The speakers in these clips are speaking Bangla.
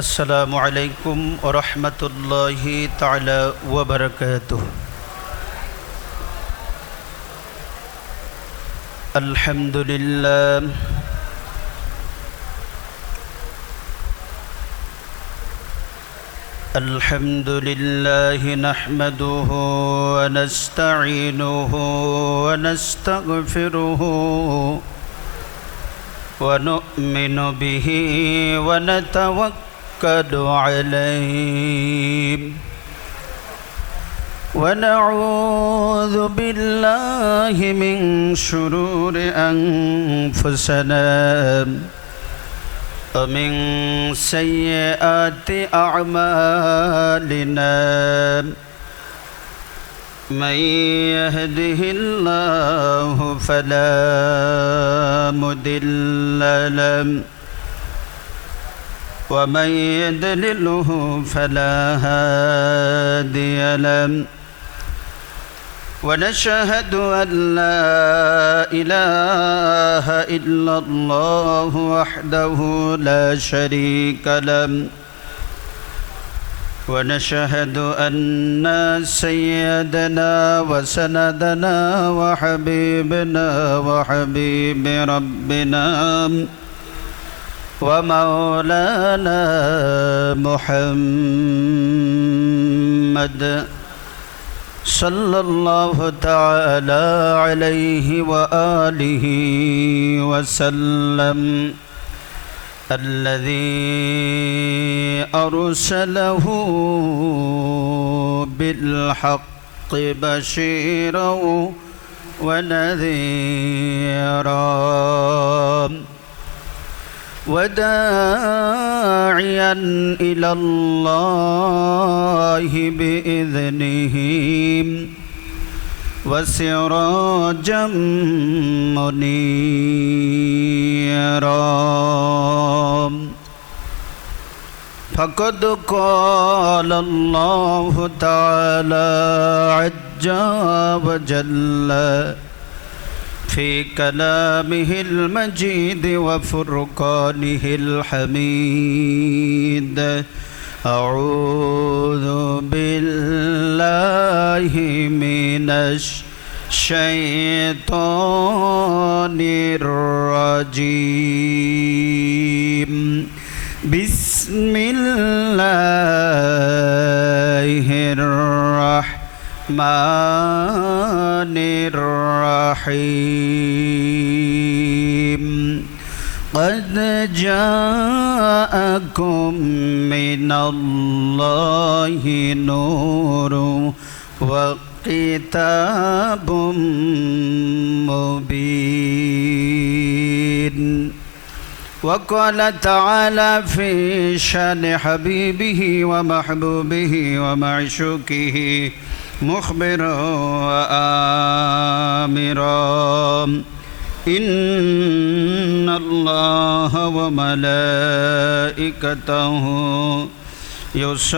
السلام عليكم ورحمة الله تعالى وبركاته. الحمد لله نحمده ونستعينه ونستغفره ونؤمن به ونتوكل عليه ونعوذ بالله من شرور أنفسنا ومن سيئات أعمالنا من يهده الله فلا مضل له ومن يضلله فلا هادي له ونشهد أن لا إله إلا الله وحده لا شريك له ونشهد أن سيدنا وسندنا وحبيبنا وحبيب ربنا ومولانا محمد صلى الله تعالى عليه وآله وسلم الذي أرسله بالحق بشيرا ونذيرا وداعيا إلى الله بإذنه وسراجا منيرا فقد قال الله تعالى عز وجل في كلامه المجيد وفرقانه الحميد أعوذ بالله من الشيطان الرجيم بسم الله الرحمن الرحيم قد جاءكم من الله نور وكتاب مبين وقال تعالى في شأن حبيبه ومحبوبه ومعشوقه مخبرا وآمرا إن الله وملائكته يصلون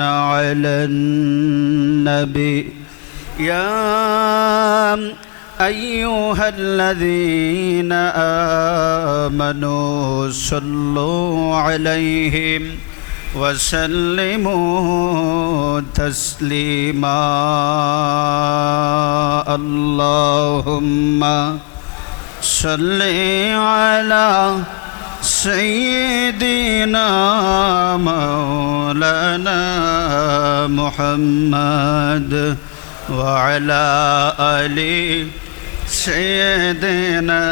على النبي يا أيها الذين آمنوا صلوا عليه وسلموا تسليما اللهم صل على سيدنا مولانا محمد وعلى آل سيدنا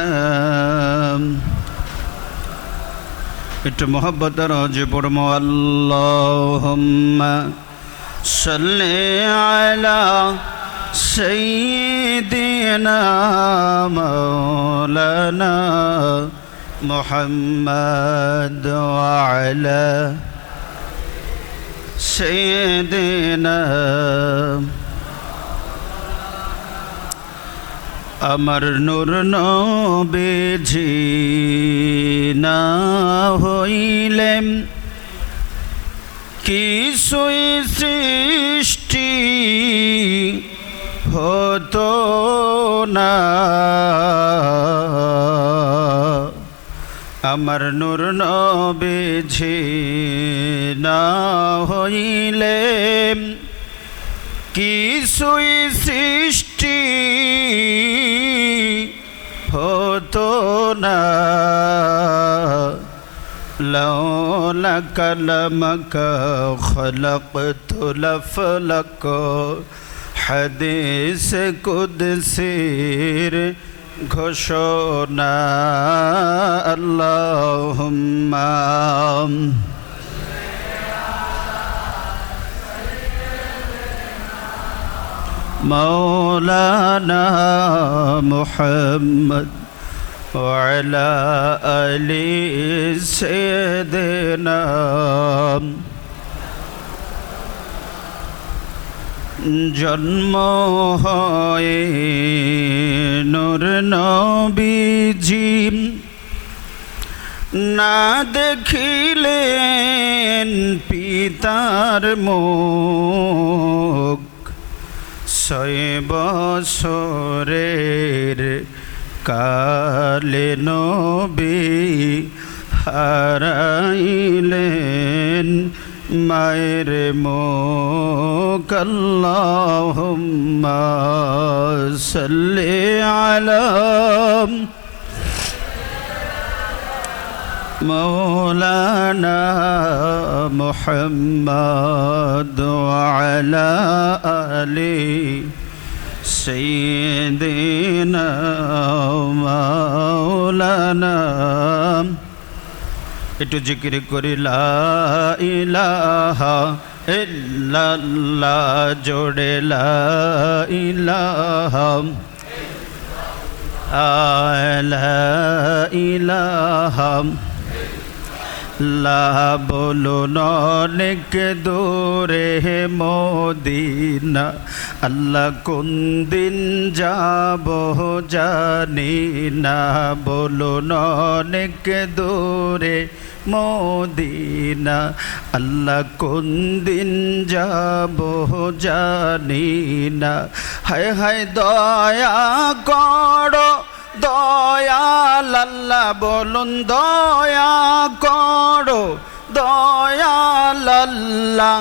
একটু মোহাব্বতের রাজে পড়মো আল্লাহুম্মা সাল্লি আলা সাইয়্যিদিনা মাওলানা মুহাম্মদ ওয়া আলা সাইয়্যিদিনা আমার নূর নবীজি না হইলেন কিছুই সৃষ্টি হতো না আমার নূর নবীজি না হইলে কিছুই সৃষ্টি হতো না লওলা কালামকা খলকতু লফলক হাদিস কুদসির ঘোষণা আল্লাহুম্মা মাওলানা মুহাম্মদ ওয়ালা আলি সাইয়্যিদিনা জন্ম হয় নূর নবীজি না দেখিলেন পিতার মুখ 6 বছরের কালে নবী হারাইলেন মায়ের মুখ আল্লাহুম্মা সাল্লি আলা মাওলানা মুহাম্মদ ওয়া আলা আলি সাইয়্যিদিনা মাওলানা একটু জিকির করি লা ইলাহা ইল্লাল্লাহ জোড়ে লা ইলাহা ইলাহা লা বলুন অনেক দূরে মদিনা আল্লাহ কোন দিন যাব জানি না বলুন অনেক দূরে মদিনা আল্লাহ কোন দিন যাব জানি না হায় হায় দয়া করো দয়াল আল্লাহ বলুন দয়া করো দয়াল আল্লাহ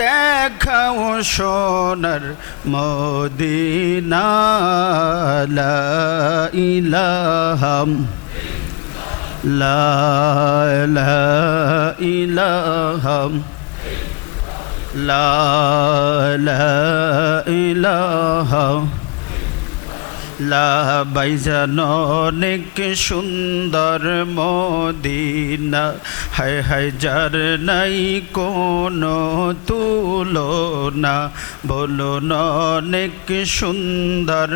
দেখাও সোনার মদিনা লা ইলাহা লা ইলাহা লা ইলাহা লা বাইজান অনেক সুন্দর মদিনা হায় হায় যার নাই কোনো তুলনা বলুন অনেক সুন্দর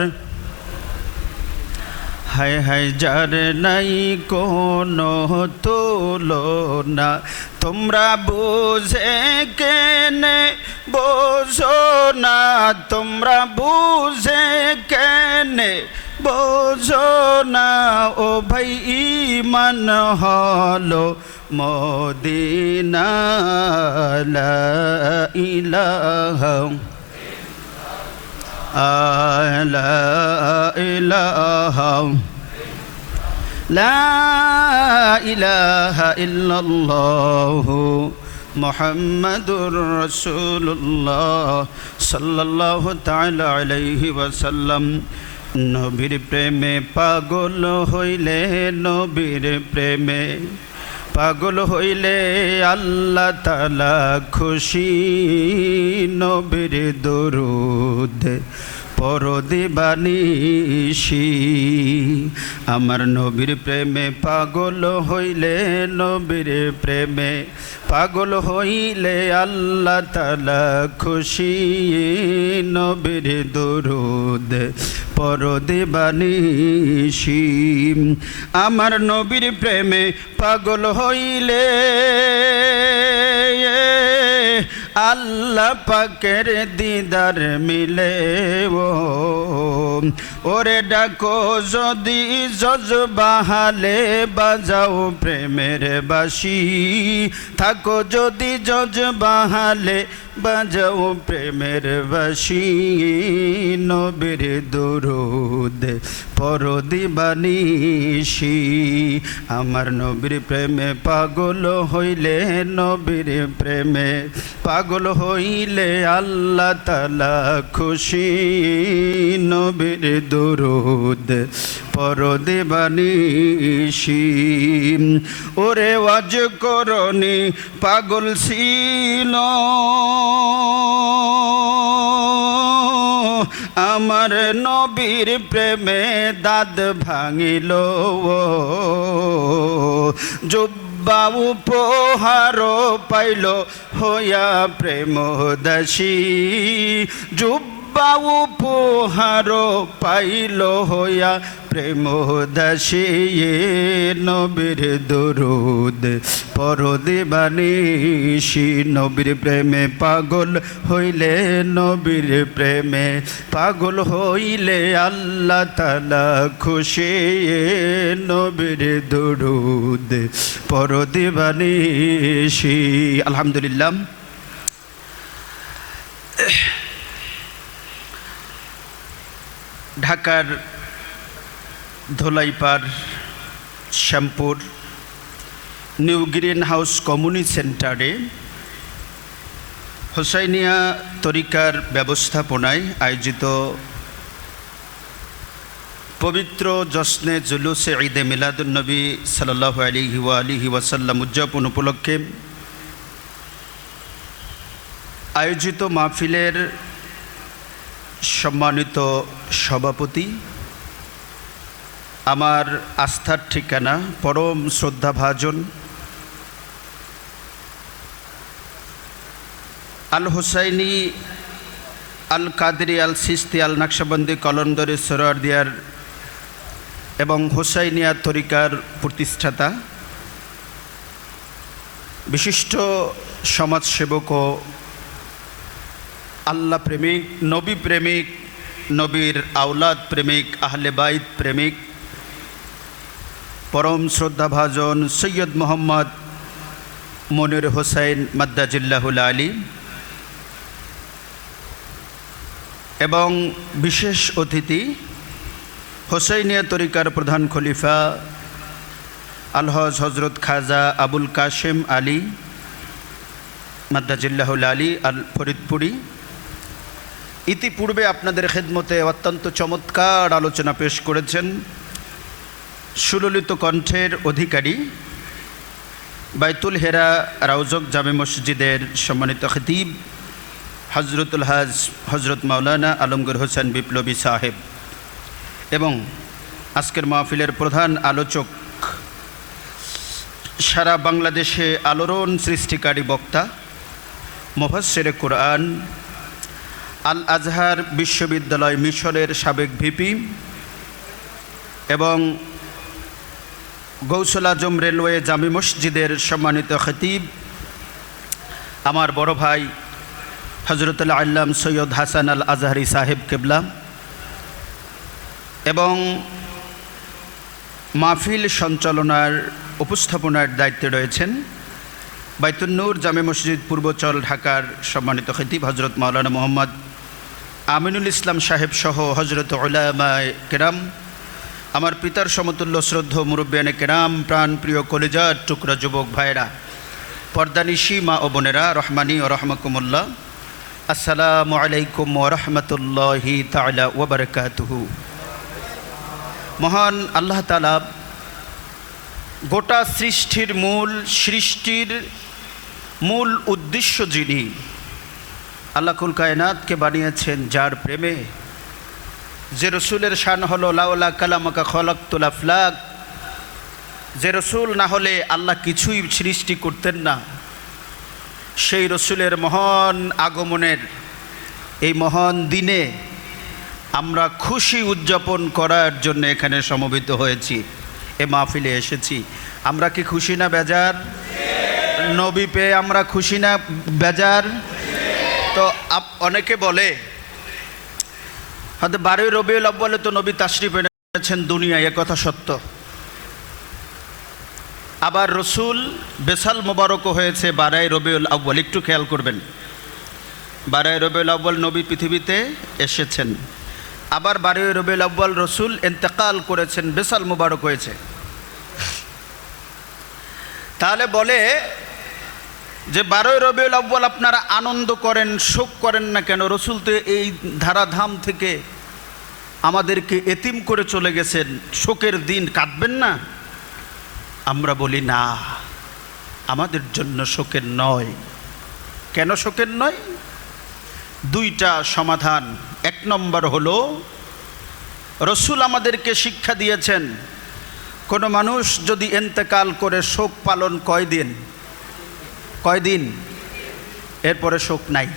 হায় হায় যার নাই কোনো তুলনা তোমরা বুঝে কেনে বোঝো না তোমরা বুঝে কেনে বোঝো না ও ভাই ঈমান হলো মদিনা লা ইলাহা লা ইলাহা লা ইলাহা ইল্লাল্লাহু মুহাম্মাদুর রাসূলুল্লাহ সাল্লাল্লাহু তাআলা আলাইহি ওয়াসাল্লাম নবীর প্রেমে পাগল হইলে নবীর প্রেমে পাগল হইলে আল্লাহ তাআলা খুশি নবীর দরুদ পড়ো দিবানিশি আমার নবীর প্রেমে পাগল হইলে নবীর প্রেমে পাগল হইলে আল্লাহ তাআলা খুশি নবীর দরুদ পড়ো দিবানিশি আমার নবীর প্রেমে পাগল হইলে আল্লাহ পাকের দিদার মিলে ওরে ডাকো যদি জজবাহালে বাজাও প্রেমের বাঁশি থাকো যদি জজবাহালে বাজাও প্রেমের বাঁশি নবীর দরুদ পরদিবানিশি। আমার নবীর প্রেমে পাগল হইলে, নবীর প্রেমে পাগল হইলে আল্লাহ তাআলা খুশি। নবীর দুরূদ পরদিবানিশি। ওরে ওয়াজ করনি পাগল ছিল আমার নবীর প্রেমে দাঁত ভাঙিল। জুব্বা উপহার পাইল হইয়া প্রেমদাসী। জুব্বা উপহার পাইল হইয়া প্রেমদাসী। নবীর দুরূদ পরদিবানিশি। নবীর প্রেমে পাগল হইলে, নবীর প্রেমে পাগল হইলে আল্লাহ তাআলা খুশি। নবীর দুরূদ পরদিবানিশি। আলহামদুলিল্লাহ। ঢাকার Dholaipar Shyampur new green house community সেন্টারে হোসাইনিয়া তরিকার ব্যবস্থাপনায় আয়োজিত পবিত্র জশ্নে জুলুসে ঈদে মিলাদুন্নবী সাল্লাল্লাহু আলাইহি ওয়া আলিহি ওয়াসাল্লাম উদযাপন উপলক্ষে আয়োজিত মাহফিলের সম্মানিত সভাপতি, আমার আস্থার ঠিকানা, পরম শ্রদ্ধাভাজন আল হোসাইনি আল কাদেরি আল সিস্তি আল নকশবন্দি কলন্দরি সোহরাওয়ার্দিয়ার এবং হোসাইনিয়া তরিকার প্রতিষ্ঠাতা, বিশিষ্ট সমাজসেবক ও আল্লাহ প্রেমিক, নবী প্রেমিক, নবীর আওলাদ প্রেমিক, আহলে বাইত প্রেমিক, পরম শ্রদ্ধাভাজন সৈয়দ মোহাম্মদ মনির হোসাইন মাদ্দাজিল্লাহুল আলী এবং বিশেষ অতিথি হোসাইনিয়া তরিকার প্রধান খলিফা আলহজ হজরত খাজা আবুল কাশেম আলী মাদ্দাজিল্লাহুল আলী আল ফরিদপুরি। ইতিপূর্বে আপনাদের খেদমতে অত্যন্ত চমৎকার আলোচনা পেশ করেছেন সুললিত কণ্ঠের অধিকারী বাইতুল হেরা রাউজক জামে মসজিদের সম্মানিত খতিব হজরতুল হাজ হজরত মাওলানা আলমগীর হোসেন বিপ্লবী সাহেব এবং আজকের মাহফিলের প্রধান আলোচক, সারা বাংলাদেশে আলোড়ন সৃষ্টিকারী বক্তা, মুফাসসিরে কুরআন, আল আজহার বিশ্ববিদ্যালয় মিশরের সাবেক ভিপি এবং গৌসুল আজম রেলওয়ে জামি মসজিদের সম্মানিত খতিব, আমার বড় ভাই হজরতুল আল্লাম সৈয়দ হাসান আল আজহারি সাহেব কেবলা এবং মাহফিল সঞ্চালনার উপস্থাপনার দায়িত্বে রয়েছেন বাইতুন নূর জামে মসজিদ পূর্বচল ঢাকার সম্মানিত খতিব হজরত মাওলানা মোহাম্মদ আমিনুল ইসলাম সাহেব সহ হজরত উলামায়ে কেরাম, আমার পিতার সমতুল্য শ্রদ্ধ মুরব্বিয়ানে কেরাম, প্রাণ প্রিয় কলিজার টুকরা যুবক ভাইরা, পর্দানিশি মা ও বোনেরা, রহমানি ও রহমাকুমুল্লাহ, আসসালামু আলাইকুম ওয়া রাহমাতুল্লাহি তাআলা ওয়া বারাকাতুহু। মহান আল্লাহ তাআলা গোটা সৃষ্টির মূল উদ্দেশ্য যিনি, আল্লাহ কুল কায়নাতকে বানিয়েছেন যার প্রেমে, যে রসুলের শান হলো লাউলা কালামাকা খলাকতুল আফলাক, যে রসুল না হলে আল্লাহ কিছুই সৃষ্টি করতেন না, সেই রসুলের মহান আগমনের এই মহান দিনে আমরা খুশি উদযাপন করার জন্য এখানে সমবেত হয়েছি, এ মাহফিলে এসেছি। আমরা কি খুশি না বেজার? নবী পেয়ে আমরা খুশি না বেজার? তো অনেকে বলে হয়তো 12 রবিউল আউয়ালে তো নবী তাশরিফ এনেছেন দুনিয়ায়, এ কথা সত্য। আবার রসুল বেসাল মোবারকও হয়েছে 12 রবিউল আউয়াল, একটু খেয়াল করবেন। 12 রবিউল আউয়াল নবী পৃথিবীতে এসেছেন, আবার 12 রবিউল আউয়াল রসুল ইন্তেকাল করেছেন, বিশাল মুবারক হয়েছে। তাহলে বলে যে 12 রবিউল আউয়াল আপনারা আনন্দ করেন, শোক করেন না কেন? রসুল তো এই ধারাধাম থেকে আমাদেরকে এতিম করে চলে গেছেন, শোকের দিন কাটবেন না? আমরা বলি না, আমাদের জন্য শোকের নয়। কেন শোকের নয়? দুইটা সমাধান। এক নম্বর হলো, রসুল আমাদেরকে শিক্ষা দিয়েছেন কোনো মানুষ যদি ইন্তেকাল করে শোক পালন কয়দিন, এরপরে শোক নাই।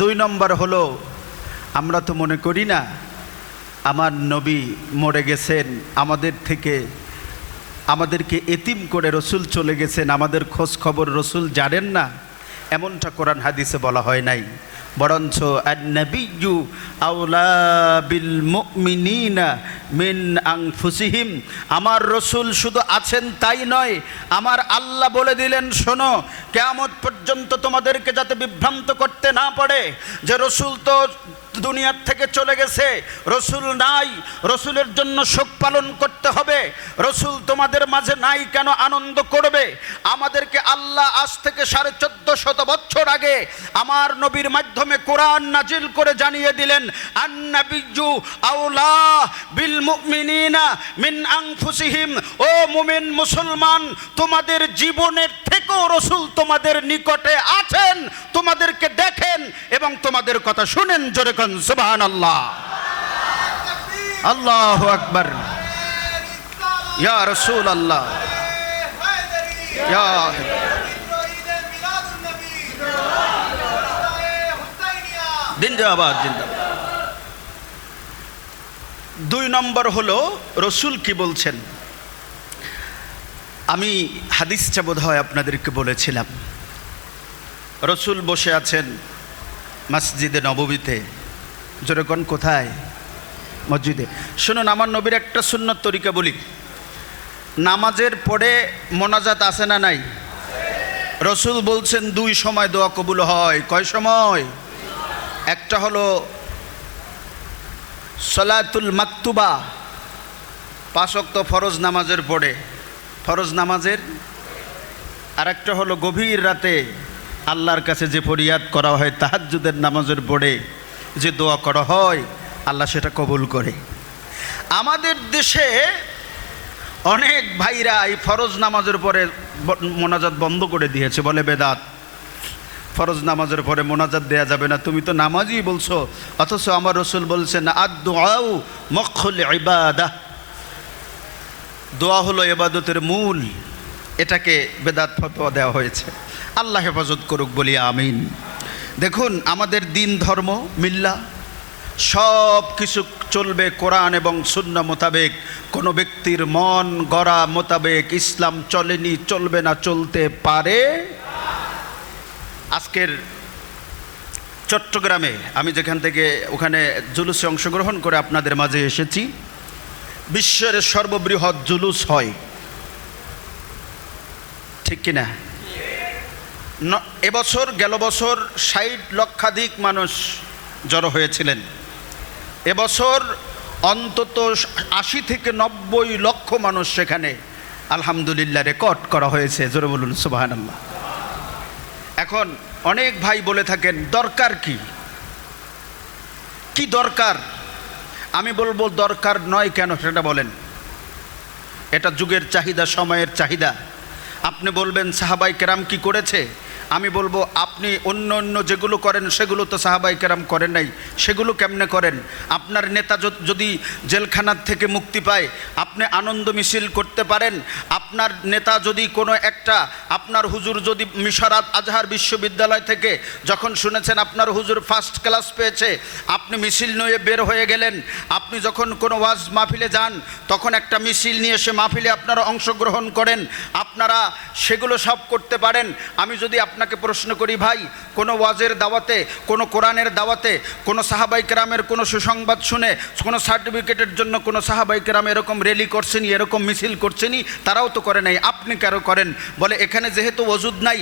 দুই নম্বর হলো, আমরা তো মনে করি না আমার নবী মরে গেছেন, আমাদেরকে এতিম করে রসুল চলে গেছেন, আমাদের খোঁজ খবর রসুল জানেন না, এমনটা কোরআন হাদিসে বলা হয় নাই। বরঞ্চ আন-নাবিয়্যু আওলা বিল মুমিনিনা মিন আনফুসিহিম, আমার রসুল শুধু আছেন তাই নয়, আমার আল্লাহ বলে দিলেন, শোনো, কিয়ামত পর্যন্ত তোমাদেরকে যাতে বিভ্রান্ত করতে না পারে যে রসুল তো দুনিয়ার থেকে চলে গেছে, রসুল নাই, রসুলের জন্য শোক পালন করতে হবে, রসুল তোমাদের মাঝে নাই, কেন আনন্দ করবে? আমাদেরকে আল্লাহ আজ থেকে 1450 বছর আগে আমার নবীর মাধ্যমে কোরআন নাজিল করে জানিয়ে দিলেন, আন-নাবিয়্যু আওলা বিল মুমিনিনা মিন আনফুসিহিম, ও মুমিন মুসলমান, তোমাদের জীবনের থেকেও রসুল তোমাদের নিকটে আছেন, তোমাদেরকে দেখেন এবং তোমাদের কথা শুনেন। জোরে কোন সুবহানাল্লাহ, আল্লাহু আকবার, ইয়া রাসূলুল্লাহ, ইয়া জিন্দাবাদ জিন্দাবাদ। দুই নম্বর হলো, রসুল কি বলছেন? আমি হাদিসটা বোধহয় আপনাদেরকে বলেছিলাম। রসুল বসে আছেন মসজিদে নববীতে। যেরকম কোথায়? মসজিদে। শুনুন, আমার নবীর একটা সুন্নত তরিকা বলি। নামাজের পরে মোনাজাত আছে না নাই? রসুল বলছেন 2 সময় দোয়া কবুল হয়। কয় সময়? একটা হলো সলাতুল মাকতুবা, 5 ওয়াক্ত ফরজ নামাজের পরে, ফরজ নামাজের। আর একটা হলো গভীর রাতে আল্লাহর কাছে যে ফরিয়াদ করা হয়, তাহাজ্জুদের নামাজের পরে যে দোয়া করা হয়, আল্লাহ সেটা কবুল করে। আমাদের দেশে অনেক ভাইরা এই ফরজ নামাজের পরে মোনাজাত বন্ধ করে দিয়েছে, বলে বেদাত, ফরজ নামাজের পরে মোনাজাত দেয়া যাবে না, তুমি তো নামাজই বলছো। অথচ আমার রসুল বলছেন, আদ-দুআউ মুখুল ইবাদাহ, দোয়া হলো ইবাদতের মূল। এটাকে বেদাত ফতোয়া দেওয়া হয়েছে। আল্লাহ হেফাজত করুক, বলি আমিন। দেখুন, আমাদের দিন ধর্ম মিল্লা সব কিছু চলবে কোরআন এবং সুন্নাহ মোতাবেক। কোনো ব্যক্তির মন গড়া মোতাবেক ইসলাম চলেনি, চলবে না, চলতে পারে। আজকের চট্টগ্রামে আমি যেখান থেকে ওখানে জুলুসে অংশগ্রহণ করে আপনাদের মাঝে এসেছি, বিশ্বের সর্ববৃহৎ জুলুস হয়, ঠিক কিনা? এবছর, গেল বছর 60 লক্ষাধিক মানুষ জড়ো হয়েছিলেন। এবছর অন্তত 80 থেকে 90 লক্ষ মানুষ সেখানে আলহামদুলিল্লাহ রেকর্ড করা হয়েছে। জোরে বলুন সুবহানাল্লাহ। এখন অনেক ভাই বলে থাকেন, দরকার কি? কি দরকার? আমি বলবো দরকার নয় কেন সেটা বলেন। এটা যুগের চাহিদা, সময়ের চাহিদা। আপনি বলবেন সাহাবাই কেরাম কি করেছে? আমি বলবো আপনি অন্য অন্য যেগুলো করেন সেগুলো তো সাহাবাই কেরাম করেন নাই, সেগুলো কেমনে করেন? আপনার নেতা যদি জেলখানার থেকে মুক্তি পায়, আপনি আনন্দ মিছিল করতে পারেন। আপনার নেতা যদি কোনো একটা, আপনার হুজুর যদি মিশরাত আজহার বিশ্ববিদ্যালয় থেকে যখন শুনেছেন আপনার হুজুর ফার্স্ট ক্লাস পেয়েছে, আপনি মিছিল নিয়ে বের হয়ে গেলেন। আপনি যখন কোনো ওয়াজ মাহফিলে যান, তখন একটা মিছিল নিয়ে সে মাহফিলে আপনারা অংশগ্রহণ করেন। আপনারা সেগুলো সব করতে পারেন। আমি যদি আপনাকে প্রশ্ন করি ভাই, কোনো ওয়াজের দাওয়াতে, কোনো কোরআনের দাওয়াতে, কোনো সাহাবাই কেরামের কোনো সুসংবাদ শুনে, কোনো সার্টিফিকেটের জন্য কোনো সাহাবাই কেরাম এরকম র্যালি করছেনি, এরকম মিছিল করছেনি? তারাও তো করে নাই, আপনি কেন করেন? বলে এখানে যেহেতু ওজুদ নাই,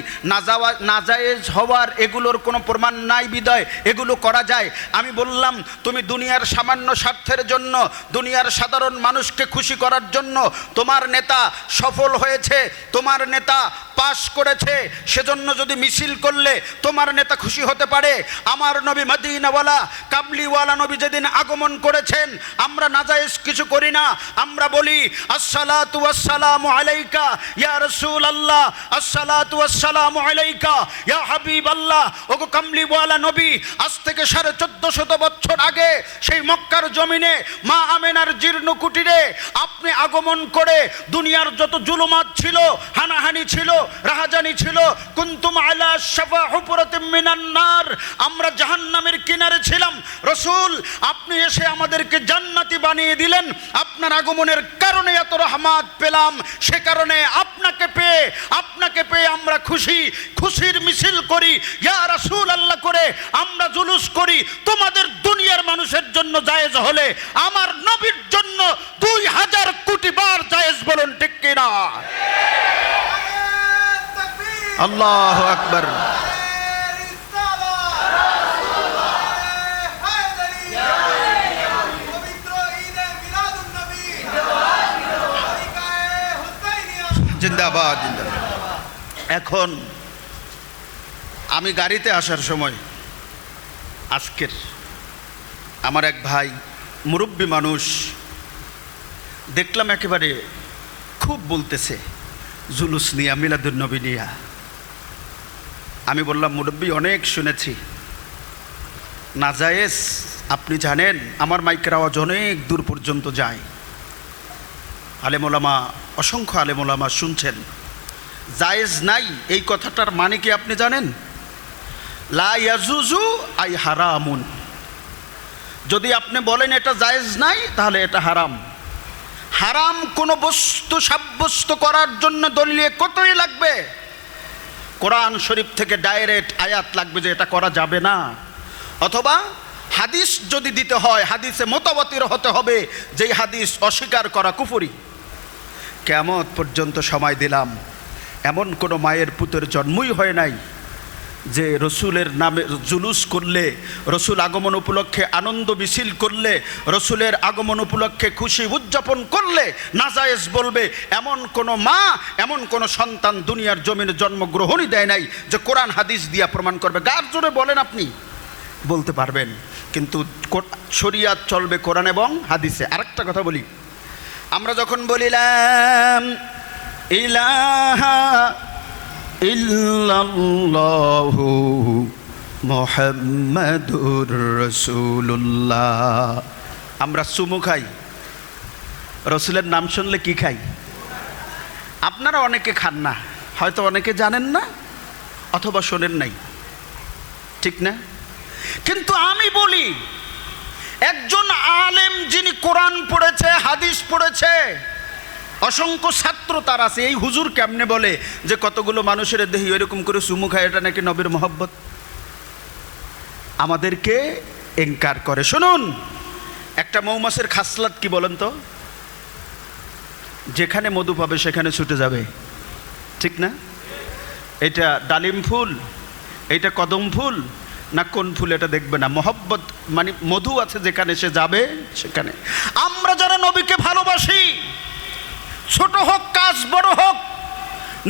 নাজায়েজ হওয়ার এগুলোর কোনো প্রমাণ নাই বিদায় এগুলো করা যায়। আমি বললাম তুমি দুনিয়ার সামান্য স্বার্থের জন্য, দুনিয়ার সাধারণ মানুষকে খুশি করার জন্য তোমার নেতা সফল হয়েছে, তোমার নেতা পাশ করেছে, সেজন্য যদি মিছিল করলে তোমার নেতা খুশি হতে পারে? আমার নবী মদিনাওয়ালা কাবলিওয়ালা নবী যেদিন আগমন করেছেন, আমরা নাজায়েজ কিছু করি না, আমরা বলি আসসালাতু ওয়াসসালামু আলাইকা ইয়া রাসূলুল্লাহ, আসসালাতু ওয়াসসালামু আলাইকা ইয়া হাবিবাল্লাহ। ওগো কামলিওয়ালা নবী, আজ থেকে 1450 বছর আগে সেই মক্কার জমিনে মা আমেনার জীর্ণ কুটিরে আপনি আগমন করে দুনিয়ার যত জুলুমাত ছিল, হানাহানি ছিল, রাহাজানি ছিল, কুনতুম আলা শাফা হুফরাতিম মিনান নার, আমরা জাহান্নামের কিনারে ছিলাম। রাসূল আপনি এসে আমাদেরকে জান্নাতি বানিয়ে দিলেন, আপনার আগমনের কারণে এত রহমত পেলাম, সে কারণে আপনাকে পেয়ে আমরা খুশি, খুশির মিছিল করি ইয়া রাসূলুল্লাহ করে আমরা জুলুস করি। তোমাদের দুনিয়ার মানুষের জন্য জায়েজ হলে আমার নবীর জন্য 2000 কোটি বার জায়েজ, বলুন ঠিক কিনা? আল্লাহু আকবার। জিন্দাবাদ জিন্দাবাদ। এখন আমি গাড়িতে আসার সময় আজকের আমার এক ভাই মুরব্বী মানুষ দেখলাম, একেবারে খুব বলতেছে জুলুস নিয়া, মিলাদুন নবী নিয়া। আমি বললাম মুরব্বী অনেক শুনেছি, নাজায়েজ আপনি জানেন, আমার মাইকের আওয়াজ অনেক দূর পর্যন্ত যায়, আলেমোলামা অসংখ্য আলেমোলামা শুনছেন, জায়েজ নাই এই কথাটার মানে কি আপনি জানেন? লা ইয়াজুজু আই হারামুন, যদি আপনি বলেন এটা জায়েজ নাই তাহলে এটা হারাম। হারাম কোনো বস্তু সাব্যস্ত করার জন্য দলিল কতই লাগবে? কোরআন শরীফ থেকে ডাইরেক্ট আয়াত লাগবে যে এটা করা যাবে না, অথবা হাদিস যদি দিতে হয় হাদিসে মোতাবাতির হতে হবে, যেই হাদিস অস্বীকার করা কুফরি। কিয়ামত পর্যন্ত সময় দিলাম, এমন কোনো মায়ের পুতের জন্মই হয় নাই যে রসুলের নামে জুলুস করলে, রসুল আগমন উপলক্ষে আনন্দ মিছিল করলে, রসুলের আগমন উপলক্ষে খুশি উদযাপন করলে নাজায়েজ বলবে, এমন কোনো মা, এমন কোনো সন্তান দুনিয়ার জমিনে জন্মগ্রহণই দেয় নাই যে কোরআন হাদিস দিয়া প্রমাণ করবে। গার জোরে বলেন আপনি, বলতে পারবেন, কিন্তু শরিয়াত চলবে কোরআন এবং হাদিসে। আরেকটা কথা বলি, আমরা যখন বলিলাম ইলাহা ইল্লাল্লাহু মুহাম্মাদুর রাসূলুল্লাহ, আমরা চুমু খাই, রসুলের নাম শুনলে কি খাই? আপনারা অনেকে খান না, হয়তো অনেকে জানেন না অথবা শোনেন নাই, ঠিক না? কিন্তু আমি বলি, একজন আলেম যিনি কোরআন পড়েছে, হাদিস পড়েছে, অসংখ্য ছাত্র তার আছে, এই হুজুর কেমনে বলে যে কতগুলো মানুষের দেহি এরকম করে চুমু খায়, এটা নাকি নবীর মহব্বত? আমাদেরকে এনকার করে। শুনুন, একটা মৌমাছির খাসলাত কি বলেন তো? যেখানে মধু পাবে সেখানে ছুটে যাবে, ঠিক না? এটা ডালিম ফুল, এটা কদম ফুল না কোন ফুল এটা দেখবে না, মহব্বত মানে মধু আছে যেখানে, সে যাবে সেখানে। আমরা যারা নবীকে ভালোবাসি, ছোট হোক কাজ বড় হোক,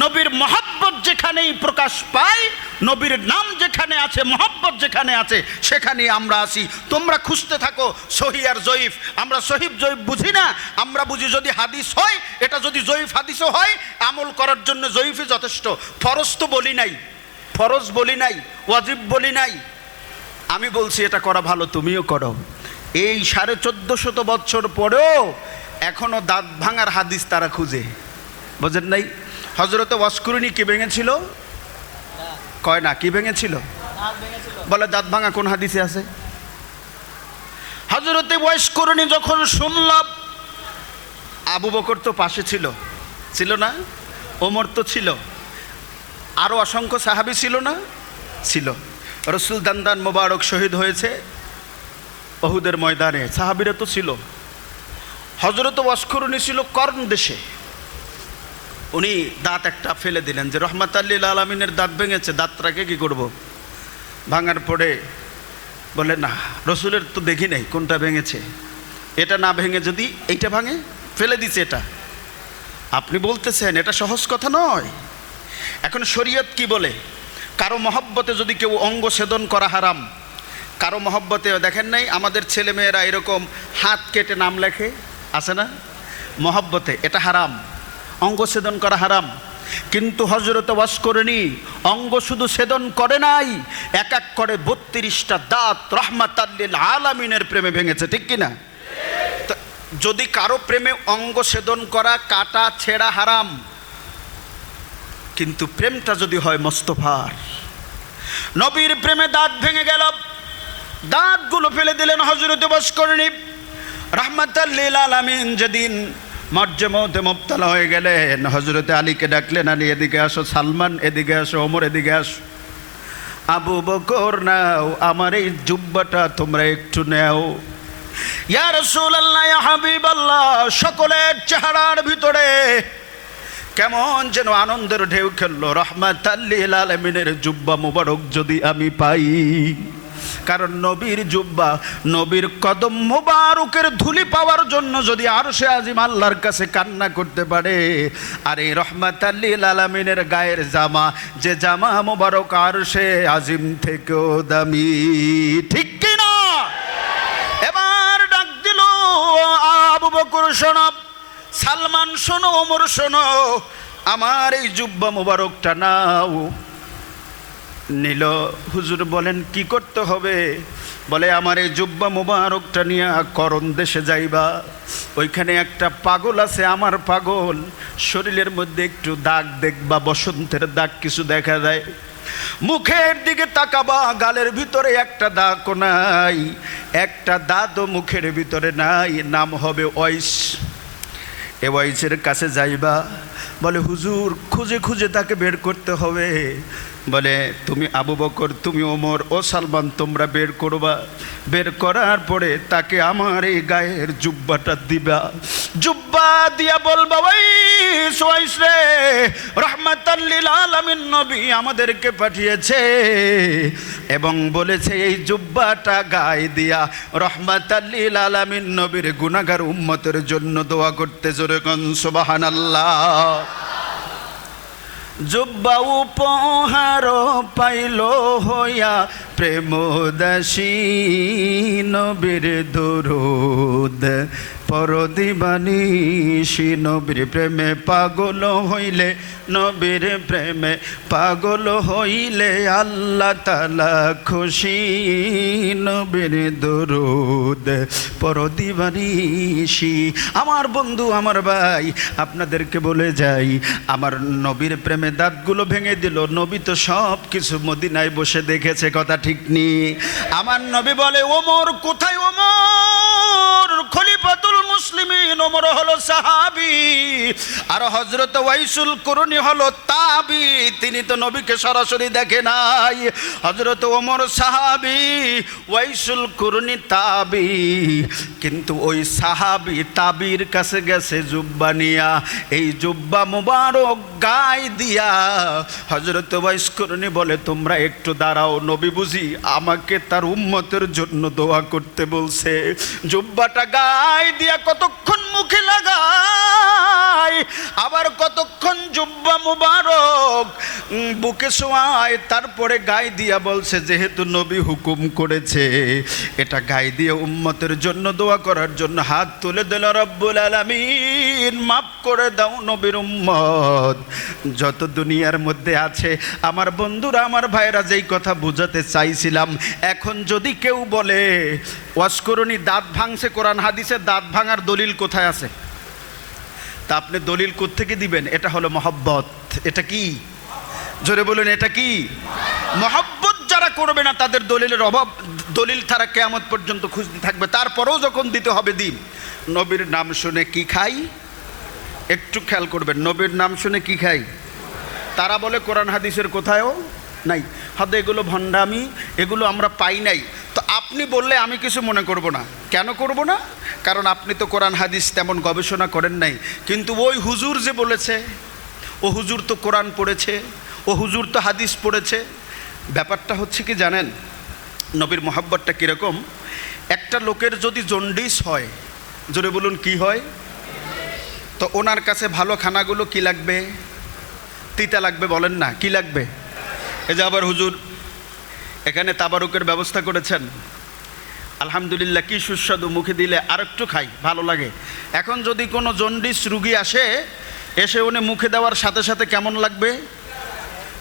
নবীর মহব্বত যেখানেই প্রকাশ পায়, নবীর নাম যেখানে আছে, মহব্বত যেখানে আছে, সেখানেই আমরা আছি। তোমরা খুঁজতে থাকো সহিহ আর জয়ীফ, আমরা সহিহ জয়ীফ বুঝি না, আমরা বুঝি যদি হাদিস হয়, এটা যদি জয়ীফ হাদিসও হয়, আমল করার জন্য জয়ীফই যথেষ্ট। ফরজ তো বলি নাই, ফরজ বলি নাই, ওয়াজিব বলি নাই। আমি বলছি এটা করা ভালো, তুমিও করো। এই 1450 বছর পরেও এখনো দাঁত ভাঙার হাদিস তারা খুঁজে, বোঝেন নাই? হযরতে ওয়াসকুরুনি কি ভেঙেছিল? কয় না, কি ভেঙেছিল? বলে দাঁত ভাঙা কোন হাদিসে আছে? হযরতে ওয়াসকুরুনি যখন শুনলাম, আবু বকর তো পাশে ছিল, ছিল না? ওমর তো ছিল, আরও অসংখ্য সাহাবী ছিল না? ছিল। রসুল দান্দান মোবারক শহীদ হয়েছে উহুদের ময়দানে, সাহাবীরা তো ছিল। হযরত ওয়াসকুরুনি ছিল কর্ণ দেশে, উনি দাঁত একটা ফেলে দিলেন যে রহমাতাল লিল আলামিনের দাঁত ভেঙেছে, দাঁতটাকে কি করব? ভাঙার পরে বলে না, রসুলের তো দেখি নাই কোনটা ভেঙেছে, এটা না ভেঙে যদি এইটা ভাঙে, ফেলে দিছে এটা। আপনি বলতেছেন এটা সহজ কথা নয়। এখন শরীয়ত কি বলে? কারো মহব্বতে যদি কেউ অঙ্গ ছেদন করা হারাম, কারো মহব্বতে দেখেন নাই আমাদের ছেলেমেয়েরা এরকম হাত কেটে নাম লেখে, আছে না? মহব্বতে এটা হারাম, অঙ্গ ছেদন করা হারাম। কিন্তু হযরত ওয়াসকুরনি অঙ্গ শুধু ছেদন করে নাই, এক এক করে 32টা দাঁত রহমাতাল লিল আলামিনের প্রেমে ভেঙেছে, ঠিক কিনা? তো যদি কারো প্রেমে অঙ্গ ছেদন করা, কাটা ছেঁড়া হারাম, কিন্তু প্রেমটা যদি হয় মোস্তফার, নবীর প্রেমে দাঁত ভেঙে গেল, দাঁতগুলো ফেলে দিলেন হযরত ওয়াসকুরনি রহমাতাল লিল আলামিন। যেদিন মর্যামতে মুবতালা হয়ে গেলেন, হযরতে আলীকে ডাকলেন, আলী এদিকে আসো, সালমান এদিকে আসো, ওমর এদিকে আসো, আবু বকর নাও আমার এই জুব্বাটা তোমরা একটু নাও। ইয়া রাসূলুল্লাহ, ইয়া হাবিবাল্লাহ, সকলের চেহারার ভিতরে কেমন যেন আনন্দের ঢেউ খেললো। রহমাতাল লিল আলামিনের জুব্বা মুবারক যদি আমি পাই, কারণ নবীর জুব্বা, নবীর কদম মুবারকের ধুলি পাওয়ার জন্য যদি আরশে আজিম আল্লাহর কাছে কান্না করতে পারে, আর এই রহমাতাল লিল আলামিনের গায়ের জামা, যে জামা মুবারক আরশে আজিম থেকেও দামি, ঠিক কিনা? এবার ডাক দিল, আবু বকর শোনো, সালমান শোনো, ওমর শোনো, আমার এই জুব্বা মুবারকটা নাও। নিল। হুজুর বলেন কি করতে হবে? বলে আমার এই জুব্বা মুবারকটা নিয়ে করণ দেশে যাইবা, ওইখানে একটা পাগল আছে, আমার পাগল, শরীরের মধ্যে একটু দাগ দেখবা, বসন্তের দাগ কিছু দেখা যায়, মুখের দিকে তাকাবা, গালের ভিতরে একটা দাগও নাই, একটা দাঁতও মুখের ভিতরে নাই, নাম হবে ওয়াইস। এ ওয়াইসের কাছে যাইবা। বলে হুজুর খুঁজে খুঁজে তাকে বের করতে হবে। বলে তুমি আবু বকর, তুমি ওমর, ও সালমান, তোমরা বের করবা। বের করার পরে তাকে আমার এই গায়ের জুব্বাটা দিবা, জুব্বা দিয়া বলবা, ওয়াইস রে, রহমাতাল লিল আলামিন নবী আমাদেরকে পাঠিয়েছে এবং বলেছে এই জুব্বাটা গায়ে দিয়া রহমাতাল লিল আলামিন নবীর গুনাহগার উম্মতের জন্য দোয়া করতে। জোরে কোন সুবহানাল্লাহ। জুব্বা উপহার পাইল হইয়া প্রেমদাসী, নবীর দরুদ পরদিবানিশি, নবীর প্রেমে পাগল হইলে, নবীর প্রেমে পাগল হইলে আল্লাহ তাআলা খুশি, নবীর দরুদ পরদিবানিশি। আমার বন্ধু, আমার ভাই, আপনাদেরকে বলে যাই, আমার নবীর প্রেমে দাঁতগুলো ভেঙে দিল। নবী তো সব কিছু মদিনায় বসে দেখেছে, কথা ঠিক নেই? আমার নবী বলে, ওমর কোথায়? ওমর খলিফাতুল মুসলিমিন, ওমর হলো সাহাবী, আর হযরত ওয়াইসুল কুরনি হলো তাবী, তিনি তো নবীকে সরাসরি দেখে নাই। হযরত ওমর সাহাবী, ওয়াইসুল কুরনি তাবী, কিন্তু ওই সাহাবী তাবীর কাছে গেছে জুব্বা নিয়া, এই জুব্বা মুবারক গায়ে দিয়া হযরত ওয়াইস কুরনি বলে, তোমরা একটু দাঁড়াও, নবী বুঝি আমাকে তার উম্মতের জন্য দোয়া করতে বলছে। জুব্বাটা গায়ে দিয়া কতক্ষণ মুখে লাগায়, আবার কতক্ষণ জুব্বা মুবারক বুকে শোয়ায়, তারপরে গায়ে দিয়া বলছে, যেহেতু নবী হুকুম করেছে এটা গায়ে দিয়ে উম্মতের জন্য দোয়া করার জন্য হাত তুলে দিল। রব্বুল আলামিন মাফ করে দাও নবীর উম্মত যত দুনিয়ার মধ্যে আছে। আমার বন্ধুরা, আমার ভাইরা, যেই কথা বুঝাতে চাইছিলাম, এখন যদি কেউ বলে ওয়াসকুরনি দাঁত ভাঙছে, কোরআন হাদিসে দাঁত ভাঙার দলিল কোথায় আছে? তা আপনি দলিল কোত্থেকে দিবেন? এটা হলো মহব্বত। এটা কি? জোরে বলুন, এটা কি? মহব্বত যারা করবে না তাদের দলিলের অভাব, দলিল তারা কিয়ামত পর্যন্ত খুঁজতে থাকবে। তারপরেও যখন দিতে হবে দিন। নবীর নাম শুনে কি খাই? একটু খেয়াল করবেন, নবীর নাম শুনে কি খাই? তারা বলে কোরআন হাদিসের কোথায়ও নাই, হয়তো এগুলো ভণ্ডামি, এগুলো আমরা পাই নাই। তো আপনি বললে আমি কিছু মনে করব না। কেন করব না? কারণ আপনি তো কোরআন হাদিস তেমন গবেষণা করেন নাই। কিন্তু ওই হুজুর যে বলেছে, ও হুজুর তো কোরআন পড়েছে, ও হুজুর তো হাদিস পড়েছে। ব্যাপারটা হচ্ছে কি জানেন, নবীর মোহাব্বতটা কীরকম? একটা লোকের যদি জন্ডিস হয়, জোরে বলুন কি হয়, তো ওনার কাছে ভালো খানাগুলো কি লাগবে? তিতা লাগবে, বলেন না কি লাগবে? এই যে আবার হুজুর এখানে তাবারুকের ব্যবস্থা করেছেন, আলহামদুলিল্লাহ, কি সুস্বাদু, মুখে দিলে আরেকটু খাই, ভালো লাগে। এখন যদি কোনো জন্ডিস রুগী আসে, এসে উনি মুখে দেওয়ার সাথে সাথে কেমন লাগবে?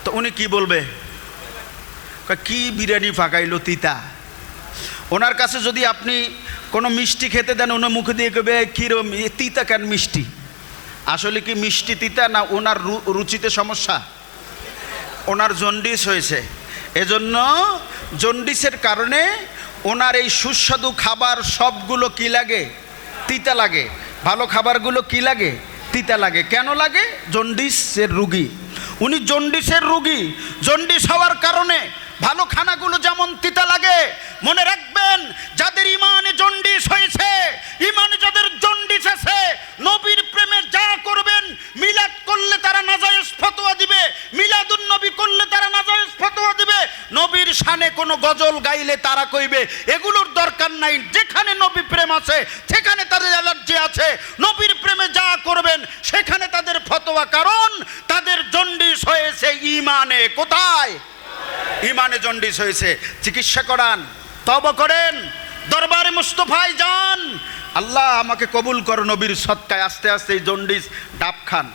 তো উনি কি বলবে? কি বিরিয়ানি পাকাইলো, তিতা। ওনার কাছে যদি আপনি কোনো মিষ্টি খেতে দেন, উনি মুখে দিয়ে কবে কীরকম তিতা, কেন মিষ্টি? আসলে কি মিষ্টি তিতা না ওনার রুচিতে সমস্যা? ওনার জন্ডিস হয়েছে, এজন্য জন্ডিসের কারণে ওনার এই সুস্বাদু খাবার সবগুলো কি লাগে? তিতা লাগে। ভালো খাবারগুলো কি লাগে? তিতা লাগে। কেন লাগে? জন্ডিসের রুগী, উনি জন্ডিসের রুগী। জন্ডিস হওয়ার কারণে ভালো খানাগুলো যেমন তিতা লাগে, মনে রাখবেন যাদের ইমানে জন্ডিস হয়েছে, ইমানে যাদের জন্ডিস আছে, নবীর প্রেমে যা করবেন, মিলাদ করলে তারা নাজায়েজ ফতোয়া দিবে, মিলাদুন নবী করলে তারা নাজায়েজ ফতোয়া দিবে, নবীর শানে কোনো গজল গাইলে তারা কইবে এগুলোর দরকার নাই। যেখানে নবী প্রেম আছে সেখানে তাদের অ্যালার্জি আছে। নবীর প্রেমে যা করবেন সেখানে তাদের ফতোয়া, কারণ তাদের জন্ডিস হয়েছে ইমানে। কোথায়? ইমানে জন্ডিস হয়েছে। চিকিৎসা করান, তওবা করেন, দরবারে মুস্তাফায় যান, আল্লাহ আমাকে কবুল করো নবীর সদকায়। আস্তে আস্তে এই জন্ডিস ডাব খান,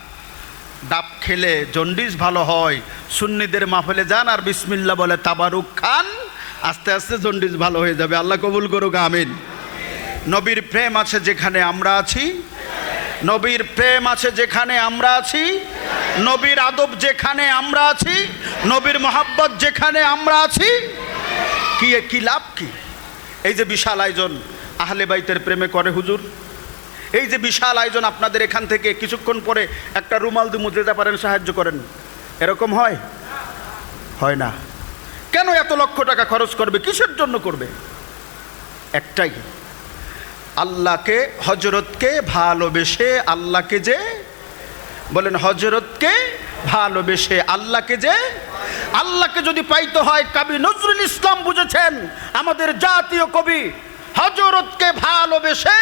ডাব খেলে জন্ডিস ভালো হয়। সুন্নিদের মাহফিলে যান আর বিসমিল্লাহ বলে তাবারুক খান, আস্তে আস্তে জন্ডিস ভালো হয়ে যাবে। আল্লাহ কবুল করুক, আমিন। নবীর প্রেম আছে যেখানে আমরা আছি, নবীর প্রেম আছে যেখানে আমরা আছি, নবীর আদব যেখানে আমরা আছি, নবীর মোহাব্বত যেখানে আমরা আছি, কি লাভ কি? এই যে বিশাল আয়োজন আহলে বাইতের প্রেমে করে হুজুর, এই যে বিশাল আয়োজন, আপনাদের এখান থেকে কিছুক্ষণ পরে একটা রুমাল দিয়ে মুদ্রে দিতে পারেন, সাহায্য করেন, এরকম হয়? হয় না। কেন এত লক্ষ টাকা খরচ করবে? কিসের জন্য করবে? একটাই, আল্লাহকে, হজরতকে ভালোবেসে, আল্লাহকে যে বলেন, হজরতকে ভালোবেসে আল্লাহকে যে, আল্লাহকে যদি পাইতে হয়, কবি নজরুল ইসলাম বুঝেছেন, আমাদের জাতীয় কবি, হজরতকে ভালোবেসে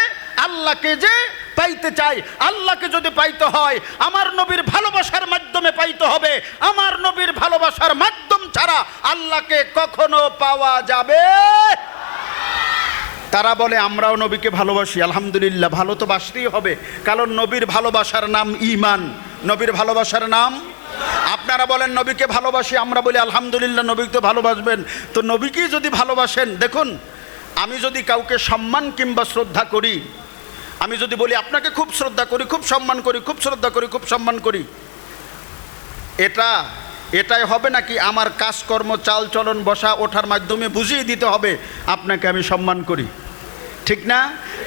আল্লাহকে যে পাইতে চাই, আল্লাহকে যদি পাইতে হয় আমার নবীর ভালোবাসার মাধ্যমে পাইতে হবে। আমার নবীর ভালোবাসার মাধ্যম ছাড়া আল্লাহকে কখনো পাওয়া যাবে। তারা বলে আমরাও নবীকে ভালোবাসি, আলহামদুলিল্লাহ, ভালো তো বাসতেই হবে, কারণ নবীর ভালোবাসার নাম ঈমান, নবীর ভালোবাসার নাম। আপনারা বলেন নবীকে ভালোবাসি, আমরা বলি আলহামদুলিল্লাহ, নবীকে তো ভালোবাসবেন। তো নবীকেই যদি ভালোবাসেন, দেখুন, আমি যদি কাউকে সম্মান কিংবা শ্রদ্ধা করি, আমি যদি বলি আপনাকে খুব শ্রদ্ধা করি, খুব সম্মান করি, খুব শ্রদ্ধা করি, খুব সম্মান করি, এটাই হবে নাকি আমার কাজকর্ম, চাল চলন, বসা ওঠার মাধ্যমে বুঝিয়ে দিতে হবে আপনাকে আমি সম্মান করি? ঠিক না?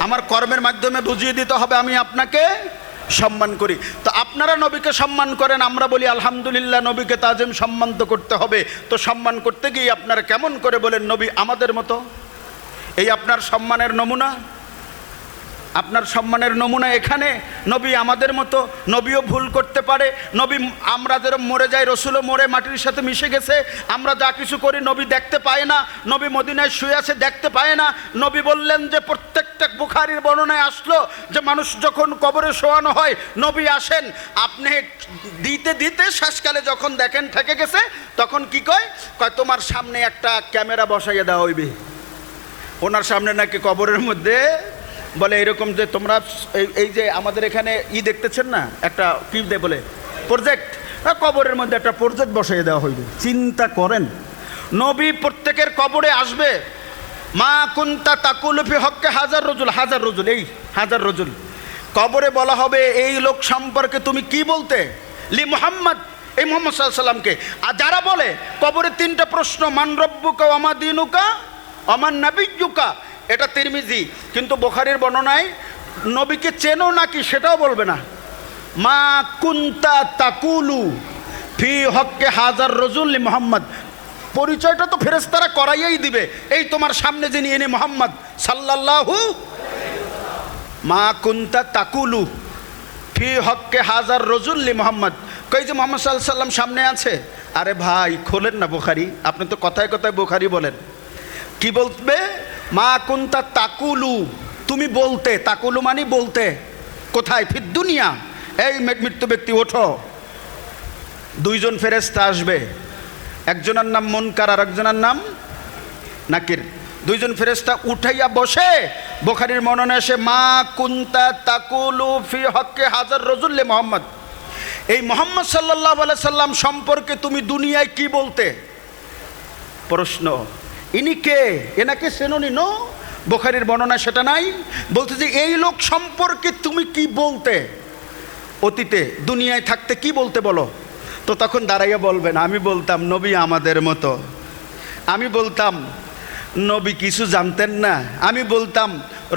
আমার কর্মের মাধ্যমে বুঝিয়ে দিতে হবে আমি আপনাকে সম্মান করি। তো আপনারা নবীকে সম্মান করেন, আমরা বলি আলহামদুলিল্লাহ, নবীকে তাজিম সম্মান তো করতে হবে। তো সম্মান করতে গিয়ে আপনারা কেমন করে বলেন নবী আমাদের মতো? এই আপনার সম্মানের নমুনা, আপনার সম্মানের নমুনা এখানে। নবী আমাদের মতো, নবীও ভুল করতে পারে। নবী, আমরা যেরকম মরে যাই, রসুলও মরে মাটির সাথে মিশে গেছে। আমরা যা কিছু করি নবী দেখতে পায় না। নবী মদিনায় শুয়ে আছে, দেখতে পায় না। নবী বললেন যে, প্রত্যেকটা বুখারীর বর্ণনায় আসলো যে মানুষ যখন কবরে শোয়ানো হয়, নবী আসেন, আপনি দিতে দিতে শেষকালে যখন দেখেন ঠেকে গেছে, তখন কি কয় তোমার সামনে একটা ক্যামেরা বসাইয়া দেওয়া হইবে। ওনার সামনে নাকি কবরের মধ্যে বলে এরকম যে তোমরা এই যে আমাদের এখানে দেখতেছেন না, একটা কি দে বলে প্রজেক্ট, কবরের মধ্যে একটা প্রজেক্ট বসাইয়ে দেওয়া হইবে। চিন্তা করেন, নবী প্রত্যেকের কবরে আসবে। মা কুনতা তাকুলু ফি হক্কে হাজার রজুল, হাজার রজুল, এই হাজার রজুল কবরে বলা হবে এই লোক সম্পর্কে তুমি কি বলতে, লি মুহাম্মদ, এই মুহাম্মদ সাল্লাল্লাহু আলাইহি সাল্লামকে। আর যারা বলে কবরে তিনটা প্রশ্ন, মান রব্বুকা ওয়া মা দীনুকা ওয়া মান নাবিয়্যুকা, এটা তিরমিজি, কিন্তু বুখারীর বর্ণনায় নবীকে চেনো নাকি সেটাও বলবে না। মা কুনতা তাকুলু, ফি হক্কে হাজার রজুল মুহাম্মদ, পরিচয়টা তো ফেরেশতারা করাইয়াই দিবে। এই তোমার সামনে যিনি এনে মুহাম্মদ সাল্লাল্লাহু, মা কুনতা তাকুলু ফি হক্কে হাজার রজুল মুহাম্মদ, কই যে মুহাম্মদ সাল্লাল্লাহু আলাইহি সাল্লাম সামনে আছে। আরে ভাই খোলেন না বুখারী, আপনি তো কথায় কথায় বুখারী বলেন। কি বলবে? মা কুনতা তাকুলু, তুমি বলতে, তাকুলু মানে বলতে। কোথায়? ফিদ দুনিয়া। এই মৃত্যু ব্যক্তি ওঠো। দুইজন ফেরেশতা আসবে, একজনের নাম মুনকার আর একজনের নাম নাকির। দুইজন ফেরেশতা উঠাইয়া বসে বুখারীর বর্ণনা আসে মা কুনতা তাকুলু ফি হক্কে হাজার রজুল মুহাম্মদ, এই মুহাম্মদ সাল্লাল্লাহু আলাইহি সাল্লাম সম্পর্কে তুমি দুনিয়ায় কি বলতে। প্রশ্ন, ইনি কে? এনাকে চেননি? নো, বুখারীর বর্ণনা সেটা নাই। বলতে যে এই লোক সম্পর্কে তুমি কি বলতে, অতীতে দুনিয়ায় থাকতে কি বলতে বলো। তো তখন দাঁড়াইয়া বলবেন, আমি বলতাম নবী আমাদের মতো, আমি বলতাম নবী কিছু জানতেন না, আমি বলতাম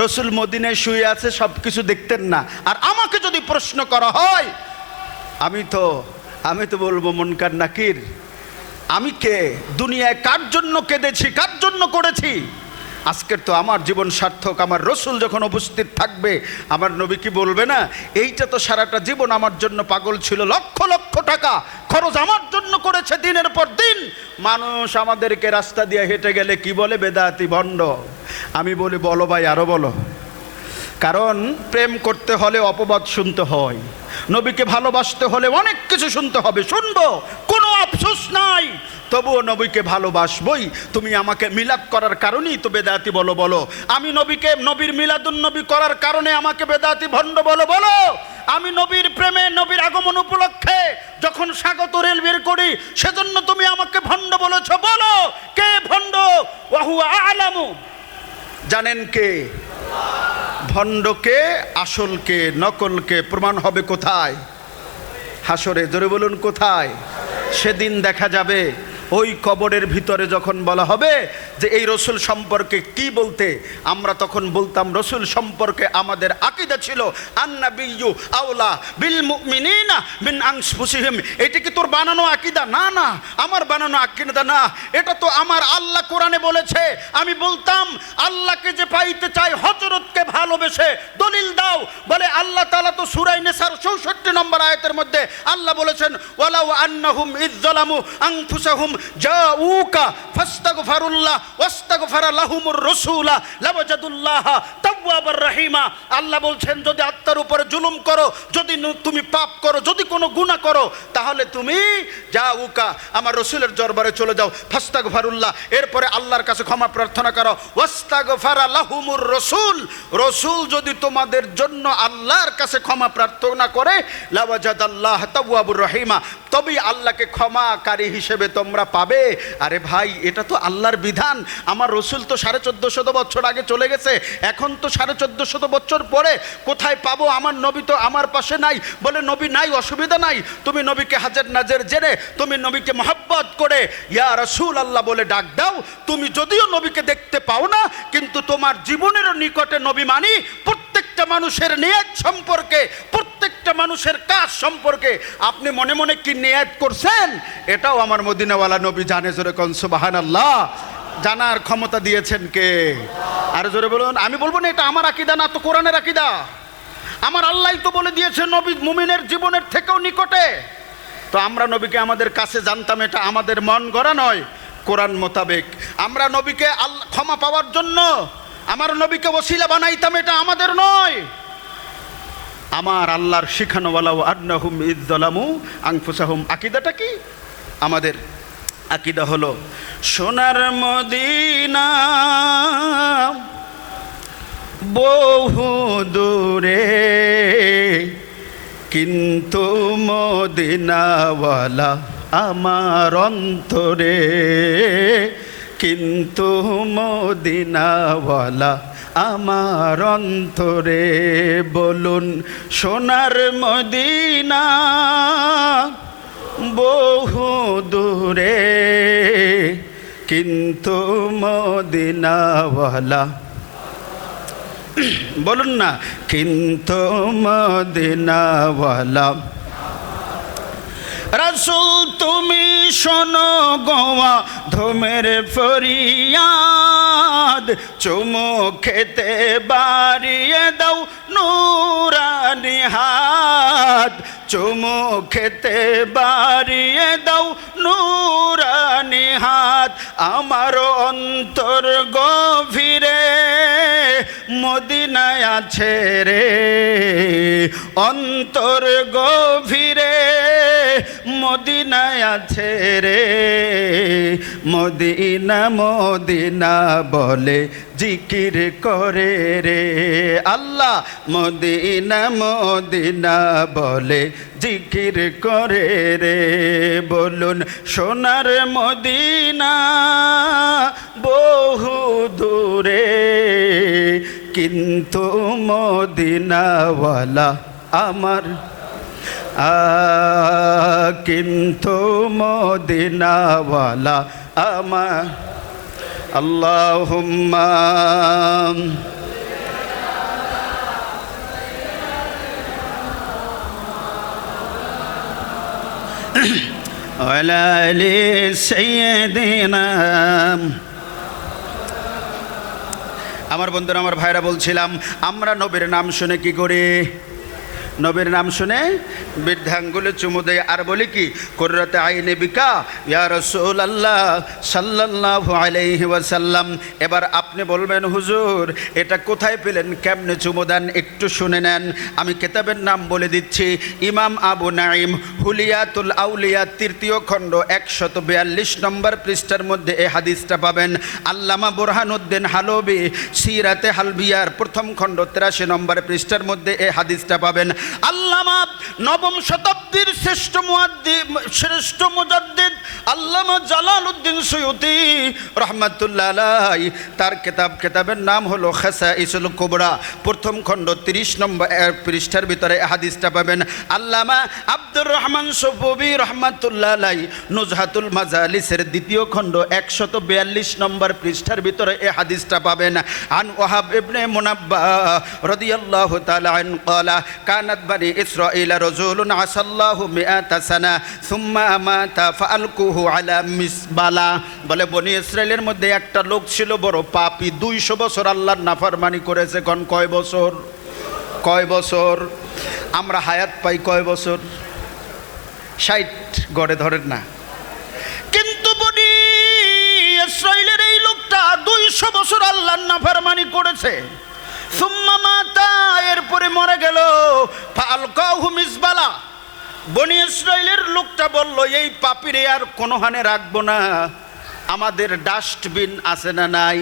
রসুল মদিনায় শুয়ে আছে সব কিছু দেখতেন না। আর আমাকে যদি প্রশ্ন করা হয় আমি তো বলবো মুনকার নাকির, আমি কে, দুনিয়ায় কার জন্য কেঁদেছি, কার জন্য করেছি। আজকের তো আমার জীবন সার্থক, আমার রসুল যখন উপস্থিত থাকবে আমার নবী কি বলবে না, এইটা তো সারাটা জীবন আমার জন্য পাগল ছিল, লক্ষ লক্ষ টাকা খরচ আমার জন্য করেছে দিনের পর দিন। মানুষ আমাদেরকে রাস্তা দিয়ে হেঁটে গেলে কি বলে? বেদাতি, ভণ্ড। আমি বলি বলো ভাই, আরো বলো। কারণ প্রেম করতে হলে অপবাদ শুনতে হয়, নবীকে ভালোবাসতে হলে অনেক কিছু শুনতে হবে, শুনবো, কোনো আফসোস নাই, তবুও নবীকে ভালোবাসবই। তুমি আমাকে মিলাদ করার কারণেই তো বেদাতি বলো বলো, আমি নবীকে, নবীর মিলাদুন নবী করার কারণে আমাকে বেদাতি ভণ্ড বলো বলো। আমি নবীর প্রেমে, নবীর আগমন উপলক্ষে যখন স্বাগত রেল বের করি সেজন্য তুমি আমাকে ভণ্ড বলেছ, বলো কে ভণ্ড? ওয়াহু আলামু, জানেন কে ভণ্ডকে, আসলকে, নকলকে প্রমাণ হবে কোথায়? হাসরে। জোরে বলুন কোথায়? সেদিন দেখা যাবে ওই কবরের ভিতরে যখন বলা হবে যে এই রসুল সম্পর্কে কি বলতে, আমরা তখন বলতাম রসুল সম্পর্কে আমাদের আকীদা ছিল আন্নাবিয়্যু আওলা বিল মুমিনিনা মিন আনফুসিহিম। এটা কি তোর বানানো আকীদা? না না, আমার বানানো আকীদা না, এটা তো আমার আল্লাহ কোরআনে বলেছে। আমি বলতাম আল্লাহকে যে পাইতে চায় হযরতকে ভালোবেসে দলিল দাও। বলে আল্লাহ তাআলা তো সূরা নিসার 64 নম্বর আয়াতের মধ্যে আল্লাহ বলেছেন ওয়ালাউ আন্নাহুম ইযযালামু আনফুসাহুম জাউকা ফাস্তাগফিরুল্লাহ ওয়াস্তাগফারা লাহুমুর রাসূলা লাওয়াজাদুল্লাহ তাওয়াবার রহিমা। আল্লাহ বলছেন যদি আত্মার উপরে জুলুম করো, যদি তুমি পাপ করো, যদি কোনো গুনাহ করো, তাহলে তুমি জাউকা আমার রাসূলের দরবারে চলে যাও, ফাস্তাগফিরুল্লাহ, এরপরে আল্লাহর কাছে ক্ষমা প্রার্থনা করো, ওয়াস্তাগফারা লাহুমুর রাসূল, রাসূল যদি তোমাদের জন্য আল্লাহর কাছে ক্ষমা প্রার্থনা করে, লাওয়াজাদাল্লাহ তাওয়াবুর রহিমা, তবেই আল্লাহকে ক্ষমাকারী হিসেবে তোমরা পাবে। আরে ভাই, এটা তো আল্লাহর বিধান। আমার রসুল তো 1450 বছর আগে চলে গেছে, এখন তো 1450 বছর পরে কোথায় পাবো? আমার নবী তো আমার পাশে নাই। বলে নবী নাই, অসুবিধা নাই, তুমি নবীকে হাজার নাজের জেনে, তুমি নবীকে মহব্বত করে ইয়া রাসূল আল্লাহ বলে ডাক দাও। তুমি যদিও নবীকে দেখতে পাও না, কিন্তু তোমার জীবনের নিকটে নবী মানি। প্রত্যেকটা মানুষের নিয়ত সম্পর্কে, প্রত্যেকটা মানুষের কাজ সম্পর্কে আপনি মনে মনে কি নিয়ত করছেন, এটাও আমার মদিনাওয়ালা নবী জানে। জোরে কোন সুবহানাল্লাহ। জানার ক্ষমতা দিয়েছেন কে? আর জোরে বলুন। আমি বলবো না এটা আমার আকীদা না, তো কোরআনের আকীদা। আমার আল্লাহই তো বলে দিয়েছে নবী মুমিনের জীবনের থেকেও নিকটে। তো আমরা নবীকে আমাদের কাছে জানতাম, এটা আমাদের মন গড়া নয়, কোরআন মোতাবেক। আমরা নবীকে ক্ষমা পাওয়ার জন্য আমার নবীকে ওসিলা বানাইতাম, এটা আমাদের নয়। আমার আল্লাহর শিখানো ওয়ালাউ আন্নাহুম ইযযালামু আনফুসাহুম। আকীদাটা কি? আমাদের আকীদা হলো সোনার মদিনা বহু দূরে, কিন্তু মদিনাওয়ালা আমার অন্তরে, কিন্তু মদিনাওয়ালা আমার অন্তরে। বলুন সোনার মদিনা বহু দূরে, কিন্তু মদিনাওয়ালা, বলুন না, কিন্তু মদিনাওয়ালা রাসূল তুমি শোনো গোয়া ধুমের ফরিয়াদ, চুমু খেতে বাড়িয়ে দাও নূরানি হাত, চুমু খেতে বাড়িয়ে দাও নূরানি হাত। আমার অন্তর গভীরে মদিনায় আছে রে, অন্তর গভীরে মদিনায় আছে রে, মদিনা মদিনা বলে জিকির করে রে আল্লাহ, মদিনা মদিনা বলে জিকির করে রে। বলুন সোনার মদিনা বহু দূরে, কিন্তু মদিনাওয়ালা আমার কিন্তু মদিনাওয়ালা আমার। আল্লাহুম্মা ওয়ালা আলি সাইয়্যিদিনা। আমার বন্ধুরা, আমার ভাইরা, বলছিলাম আমরা নবীর নাম শুনে কি করি? নবীর নাম শুনে বৃদ্ধাঙ্গুলে চুমু দেয় আর বলি কি, কুররাতে আইনি বিকা ইয়া রাসূলুল্লাহ সাল্লাল্লাহু আলাইহি ওয়াসাল্লাম। এবার আপনি বলবেন হুজুর এটা কোথায় পেলেন, কেমনে চুমু দেন, একটু শুনে নেন। আমি কিতাবের নাম বলে দিচ্ছি, ইমাম আবু নাঈম হুলিয়াতুল আউলিয়া ৩য় খণ্ড ১৪২ নম্বর পৃষ্ঠার মধ্যে এই হাদিসটা পাবেন। আল্লামা বুরহানুদ্দিন হালবি সিরাতে হালবিয়ার ১ম খণ্ড ৮৩ নম্বর পৃষ্ঠার মধ্যে এই হাদিসটা পাবেন। আল্লামা নবম শতাব্দীর শ্রেষ্ঠ মুজাদ্দিদ আল্লামা জালালউদ্দিন সুয়ুতি রহমাতুল্লাহ আলাইহি তার কিতাবের নাম হলো খাসাইসুল কুবরা ১ম খণ্ড ৩০ নম্বর পৃষ্ঠার ভিতরে হাদিসটা পাবেন। আল্লামা আব্দুর রহমান সুফুবি রহমাতুল্লাহ আলাইহি নুজহাতুল মাজালিসের ২য় খণ্ড ১৪২ নম্বর পৃষ্ঠার ভিতরে এই হাদিসটা পাবেন। আন ওয়াহাব ইবনে মুনাব্বাহ রাদিয়াল্লাহু তাআলা আনহু ক্বালা কানাত বানি ইসরাঈল রাজুলুন আসাল্লাহু মিআতা সানা সুম্মা মাতা ফাআলকুহু আলা মিসবালা। বলে বনি ইসরাইলের মধ্যে একটা লোক ছিল বড় পাপী, ২০০ বছর আল্লাহর নাফরমানি করেছে। কোন কয় বছর? কয় বছর? আমরা হায়াত পাই কয় বছর? ৬০ গড়ে ধরেন না। কিন্তু বনি ইসরাইলের এই লোকটা ২০০ বছর আল্লাহর নাফরমানি করেছে। সুম্মা মাতা, এরপরে মরে গেল। ফাআলকাহু মিসবালা। বনি ইসরাইলের লোকটা বলল এই পাপীরে আর কোনোখানে রাখবো না, আমাদের ডাস্টবিন আছে না নাই?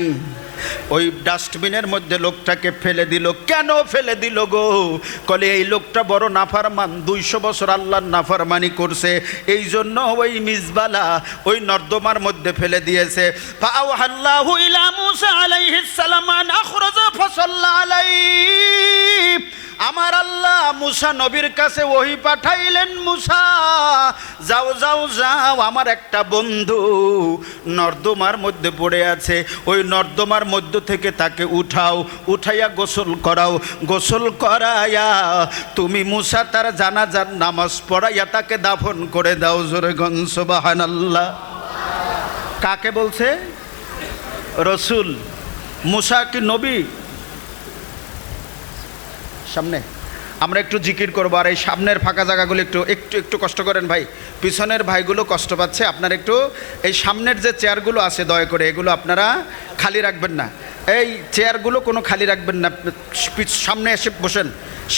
ওই ডাস্টবিনের মধ্যে লোকটাকে ফেলে দিল। কেন ফেলে দিল গো? কলে এই লোকটা বড় নাফরমান, ২০০ বছর আল্লাহর নাফরমানি করছে, এই জন্য ওই মিসবালা ওই নর্দমার মধ্যে ফেলে দিয়েছে। ফাআওহাল্লাহু ইলা মূসা আলাইহিস সালাম আন আখরাজা ফাসাল্লা আলাইহি। আমার আল্লাহ মূসা নবীর কাছে ওহী পাঠাইলেন, মূসা যাও যাও যাও, আমার একটা বন্ধু নর্দমার মধ্যে পড়ে আছে, ওই নর্দমার মধ্য থেকে তাকে উঠাও, উঠাইয়া গোসল করাও, গোসল করাইয়া তুমি মূসা তার জানাজার নামাজ পড়াইয়া তাকে দাফন করে দাও। জোরে গন সুবহানাল্লাহ। কাকে বলছে? রসুল। মূসা কি নবী? সামনে আমরা একটু জিকির করবো, আর এই সামনের ফাঁকা জায়গাগুলো একটু একটু একটু কষ্ট করেন ভাই, পিছনের ভাইগুলো কষ্ট পাচ্ছে। আপনারা একটু এই সামনের যে চেয়ারগুলো আছে দয়া করে এগুলো আপনারা খালি রাখবেন না, এই চেয়ারগুলো কোনো খালি রাখবেন না, সামনে এসে বসেন।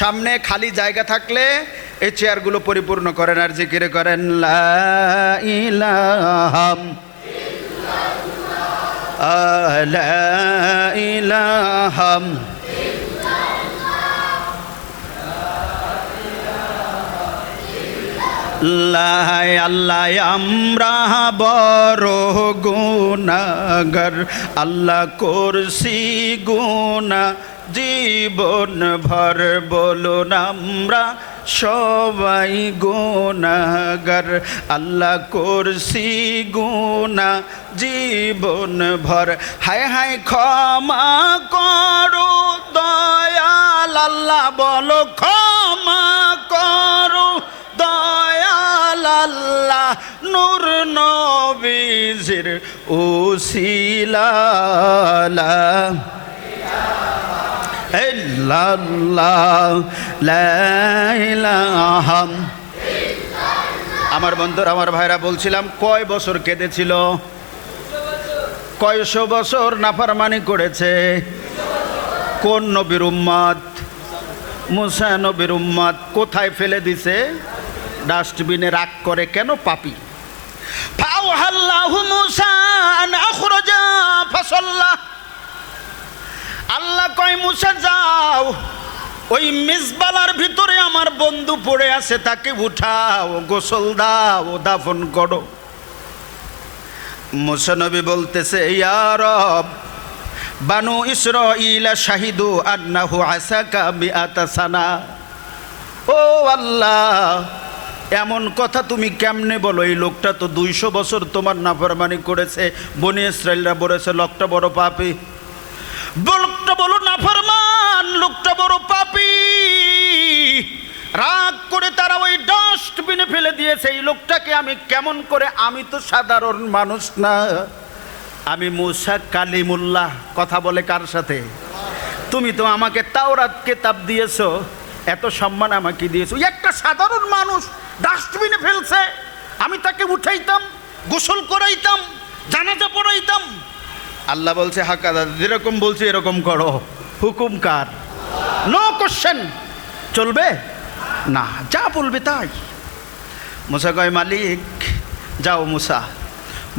সামনে খালি জায়গা থাকলে এই চেয়ারগুলো পরিপূর্ণ করেন আর জিকির করেন লা ইলাহা ইল্লাল্লাহ লা ইলাহা আল্লাহ আমরা বড় গুনাহগার, আল্লাহ করছি গুনাহ জীবন ভর, বলুন আমরা সবাই গুনাহগার, আল্লাহ করছি গুনাহ জীবন ভর। হায় হায় ক্ষমা করো দয়াল, আল্লাহ বলো ক্ষমা করো দয়াল, নবীর উসিলা লা ইল্লাল্লাহ লা ইলাহা। আমার বন্ধুরা, আমার ভাইরা, বলছিলাম কয় বছর কেঁদেছিল, কয়শো বছর নাফরমানি করেছে। কোন নবীর উম্মত? মুসা নবীর উম্মত। কোথায় ফেলে দিছে? ডাস্টবিনে। রাগ করে কেন? পাপী। ফাওহাল্লাহু মুসা আন আখরাজা ফাসাল্লা। আল্লাহ কয়, মুসা যাও, ওই মিসবালার ভিতরে আমার বন্ধু পড়ে আছে, তাকে উঠাও, গোসল দাও, দাফন করো। মুসা নবী বলতেছে, ইয়া রব, বানু ইসরাঈলা শাহিদু আন্নাহু আসাকা মিআতা সানা। ও আল্লাহ, এমন কথা তুমি কেমনে বলো? এই লোকটা তো 200 বছর তোমার নাফরমানি করেছে। বনি ইসরাঈলরা বলেছে লোকটা বড় পাপী, লোকটা বড় নাফরমান, লোকটা বড় পাপী। রাগ করে তারা ওই ডাস্টবিনে ফেলে দিয়েছে। এই লোকটাকে আমি কেমন করে? আমি তো সাধারণ মানুষ না, আমি মুসা কালিমুল্লাহ। কথা বলে কার সাথে? তুমি তো আমাকে তাওরাত কিতাব দিয়েছো, এত সম্মান আমাকে দিয়েছো। একটা সাধারণ মানুষ ডাস্টবিনে ফেলছে, আমি তাকে উঠাইতাম, গোসল করাইতাম, জানাজা পড়াইতাম। আল্লাহ বলছে, হাকাদা, যেরকম বলছি এরকম করো। হুকুম কার? No question. চলবে না, যা বলবে তাই। মুসা কয়, মালিক যাও।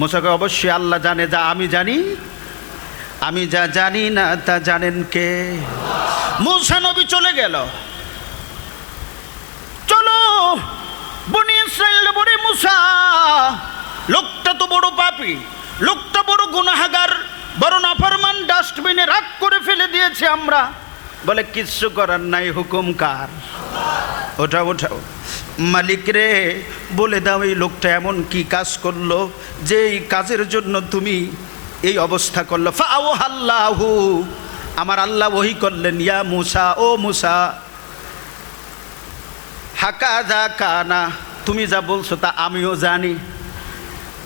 মুসা কয়, অবশ্যই আল্লাহ জানে যা আমি জানি, আমি যা জানি না তা জানেন কে? মুসা নবী চলে গেল। চলো, বনি ইসরাঈল বলে, মুসা, লোকটা তো বড় পাপী, লোকটা বড় গুনাহগার, বড় নাফরমান, ডাস্টবিনে রাগ করে ফেলে দিয়েছে আমরা। বলে, কিচ্ছু করার নাই, হুকুম কার? ওঠাও ওঠাও। মালিক রে, বলে দাও এই লোকটা এমন কি কাজ করলো যে এই কাজের জন্য তুমি এই অবস্থা করলো? ফাওহাল্লাহু, আমার আল্লাহ ওহী করলেন, ইয়া মুসা, ও মুসা, হাকাযা কানা, তুমি যা বলছো তা আমিও জানি।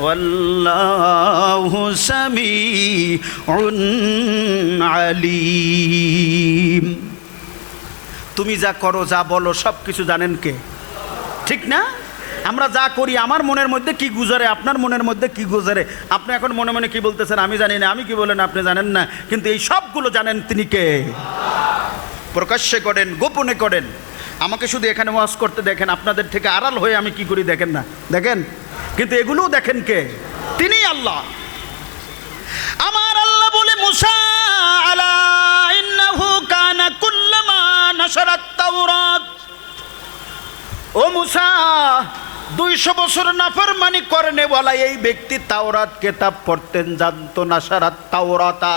ওয়াল্লাহু সামিউন আলীম। তুমি যা করো, যা বলো, সব কিছু জানেন কে? ঠিক না? আমরা যা করি, আমার মনের মধ্যে কি গুজারে, আপনার মনের মধ্যে কি গুজারে। আপনি এখন মনে মনে কি বলতেছেন আমি জানি না, আমি কি বলেন আপনি জানেন না, কিন্তু এই সবগুলো জানেন তিনি কে? প্রকাশ্যে করেন, গোপনে করেন। আমাকে শুধু এখানে ওয়াজ করতে দেখেন, আপনাদের থেকে আড়াল হয়ে আমি কি করি দেখেন না, দেখেন। কিন্তু এগুলোও দেখেন কে? তিনি আল্লাহ। আমার আল্লাহ বলে, মুসা আলা ইন্নাহু কানা কুল্লামা নাশারাত তাওরাত। ও মুসা, 200 বছর নাফরমানি করেনেওয়ালা এই ব্যক্তি তাওরাত কিতাব পড়তেন, জানতো। নাশারাত তাওরাতা,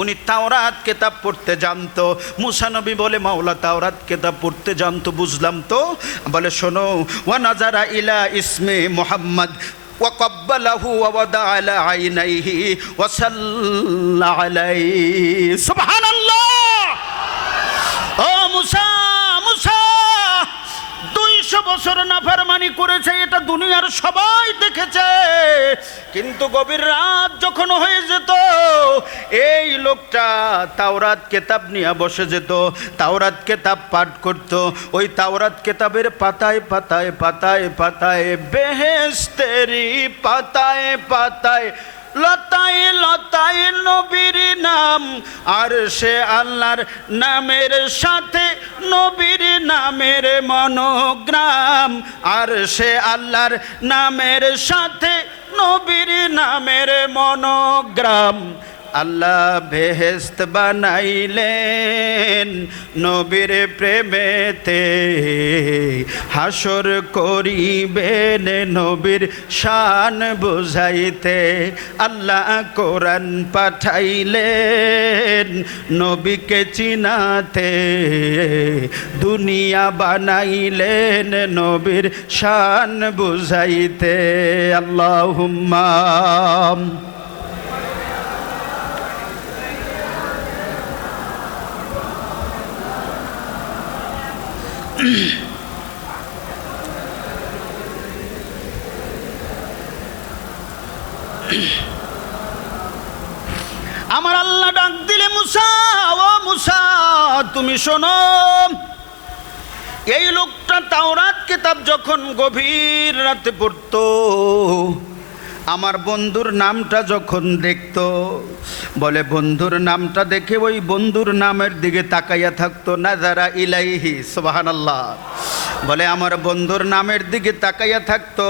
উনি তাওরাত কিতাব পড়তে জানতো। মুসা নবী বলে, মাওলা তাওরাত কিতাব পড়তে জানতো, বুঝলাম তো। বলে, শোনো, ওয়া নাজারা ইলা ইসমে মুহাম্মদ ওয়া ক্বাব্বালাহু ওয়া ওয়াদা আলা আইনাইহি ওয়া সাল্লা আলাইহি। সুবহানাল্লাহ। ও মুসা, 200 বছর নাফরমানি করেছে, এটা দুনিয়ার সবাই দেখেছে। কিন্তু গভীর রাত যখন হয়ে যেত, এই লোকটা তাওরাত কিতাব নিয়ে বসে যেত, তাওরাত কিতাব পাঠ করত। ওই তাওরাত কিতাবের পাতায় পাতায় পাতায় পাতায়, বেহেশতেরি পাতায় পাতায়, লতায় লতায় নবীর নাম, আর সে আল্লাহর নামের সাথে নবীর নামের মনোগ্রাম, আর সে আল্লাহর নামের সাথে নবীর নামের মনোগ্রাম। আল্লাহ বেহেশত বানাইলেন নবীর প্রেমেতে, হাসর করিবেন নবীর শান বুঝাইতে। আল্লাহ কোরআন পাঠাইলেন নবীকে চিনাতে, দুনিয়া বানাইলেন নবীর শান বুঝাইতে। আল্লাহুম্মা তুমি শোনো, এই লোকটা তাওরাত কিতাব যখন গভীর রাতে পড়তো, আমার বন্ধুর নামটা যখন দেখতো, বলে বন্ধুর নামটা দেখে ওই বন্ধুর নামের দিকে তাকাইয়া থাকতো, নাজারা ইলাইহি, সুবহানাল্লাহ। বলে আমার বন্ধুর নামের দিকে তাকাইয়া থাকতো,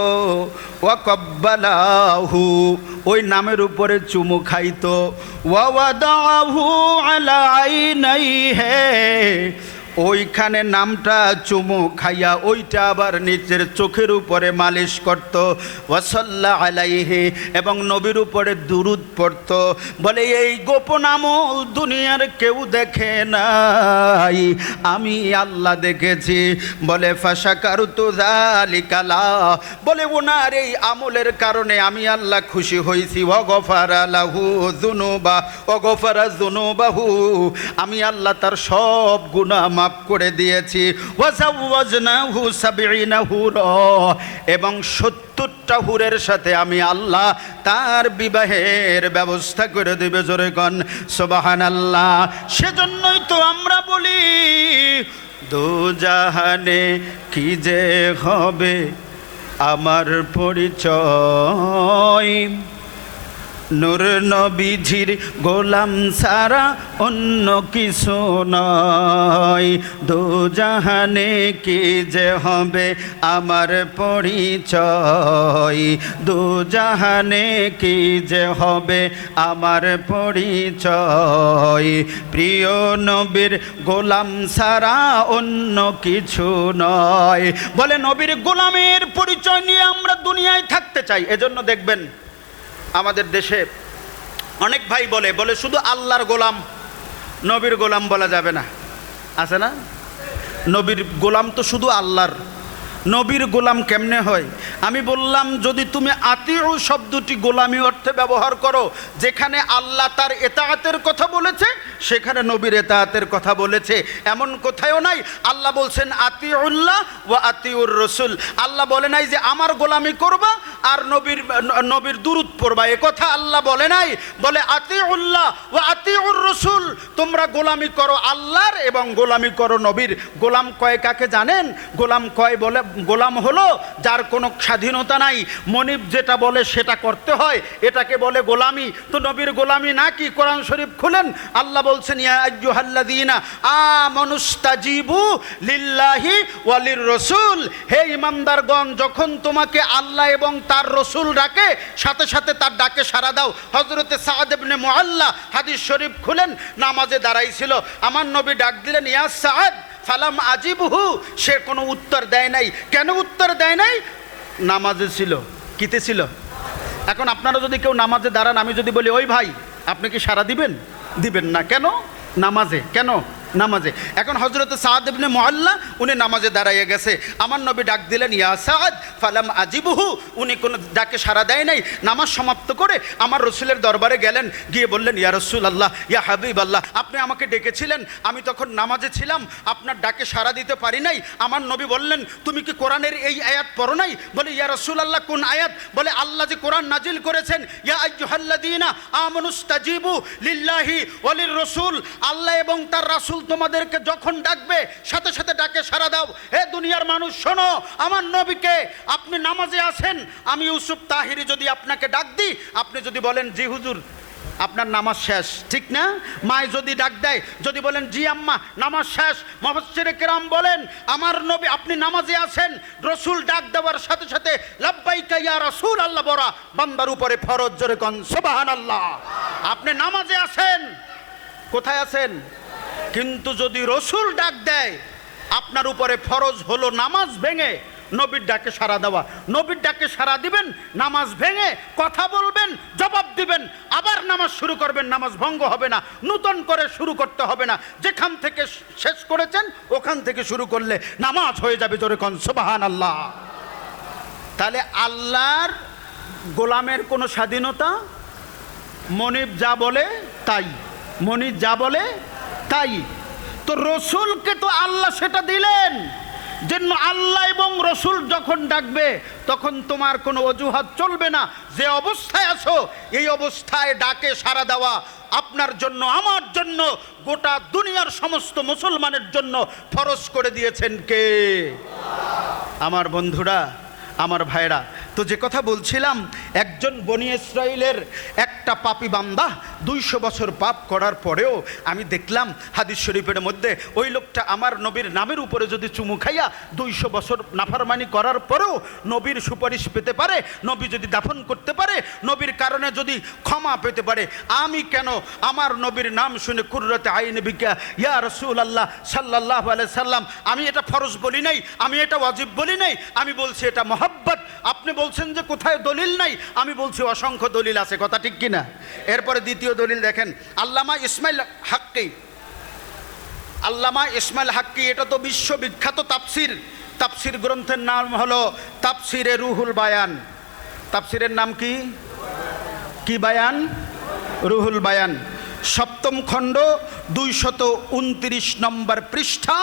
ওয়া কব্বালাহু, ওই নামের উপরে চুমু খাইতো, ওয়া ওয়াদাহু আলা আইনাইহি, ওইখানে নামটা চুমু খাইয়া ওইটা আবার নিচের চোখের উপরে মালিশ করত, ওয়াসাল্লা আলাইহি, এবং নবীর উপরে দুরুদ পড়ত। বলে এই গোপন আমল দুনিয়ার কেউ দেখে নাই, আমি আল্লাহ দেখেছি। বলে ফাশাকারতু যালিকা লা, বলে ওনার এই আমলের কারণে আমি আল্লাহ খুশি হয়েছি। ওয়াগফারা লাহু যুনুবা, ওয়াগফারা যুনুবাহু, আমি আল্লাহ তার সব গুনাহ মাফ করে দিয়েছি। ওয়াজাওয়াজনাহু সাবঈনা হুরা, এবং 70টা হুরের সাথে আমি আল্লাহ তার বিবাহের ব্যবস্থা করে দেবে। জোরে কোন সুবহানাল্লাহ। সেজন্যই তো আমরা বলি দোজাহানে কি যে হবে আমার পরিচয়, নূর নবীজির গোলাম সারা অন্য কিছু নয়। দোজাহানে কি যে হবে আমার পরিচয়, দোজাহানে কি যে হবে আমার পরিচয়, প্রিয় নবীর গোলাম সারা অন্য কিছু নয়। বলে নবীর গোলামের পরিচয় নিয়ে আমরা দুনিয়ায় থাকতে চাই। এজন্য দেখবেন আমাদের দেশে অনেক ভাই বলে শুধু আল্লাহর গোলাম, নবীর গোলাম বলা যাবে না। আছে না? নবীর গোলাম তো শুধু আল্লাহর, নবীর গোলাম কেমনে হয়? আমি বললাম যদি তুমি আতিউ শব্দটি গোলামি অর্থে ব্যবহার করো, যেখানে আল্লাহ তার এতাআতের কথা বলেছে সেখানে নবীর এতাআতের কথা বলেছে, এমন কোথাও নাই। আল্লাহ বলছেন আতিউল্লাহ ওয়া আতিউর রাসূল। আল্লাহ বলে নাই যে আমার গোলামি করবা আর নবীর দুরূদ পড়বা, এ কথা আল্লাহ বলে নাই। বলে আতিউল্লাহ ওয়া আতিউর রাসূল, তোমরা গোলামি করো আল্লাহর এবং গোলামি করো নবীর। গোলাম কয় কাকে জানেন? গোলাম কয় বলে গোলাম হলো যার কোনো স্বাধীনতা নাই, মনিব যেটা বলে সেটা করতে হয়, এটাকে বলে গোলামি। তো নবীর গোলামি নাকি? কোরআন শরীফ খুলেন, আল্লাহ বলছেন ইয়া আইয়ুহাল্লাযীনা আমানুস্তাজিবু লিল্লাহি ওয়া লির রাসূল, হে ঈমানদারগণ যখন তোমাকে আল্লাহ এবং তার রাসূল ডাকে সাথে সাথে তার ডাকে সাড়া দাও। হযরতে সাদ ইবনে মুআল্লা হাদিস শরীফ খুলেন, নামাজে দাঁড়াইছিল, আমার নবী ডাক দিলেন ইয়া সাদ ফালাম আজিবহু, সে কোনো উত্তর দেয় নাই। কেন উত্তর দেয় নাই? নামাজে ছিল। কিতে ছিল? এখন আপনারা যদি কেউ নামাজে দাঁড়ান, আমি যদি বলি ওই ভাই আপনি কি সাড়া দিবেন? দিবেন না। কেন? নামাজে। কেন? নামাজে। এখন হযরত সাদ ইবনে মুআল্লা উনি নামাজে দাঁড়াইয়া গেছে, আমার নবী ডাক দিলেন ইয়া সাদ ফালাম আজিবহু, উনি কোনো ডাকে সাড়া দেয় নাই। নামাজ সমাপ্ত করে আমার রসুলের দরবারে গেলেন, গিয়ে বললেন ইয়া রাসূলুল্লাহ, ইয়া হাবিবাল্লাহ, আপনি আমাকে ডেকেছিলেন, আমি তখন নামাজে ছিলাম, আপনার ডাকে সাড়া দিতে পারি নাই। আমার নবী বললেন তুমি কি কোরআনের এই আয়াত পড়ো নাই? বলে ইয়া রাসূলুল্লাহ কোন আয়াত? বলে আল্লাহ যে কোরআন নাজিল করেছেন ইয়া আইয়ুহাল্লাযীনা আমানুস্তাজিবু লিল্লাহি ওয়া লির রাসূল, আল্লাহ এবং তার রাসূল তোমাদেরকে যখন ডাকবে সাথে সাথে ডাকে সাড়া দাও। হে দুনিয়ার মানুষ শোনো, আমার নবীকে, আপনি নামাজে আছেন, আমি ইউসুফ তাহিরি যদি আপনাকে ডাক দিই, আপনি যদি বলেন জি হুজুর আপনার নামাজ শেষ, ঠিক না? মায় যদি ডাক দেয়, যদি বলেন জি আম্মা নামাজ শেষ, মুফাসসিরে কেরাম বলেন আমার নবী, আপনি নামাজে আছেন, রাসূল ডাক দেওয়ার সাথে সাথে লাব্বাইকা ইয়া রাসূল আল্লাহ বলা বান্দার উপরে ফরজ। জোরে কোন সুবহানাল্লাহ। আপনি নামাজে আছেন, কোথায় আছেন? কিন্তু যদি রসুল ডাক দেয় আপনার উপরে ফরজ হলো নামাজ ভেঙে নবীর ডাকে সাড়া দেওয়া। নবীর ডাকে সাড়া দিবেন, নামাজ ভেঙে কথা বলবেন, জবাব দিবেন, আবার নামাজ শুরু করবেন, নামাজ ভঙ্গ হবে না, নূতন করে শুরু করতে হবে না, যেখান থেকে শেষ করেছেন ওখান থেকে শুরু করলে নামাজ হয়ে যাবে। জোরে কোন সুবহানাল্লাহ। তাহলে আল্লাহর গোলামের কোনো স্বাধীনতা, মনিব যা বলে তাই, মনিব যা বলে তাই। তো রসুলকে তো আল্লাহ সেটা দিলেন, জন্য আল্লাহ এবং রসুল যখন ডাকবে তখন তোমার কোনো অজুহাত চলবে না। যে অবস্থায় আছো এই অবস্থায় ডাকে সাড়া দেওয়া আপনার জন্য, আমার জন্য, গোটা দুনিয়ার সমস্ত মুসলমানের জন্য ফরজ করে দিয়েছেন কে? আমার বন্ধুরা, আমার ভাইরা, তো যে কথা বলছিলাম, একজন বনি ইসরাইলের একটা পাপী বান্দা 200 বছর পাপ করার পরেও আমি দেখলাম হাদিস শরীফের মধ্যে ওই লোকটা আমার নবীর নামের উপরে যদি চুমু খাইয়া 200 বছর নাফরমানি করার পরেও নবীর সুপারিশ পেতে পারে, নবী যদি দাফন করতে পারে, নবীর কারণে যদি ক্ষমা পেতে পারে, আমি কেন আমার নবীর নাম শুনে কুররাতে আইন বিকা ইয়া রাসূলুল্লাহ সাল্লাল্লাহু আলাইহি সাল্লাম, আমি এটা ফরজ বলি নাই, আমি এটা ওয়াজিব বলি নাই, আমি বলছি এটা মহব্বত। আপনি বলছেন যে কোথায় দলিল নাই, আমি বলছি অসংখ্য দলিল আছে, কথা ঠিক কিনা? এরপরে দ্বিতীয় দলিল দেখেন, আল্লামা ইসমাইল হাক্কি, আল্লামা ইসমাইল হাক্কি, এটা তো বিশ্ববিখ্যাত তাফসির গ্রন্থের নাম হলো তাফসিরে রুহুল বায়ান। তাফসিরের নাম কি? কি বায়ান? রুহুল বায়ান। 7ম খণ্ড 229 নম্বর পৃষ্ঠা,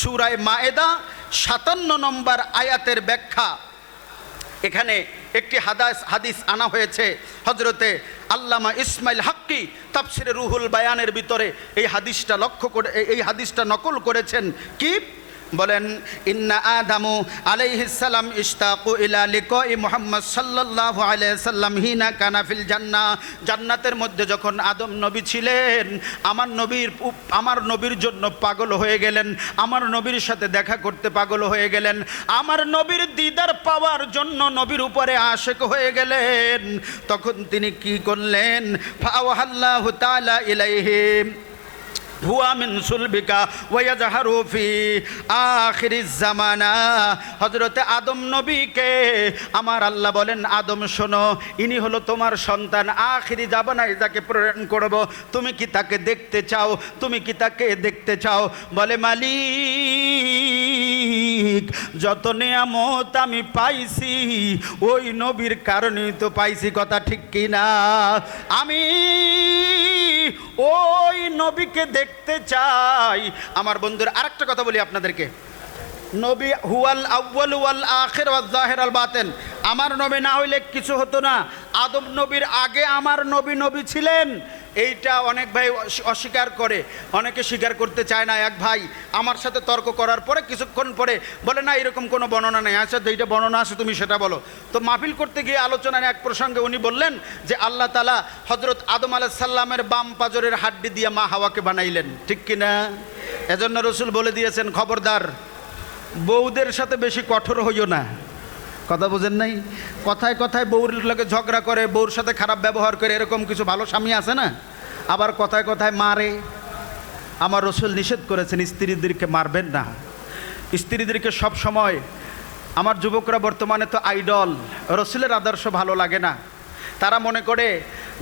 সূরা মায়েদা 57 নম্বর আয়াতের ব্যাখ্যা। এখানে একটি হাদিস আনা হয়েছে, হযরতে আল্লামা ইসমাইল হাক্কি তাফসিরে রুহুল বায়ানের ভিতরে এই হাদিসটা লক্ষ্য করে, এই হাদিসটা নকল করেছেন। কি বলেন? ইন্না আদামু আলাইহিস সালাম ইশতাকু ইলা লিকাই মুহাম্মদ সাল্লাল্লাহু আলাইহি সাল্লাম হিনা কানা ফিল জান্নাহ। জান্নাতের মধ্যে যখন আদম নবী ছিলেন, আমার নবীর জন্য পাগল হয়ে গেলেন, আমার নবীর সাথে দেখা করতে পাগল হয়ে গেলেন, আমার নবীর দিদার পাওয়ার জন্য নবীর উপরে আশিক হয়ে গেলেন। তখন তিনি কি করলেন? ফাওয়াহাল্লাহু তাআলা ইলাইহি হুয়া মিন সুলবিকা ওয়া ইয়াজহারু ফি আখিরিজ জামানা। হযরতে আদম নবীকে আমার আল্লাহ বলেন, আদম শোনো, ইনি হলো তোমার সন্তান, আখিরি জামানায় যাকে প্রেরণ করব, তুমি কি তাকে দেখতে চাও? তুমি কি তাকে দেখতে চাও? বলে, মালিক, যত নিয়ামত আমি পাইছি ওই নবীর কারণেই তো পাইছি, কথা ঠিক কিনা? আমি ওই নবীকে দেখতে চাই। আমার বন্ধুরা, আরেকটা কথা বলি আপনাদেরকে, নবী হুয়াল আউয়াল ওয়াল আখির ওয়াল যাহির আল বাতিন। আমার নবী না হইলে কিছু হতো না। আদম নবীর আগে আমার নবী ছিলেন। এইটা অনেক ভাই অস্বীকার করে, অনেকে স্বীকার করতে চায় না। এক ভাই আমার সাথে তর্ক করার পরে কিছুক্ষণ পরে বলে, না এরকম কোনো বর্ণনা নেই। আচ্ছা, যেইটা বর্ণনা আছে তুমি সেটা বলো। তো মাহফিল করতে গিয়ে আলোচনার এক প্রসঙ্গে উনি বললেন যে আল্লাহ তাআলা হযরত আদম আলাইহিস সালামের বাম পাজরের হাড্ডি দিয়ে মা হাওয়াকে বানাইলেন, ঠিক কিনা? এজন্য রাসূল বলে দিয়েছেন, খবরদার বউদের সাথে বেশি কঠোর হইও না। কথা বুঝেন নাই? কথায় কথায় বউর লোকে ঝগড়া করে, বউর সাথে খারাপ ব্যবহার করে, এরকম কিছু ভালো স্বামী আছে না? আবার কথায় কথায় মারে। আমার রাসূল নিষেধ করেছেন স্ত্রীদেরকে মারবেন না। স্ত্রীদেরকে সব সময়, আমার যুবকরা বর্তমানে তো আইডল, রাসূলের আদর্শ ভালো লাগে না। তারা মনে করে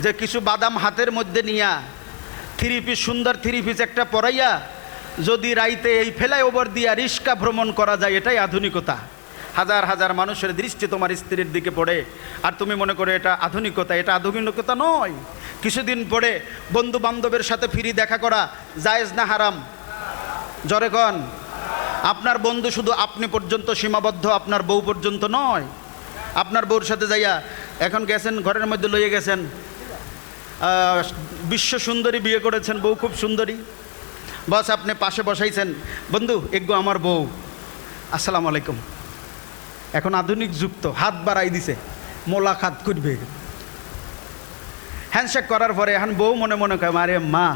যে কিছু বাদাম হাতের মধ্যে নিয়া সুন্দর থ্রি পিস একটা পরাইয়া যদি রাইতে এই ফ্লাইওভার দিয়া রিক্সা ভ্রমণ করা যায়, এটাই আধুনিকতা। হাজার হাজার মানুষের দৃষ্টি তোমার স্ত্রীর দিকে পড়ে, আর তুমি মনে করো এটা আধুনিকতা। এটা আধুনিকতা নয়। কিছুদিন পরে বন্ধু বান্ধবের সাথে ফ্রি দেখা করা জায়েজ না হারাম? জোরে কন। আপনার বন্ধু শুধু আপনি পর্যন্ত সীমাবদ্ধ, আপনার বউ পর্যন্ত নয়। আপনার বউর সাথে যাইয়া এখন গেছেন, ঘরের মধ্যে লইয়ে গেছেন, বিশ্ব সুন্দরী বিয়ে করেছেন, বউ খুব সুন্দরী, বস আপনি পাশে বসাইছেন, বন্ধু এগো আমার বউ, আসসালামু আলাইকুম। এখন আধুনিক যুক্ত, হাত বাড়াই দিছে, মোলাকাত করবে। হ্যান্ডশেক করার পরে এখন বউ মনে মনে কয়, আরে মা,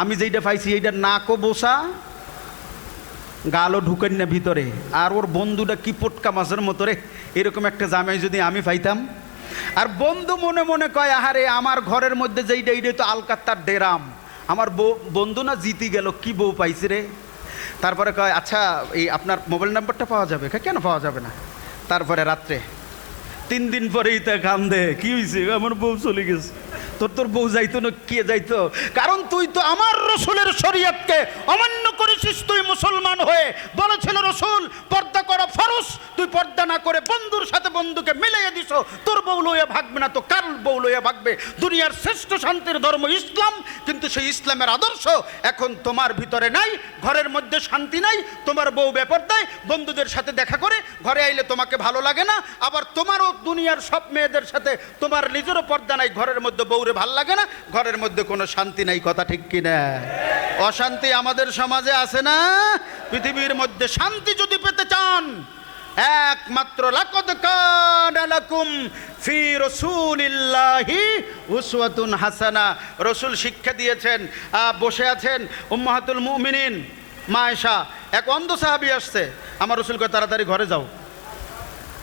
আমি যেইটা পাইছি এইটা নাকও বসা, গালও ঢুকেন না ভিতরে, আর ওর বন্ধুটা কি পটকা মাছের মতো রে, এরকম একটা জামাই যদি আমি পাইতাম। আর বন্ধু মনে মনে কয়, আহারে আমার ঘরের মধ্যে যেইটা এইটা তো আলকাত্তার ডেরাম, আমার বন্ধু না জিতি গেল, কি বউ পাইছে রে। তারপরে কয়, আচ্ছা এই আপনার মোবাইল নাম্বারটা পাওয়া যাবে? কেন পাওয়া যাবে না? তারপরে রাত্রে 3 দিন পরেই তা কান্দে, কি হয়েছে? আমার বউ চলে গেছে। তোর বউ যাইতো না? কে যাইতো? কারণ তুই তো আমার রাসূলের শরীয়তকে অমান্য করেছিস। তুই মুসলমান হয়ে বলেছিল রাসূল পর্দা করা ফরজ, তুই পর্দা না করে বন্ধুর সাথে বন্ধুকে মিলাইয়া দিছো, তোর বউ লইয়া ভাগবে না তো কার বউ লইয়া ভাগবে? দুনিয়ার শ্রেষ্ঠ শান্তির ধর্ম ইসলাম, কিন্তু সেই ইসলামের আদর্শ এখন তোমার ভিতরে নাই। ঘরের মধ্যে শান্তি নাই, তোমার বউ বেপরদায় বন্ধুদের সাথে দেখা করে, ঘরে আইলে তোমাকে ভালো লাগে না, আবার তোমারও দুনিয়ার সব মেয়েদের সাথে তোমার নিজেরও পর্দা নাই, ঘরের মধ্যে বউরে ভাল লাগে না, ঘরের মধ্যে কোনো শান্তি নাই। কথা ঠিক কিনা? অশান্তি আমাদের সমাজে আছে না? পৃথিবীর মধ্যে শান্তি যদি পেতে চান, একমাত্র লাকাদ কানা লাকুম ফি রাসূলিল্লাহি উসওয়াতুন হাসানা। রাসূল শিক্ষা দিয়েছেন। বসে আছেন উম্মাহাতুল মুমিনিন মা আয়েশা, এক অন্ধ সাহাবী আসছে, আমার রাসূল কয় তাড়াতাড়ি ঘরে যাও।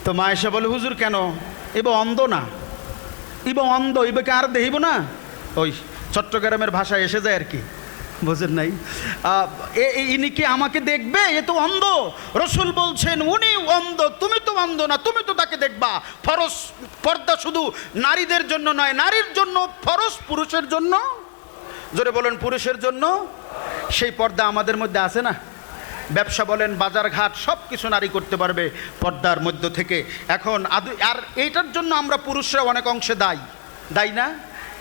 তো মা আয়েশা বলে, হুজুর কেন? এবার অন্ধ না, ইবা অন্ধ, ইবাকে আর দেখিব না? ওই চট্টগ্রামের ভাষায় এসে যায় আর কি, বোঝেন নাই? ইনি কি আমাকে দেখবে? এ তো অন্ধ। রসুল বলছেন উনি অন্ধ, তুমি তো অন্ধ না, তুমি তো তাকে দেখবা। ফরজ পর্দা শুধু নারীদের জন্য নয়, নারীর জন্য ফরজ, পুরুষের জন্য। জোরে বলেন, পুরুষের জন্য। সেই পর্দা আমাদের মধ্যে আছে না? ব্যবসা বলেন, বাজারঘাট সব কিছু নারী করতে পারবে পর্দার মধ্য থেকে। এখন আর এইটার জন্য আমরা পুরুষরা অনেক অংশে দায়ী না?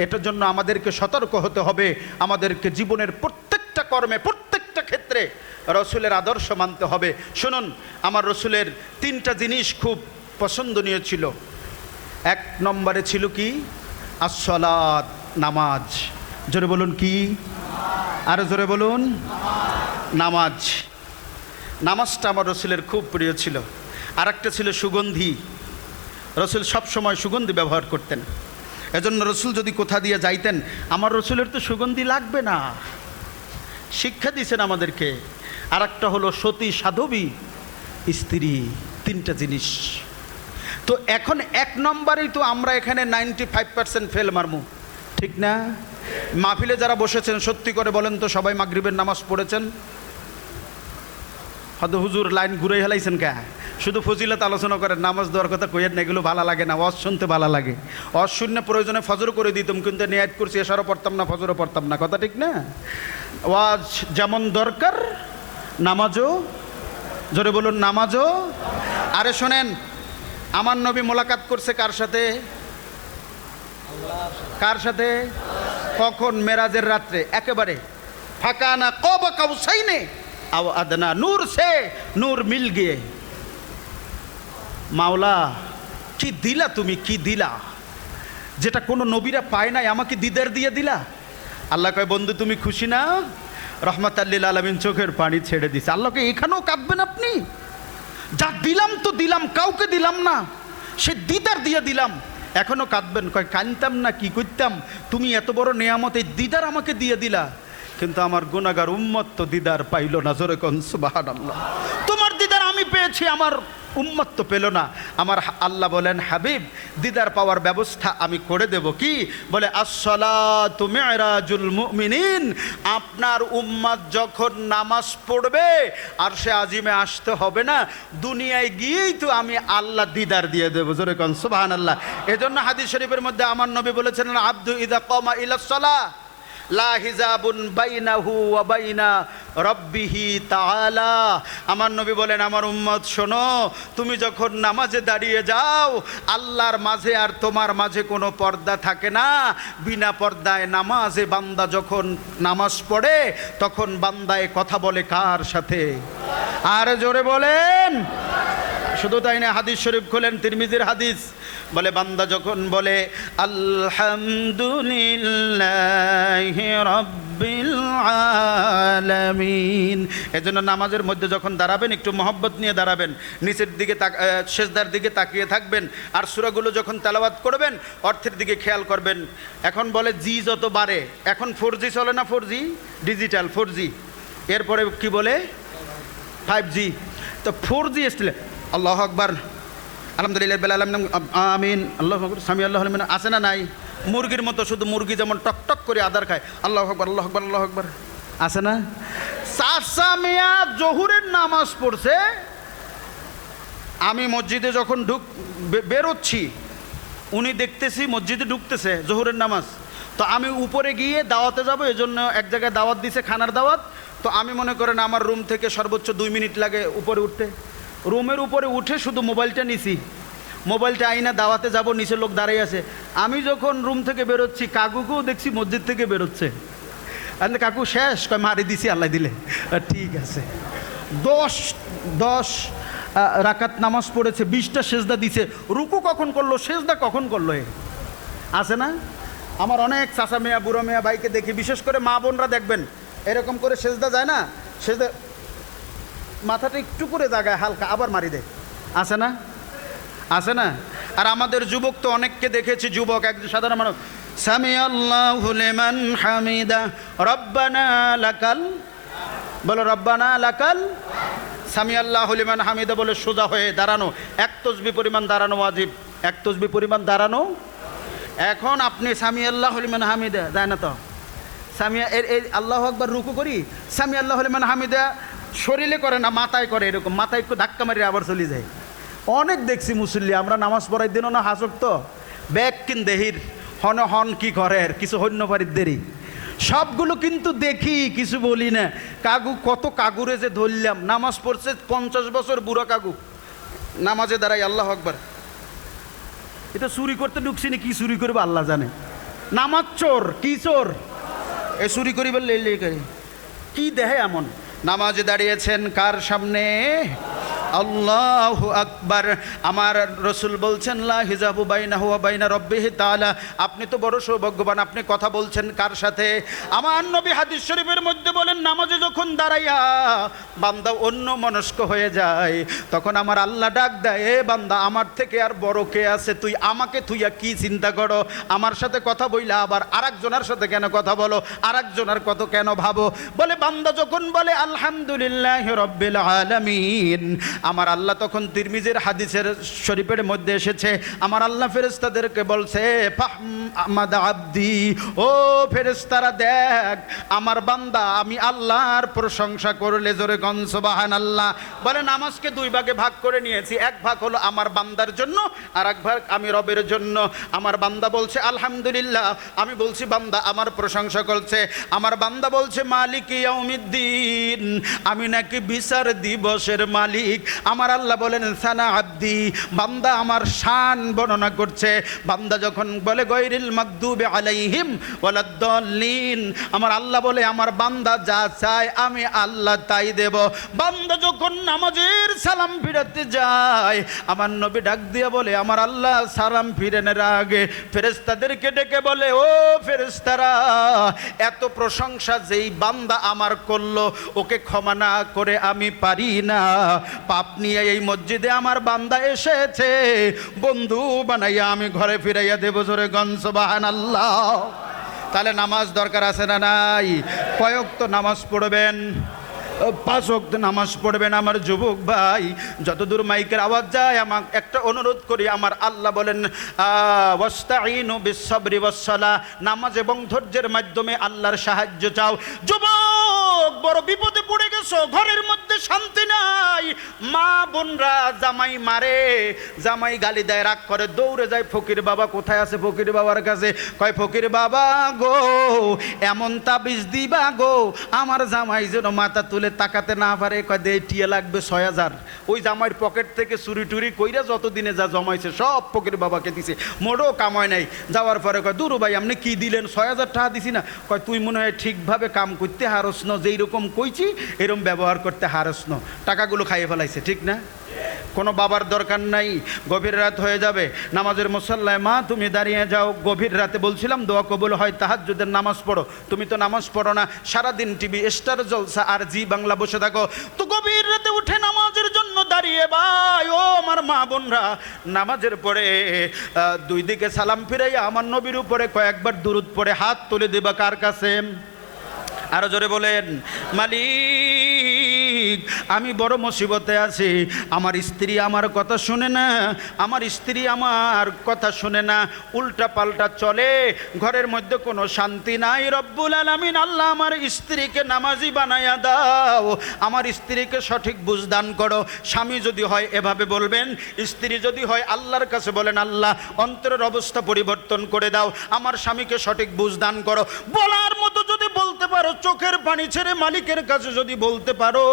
এটার জন্য আমাদেরকে সতর্ক হতে হবে। আমাদেরকে জীবনের প্রত্যেকটা কর্মে, প্রত্যেকটা ক্ষেত্রে রসুলের আদর্শ মানতে হবে। শুনুন, আমার রসুলের 3টা জিনিস খুব পছন্দনীয় ছিল। 1 নম্বরে ছিল কি? আসসালাত, নামাজ। জোরে বলুন কি? আরো জোরে বলুন। নামাজ। নামাজটা আমার রসুলের খুব প্রিয় ছিল। আর একটা ছিল সুগন্ধি। রসুল সবসময় সুগন্ধি ব্যবহার করতেন। এজন্য রসুল যদি কোথা দিয়ে যাইতেন, আমার রসুলের তো সুগন্ধি লাগবে না, শিক্ষা দিয়েছেন আমাদেরকে। আর একটা হলো সতী সাধবী স্ত্রী। 3টা জিনিস। তো এখন 1 নম্বরেই তো আমরা এখানে 95% ফেল মারমু, ঠিক না? মাহফিলে যারা বসেছেন সত্যি করে বলেন তো, সবাই মাগরিবের নামাজ পড়েছেন? হয়তো হুজুর লাইন ঘুরে হেলাইছেন কে? শুধু ফজিলত আলোচনা করেন, নামাজ দেওয়ার কথা কইয়েন না, এগুলো ভালো লাগে না। ওয়াজ শুনতে ভালো লাগে, ওয়াজ শুনলে প্রয়োজনে ফজর করে দিতাম, কিন্তু নিয়াত করছি এশারও পড়তাম না, ফজরও পড়তাম না। কথা ঠিক না? ওয়াজ যেমন দরকার, নামাজও। জোরে বলুন, নামাজও। আরে শোনেন, আমার নবী মোলাকাত করছে কার সাথে? কার সাথে? কখন? মেরাজের রাত্রে। একেবারে ফাঁকা না, কবা কাউসাইনে আও আদনা, নূর সে নূর মিল গিয়ে। মাওলা কি দিলা তুমি, কি দিলা যেটা কোনো নবীরা পায় নাই, আমাকে দিদার দিয়ে দিলা। আল্লাহ কয়, বন্ধু তুমি খুশি না? রহমাতাল্লিল আলামিন চোখের পানি ছেড়ে দিছে। আল্লাহকে এখানেও কাঁদবেন আপনি? যা দিলাম তো দিলাম, কাউকে দিলাম না, সে দিদার দিয়ে দিলাম, এখনো কাঁদবেন? কয় কাঁদতাম না, কি করতাম? তুমি এত বড় নেয়ামত, এই দিদার আমাকে দিয়ে দিলা, কিন্তু আমার গুনাহগার উম্মত তো দিদার পাইল না। জোরে কোন সুবহানাল্লাহ। তোমার দিদার আমি পেয়েছি, আমার উম্মত তো পেল না। আমার আল্লাহ বলেন, হাবিব দিদার পাওয়ার ব্যবস্থা আমি করে দেব। কি বলে? আসসালাতু মিরাজুল মুমিনিন। আপনার উম্মত যখন নামাজ পড়বে আর সে আজিমে আসতে হবে না, দুনিয়ায় গিয়েই তো আমি আল্লাহ দিদার দিয়ে দেবো। জোরে কোন সুবহানাল্লাহ। এজন্য হাদিস শরীফের মধ্যে আমার নবী বলেছেন, আব্দু ইযা কামা ইলাস সালাহ লা হিজাবুন বাইনাহু ওয়া বাইনা রাব্বিহি তাআলা। আমার নবী বলেন, আমার উম্মত শোনো, তুমি যখন নামাজে দাঁড়িয়ে যাও, আল্লাহর মাঝে আর তোমার মাঝে কোনো পর্দা থাকে না। বিনা পর্দায় নামাজে বান্দা যখন নামাজ পড়ে, তখন বান্দায় কথা বলে কার সাথে? আর জোরে বলেন। শুধু তাই না, হাদিস শরীফ খোলেন, তিরমিজির হাদিস, বলে বান্দা যখন বলে আলহামদুলিল্লাহি রাব্বিল আলামিন। এজন্য নামাজের মধ্যে যখন দাঁড়াবেন একটু মহব্বত নিয়ে দাঁড়াবেন, নিচের দিকে সেজদার দিকে তাকিয়ে থাকবেন, আর সূরাগুলো যখন তেলাওয়াত করবেন অর্থের দিকে খেয়াল করবেন। এখন বলে জি যত বাড়ে, এখন 4G চলে না, 4G ডিজিটাল 4G, এরপরে কি বলে 5G। তো 4G এসলে আল্লাহু আকবার, আলহামদুলিল্লাহ রাব্বিল আলামিন, আমিন, আল্লাহু আকবার, সামি আল্লাহু লিমান, আছে না নাই? মুরগির মতো, শুধু মুরগি যেমন টক টক করে আদার খায়, আল্লাহু আকবার, আল্লাহু আকবার, আল্লাহু আকবার, আছে না? চাচা মিয়া জোহরের নামাজ পড়ছে, আমি মসজিদে যখন বেরোচ্ছি, উনি দেখতেছি মসজিদে ঢুকতেছে জোহরের নামাজ। তো আমি উপরে গিয়ে দাওয়াতে যাব, এজন্য এক জায়গায় দাওয়াত দিছে, খানার দাওয়াত। তো আমি মনে করেন আমার রুম থেকে সর্বোচ্চ 2 মিনিট লাগে উপরে উঠতে। রুমের উপরে উঠে শুধু মোবাইলটা নিছি, মোবাইলটা আইনা দাওয়াতে যাব, নিচে লোক দাঁড়িয়ে আছে। আমি যখন রুম থেকে বেরোচ্ছি কাকুকেও দেখছি মসজিদ থেকে বেরোচ্ছে। আর কাকু শেষ, কয় মারি দিছি আল্লাহ দিলে। ঠিক আছে। 10 রাকাত নামাজ পড়েছে, 20টা সেজদা দিছে। রুকু কখন করলো, সেজদা কখন করলো? আছে না? আমার অনেক চাচা মেয়া, বুড়ো মেয়া ভাইকে দেখি, বিশেষ করে মা বোনরা দেখবেন এরকম করে সেজদা যায় না, সেজদা মাথাটা একটু করে জায়গায় হালকা আবার মারি দেয়। আছে না? আছে না? আর আমাদের যুবক তো অনেককে দেখেছি, যুবক একজন সাধারণ মানুষ, সামি আল্লাহু লিমান হামিদা রব্বানা লাকাল, বলো রব্বানা লাকাল। সামি আল্লাহু লিমান হামিদা বলে সোজা হয়ে দাঁড়ানো, এক তসবিহ পরিমাণ দাঁড়ানো ওয়াজিব, এক তসবিহ পরিমাণ দাঁড়ানো। এখন আপনি সামি আল্লাহু লিমান হামিদা যায় না তো, সামিয়া এই আল্লাহু আকবার রুকু করি, সামি আল্লাহু লিমান হামিদা শরীরে করে না, মাথায় করে, এরকম মাথায় একটু ধাক্কা মারি আবার চলে যায়। অনেক দেখছি মুসল্লি, আমরা নামাজ পড়াই দিনও না হাসক তো ব্যাগ কিন দেহির হন হন কি করে কিছু হন্য পারির দেরি, সবগুলো কিন্তু দেখি, কিছু বলি না। কাকু কত কাকুরে যে ধরলাম, নামাজ পড়ছে 50 বছর বুড়ো কাকু, নামাজে দাঁড়াই আল্লাহু আকবার। এটা চুরি করতে ঢুকছি না, কি চুরি করবে আল্লাহ জানে। নামাজ চোর, কি চোর? এ চুরি করিবার লেলে করে কি দেহে এমন। নামাজে দাঁড়িয়েছেন কার সামনে? আল্লাহু আকবার। আমার রসুল বলছেন লা হিজাবু বাইনাহু ওয়া বাইনা রাব্বিহি তাআলা। আপনি তো বড় সৌভাগ্যবান, আপনি কথা বলছেন কার সাথে? আমার নবী হাদিস শরীফের মধ্যে বলেন, নামাজে যখন দাঁড়াইয়া বান্দা অন্য মনস্ক হয়ে যায়, তখন আমার আল্লাহ ডাক দেয়, এ বান্দা আমার থেকে আর বড় কে আছে? তুই আমাকে থুইয়া কি চিন্তা করো? আমার সাথে কথা বইলা আবার আরেকজনের সাথে কেন কথা বলো? আরেকজনের কত কেন ভাবো? বলে বান্দা যখন বলে আলহামদুলিল্লাহি রাব্বিল আলামিন, আমার আল্লাহ তখন তিরমিজির হাদিসের শরীফের মধ্যে এসেছে, আমার আল্লাহ ফেরেশতাদেরকে বলছে, ফাহমাদ আব্দি, ও ফেরেশতারা দেখ আমার বান্দা আমি আল্লাহর প্রশংসা করলে, জোরে গন সুবহানাল্লাহ। বলে নামাজকে 2 ভাগে ভাগ করে নিয়েছি, এক ভাগ হলো আমার বান্দার জন্য, আর এক ভাগ আমি রবের জন্য। আমার বান্দা বলছে আলহামদুলিল্লাহ, আমি বলছি বান্দা আমার প্রশংসা করছে। আমার বান্দা বলছে মালিক ইয়াউমিদ্দিন, আমি নাকি বিচার দিবসের মালিক। আমার আল্লাহ বলেন সানা আব্দি, বান্দা আমার শান বর্ণনা করছে। বান্দা যখন বলে গায়রিল মাগদুবি আলাইহিম ওয়ালাদ-দাল্লিন, আমার আল্লাহ বলে আমার বান্দা যা চায় আমি আল্লাহ তাই দেব। বান্দা যখন নামাজের সালাম ফিরাতে যায়, আমার নবী ডাক দিয়ে বলে, আমার আল্লাহ সালাম ফিরানোর আগে ফেরেশতাদেরকে ডেকে বলে, ও ফেরেশতারা, এত প্রশংসা যেই বান্দা আমার করলো, ওকে ক্ষমা না করে আমি পারি না। পাপ নিয়ে এই মসজিদে আমার বান্দা এসেছে, বন্ধু বানাইয়া আমি ঘরে ফিরাইয়া দেব, জোরে গন সুবহানাল্লাহ। তাহলে নামাজ দরকার আছে না নাই? কয় ওয়াক্ত নামাজ পড়বেন? 5 ওয়াক্ত নামাজ পড়বেন। আমার যুবক ভাই, যতদূর মাইকের আওয়াজ যায় আমার একটা অনুরোধ করি, আমার আল্লাহ বলেন ওয়াস্তাঈনু বিস-সাবরি ওয়াস-সালাহ, নামাজ এবং ধৈর্যের মাধ্যমে আল্লাহর সাহায্য চাও। যুবক বড় বিপদে পড়ে গেছো, ঘরের মধ্যে শান্তি নাই, মা বোনরা জামাই মারে, জামাই গালি দেয়, রাগ করে, দৌড়ে যায় ফকির বাবা। কোথায় আছে ফকির বাবার কাছে? কয় ফকির বাবা গো, এমন তাবিজ দিবা গো আমার জামাই যেন মাথা তুলে তাকাতে না পারে। কয় দে টিয়া লাগবে 6000। ওই জামাইয়ের পকেট থেকে চুরি টুরি কইরা যতদিনে যা জমাইছে সব ফকির বাবাকে দিছে, মোড়ও কামায় নাই। যাওয়ার পরে কয় দূর ভাই আপনি কি দিলেন? 6000 টাকা দিছি না। কয় তুই মনে হয় ঠিকভাবে কাম করতে হারস ন, যেই রকম কইছি এরকম ব্যবহার করতে হারস ন, টাকাগুলো খাইয়ে ফেলাইছে, ঠিক না? কোনো বাবার দরকার নাই। গভীর রাত হয়ে যাবে, নামাজের মুসল্লায় মা তুমি দাঁড়িয়ে যাও। গভীর রাতে বলছিলাম দোয়া কবুল হয়, তাহাজ্জুদের নামাজ পড়ো। তুমি তো নামাজ পড়ো না, সারাদিন টিভি স্টার জলসা আর জি বাংলা বসে থাকো। তো গভীর রাতে উঠে নামাজের জন্য দাঁড়িয়ে ভাই ও আমার মা বোনরা, নামাজের পরে 2 দিকে সালাম ফিরাইয়া আমার নবীর উপরে কয়েকবার দুরুদ পড়ে হাত তুলে দিবা। কার কাছে? আরো জোরে বলেন, মালিক আমি বড় মুসিবতে আছি, আমার স্ত্রী আমার কথা শুনে না, আমার স্ত্রী আমার কথা শুনে না, উল্টা পাল্টা চলে, ঘরের মধ্যে কোনো শান্তি নাই। রব্বুল আলামিন আল্লাহ আমার স্ত্রীকে নামাজি বানাইয়া দাও, আমার স্ত্রীকে সঠিক বুঝ দান করো। স্বামী যদি হয় এভাবে বলবেন, স্ত্রী যদি হয় আল্লাহর কাছে বলেন, আল্লাহ অন্তরের অবস্থা পরিবর্তন করে দাও, আমার স্বামীকে সঠিক বুঝ দান করো। বলার মতো যদি বলতে পারে একবার চোখের পানি ছেড়ে মালিকের কাছে যদি বলতে পারো,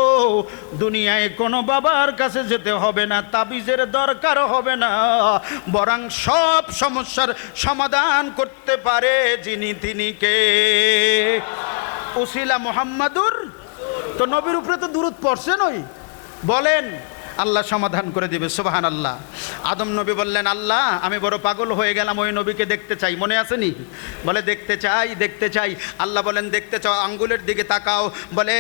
দুনিয়ায় কোনো বাবার কাছে যেতে হবে না, তাবিজের দরকার হবে না, বরং সব সমস্যার সমাধান করতে পারে যিনি, তিনি কে? উসিলা মুহাম্মাদুর। তো নবীর উপরে তো দুরূদ পড়ছেন, ওই বলেন আল্লাহ সমাধান করে দিবে। সুবহানাল্লাহ। আদম নবী বললেন, আল্লাহ আমি বড় পাগল হয়ে গেলাম, ওই নবীকে দেখতে চাই। মনে আসেনি? বলে দেখতে চাই, দেখতে চাই। আল্লাহ বলেন, দেখতে চাও, আঙ্গুলের দিকে তাকাও। বলে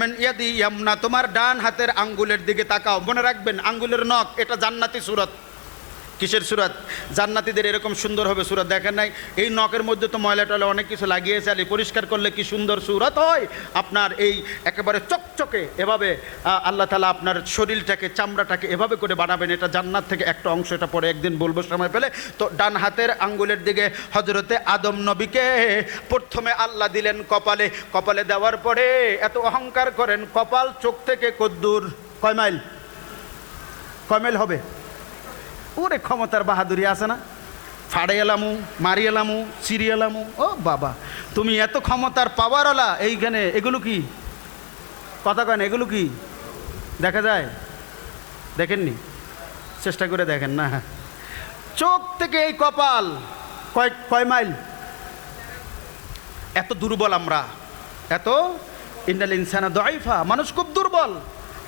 মান ইয়াদি ইয়ামনা, তোমার ডান হাতের আঙ্গুলের দিকে তাকাও। মনে রাখবেন, আঙ্গুলের নখ এটা জান্নাতি সূরত। কিসের সূরত? জান্নাতীদের এরকম সুন্দর হবে সূরত, দেখেন নাই? এই নখের মধ্যে তো ময়লা টয়লা অনেক কিছু লাগিয়েছে, আর পরিষ্কার করলে কি সুন্দর সূরত হয় আপনার। এই একেবারে চকচকে এভাবে আল্লাহ তাআলা আপনার শরীরটাকে, চামড়াটাকে এভাবে করে বানাবেন। এটা জান্নাত থেকে একটা অংশ, এটা পরে একদিন বলবো সময় পেলে। তো ডান হাতের আঙ্গুলের দিকে হযরতে আদম নবীকে প্রথমে আল্লাহ দিলেন কপালে। কপালে দেওয়ার পরে এত অহংকার করেন, কপাল চোখ থেকে কদ্দূর? কয় মাইল? কয় মাইল হবে? ওরে ক্ষমতার বাহাদুরি আছে না? ফাড়ে এলামু, মারি এলামু, চিরি এলামু। ও বাবা, তুমি এত ক্ষমতার পাওয়ারওয়ালা। এইখানে এগুলো কি কথা কেন? এগুলো কি দেখা যায়? দেখেননি? চেষ্টা করে দেখেন না। চোখ থেকে এই কপাল কয় মাইল? এত দুর্বল আমরা, এত। ইন্নাল ইনসানা দাইফা, মানুষ খুব দুর্বল।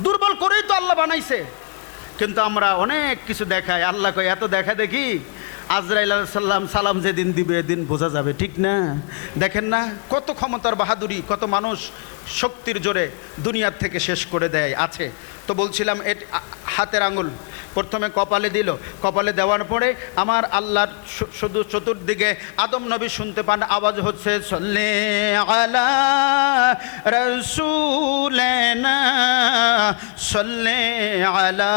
দুর্বল করেই তো আল্লাহ বানাইছে। কিন্তু আমরা অনেক কিছু দেখাই। আল্লাহ কয় এত দেখা দেখি, আজরাইল আলাইহিস সালাম সালাম যেদিন দিবে এদিন বোঝা যাবে, ঠিক না? দেখেন না কত ক্ষমতার বাহাদুরি, কত মানুষ শক্তির জোরে দুনিয়ার থেকে শেষ করে দেয় আছে। তো বলছিলাম, হাতের আঙুল প্রথমে কপালে দিল। কপালে দেওয়ার পরে আমার আল্লাহর শুধু চতুর্দিকে আদম নবী শুনতে পান, আওয়াজ হচ্ছে সাল্লি আলা রাসূলিনা সাল্লি আলা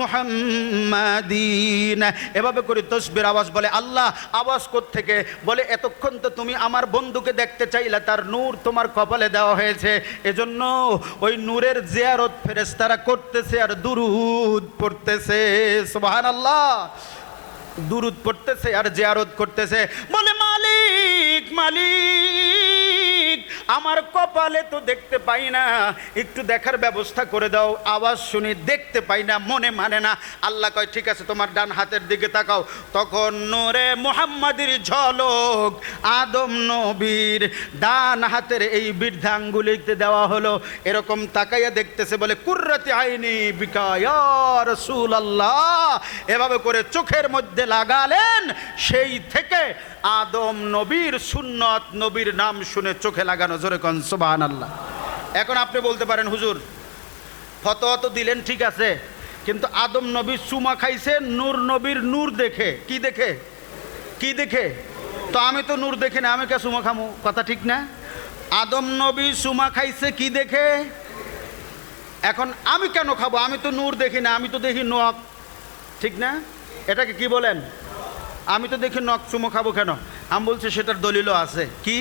মুহাম্মাদিন। এভাবে করে তাসবির আওয়াজ। বলে আল্লাহ আওয়াজ কোত্থেকে? বলে এতক্ষণ তো তুমি আমার বন্ধুকে দেখতে চাইলা, তার নূর তোমার কপালে দেওয়া হয়েছে, এজন্য ওই নূরের জিয়ারত ফেরেশতারা করতেছে আর দুরূদ পড়তেছে। সুবহানাল্লাহ। দুরূদ পড়তেছে আর জিয়ারত করতেছে। বলে মালিক, মালিক আমার কপালে তো দেখতে পাই না, একটু দেখার ব্যবস্থা করে দাও। আওয়াজ শুনি, দেখতে পাই না, মনে মানে না। আল্লাহ কয় ঠিক আছে, তোমার ডান হাতের দিকে তাকাও। তখন নূরে মুহাম্মাদির ঝলক আদম নবীর ডান হাতের এই বৃদ্ধাঙ্গুলিতে দেওয়া হলো। এরকম তাকাইয়া দেখতেছে। বলে কুররাতি আইনি বিকা ইয়া রাসূলুল্লাহ। এভাবে করে চোখের মধ্যে লাগালেন। সেই থেকে আদম নবীর সুন্নত, নবীর নাম শুনে চোখে লাগানো। জোরে কোন সুবহানাল্লাহ। এখন আপনি বলতে পারেন, হুজুর ফতোয়া তো দিলেন ঠিক আছে, কিন্তু আদম নবী চুমা খাইছে নূর নবীর নূর দেখে। কি দেখে? কি দেখে? তো আমি তো নূর দেখি না, আমি কে চুমা খামু? কথা ঠিক না? আদম নবী চুমা খাইছে কি দেখে? এখন আমি কেন খাবো? আমি তো নূর দেখি না, আমি তো দেখি নখ, ঠিক না? এটাকে কি বলেন? আমি তো দেখি নখ, চুমো খাবো কেন? আমি বলছি সেটার দলিলও আছে। কি?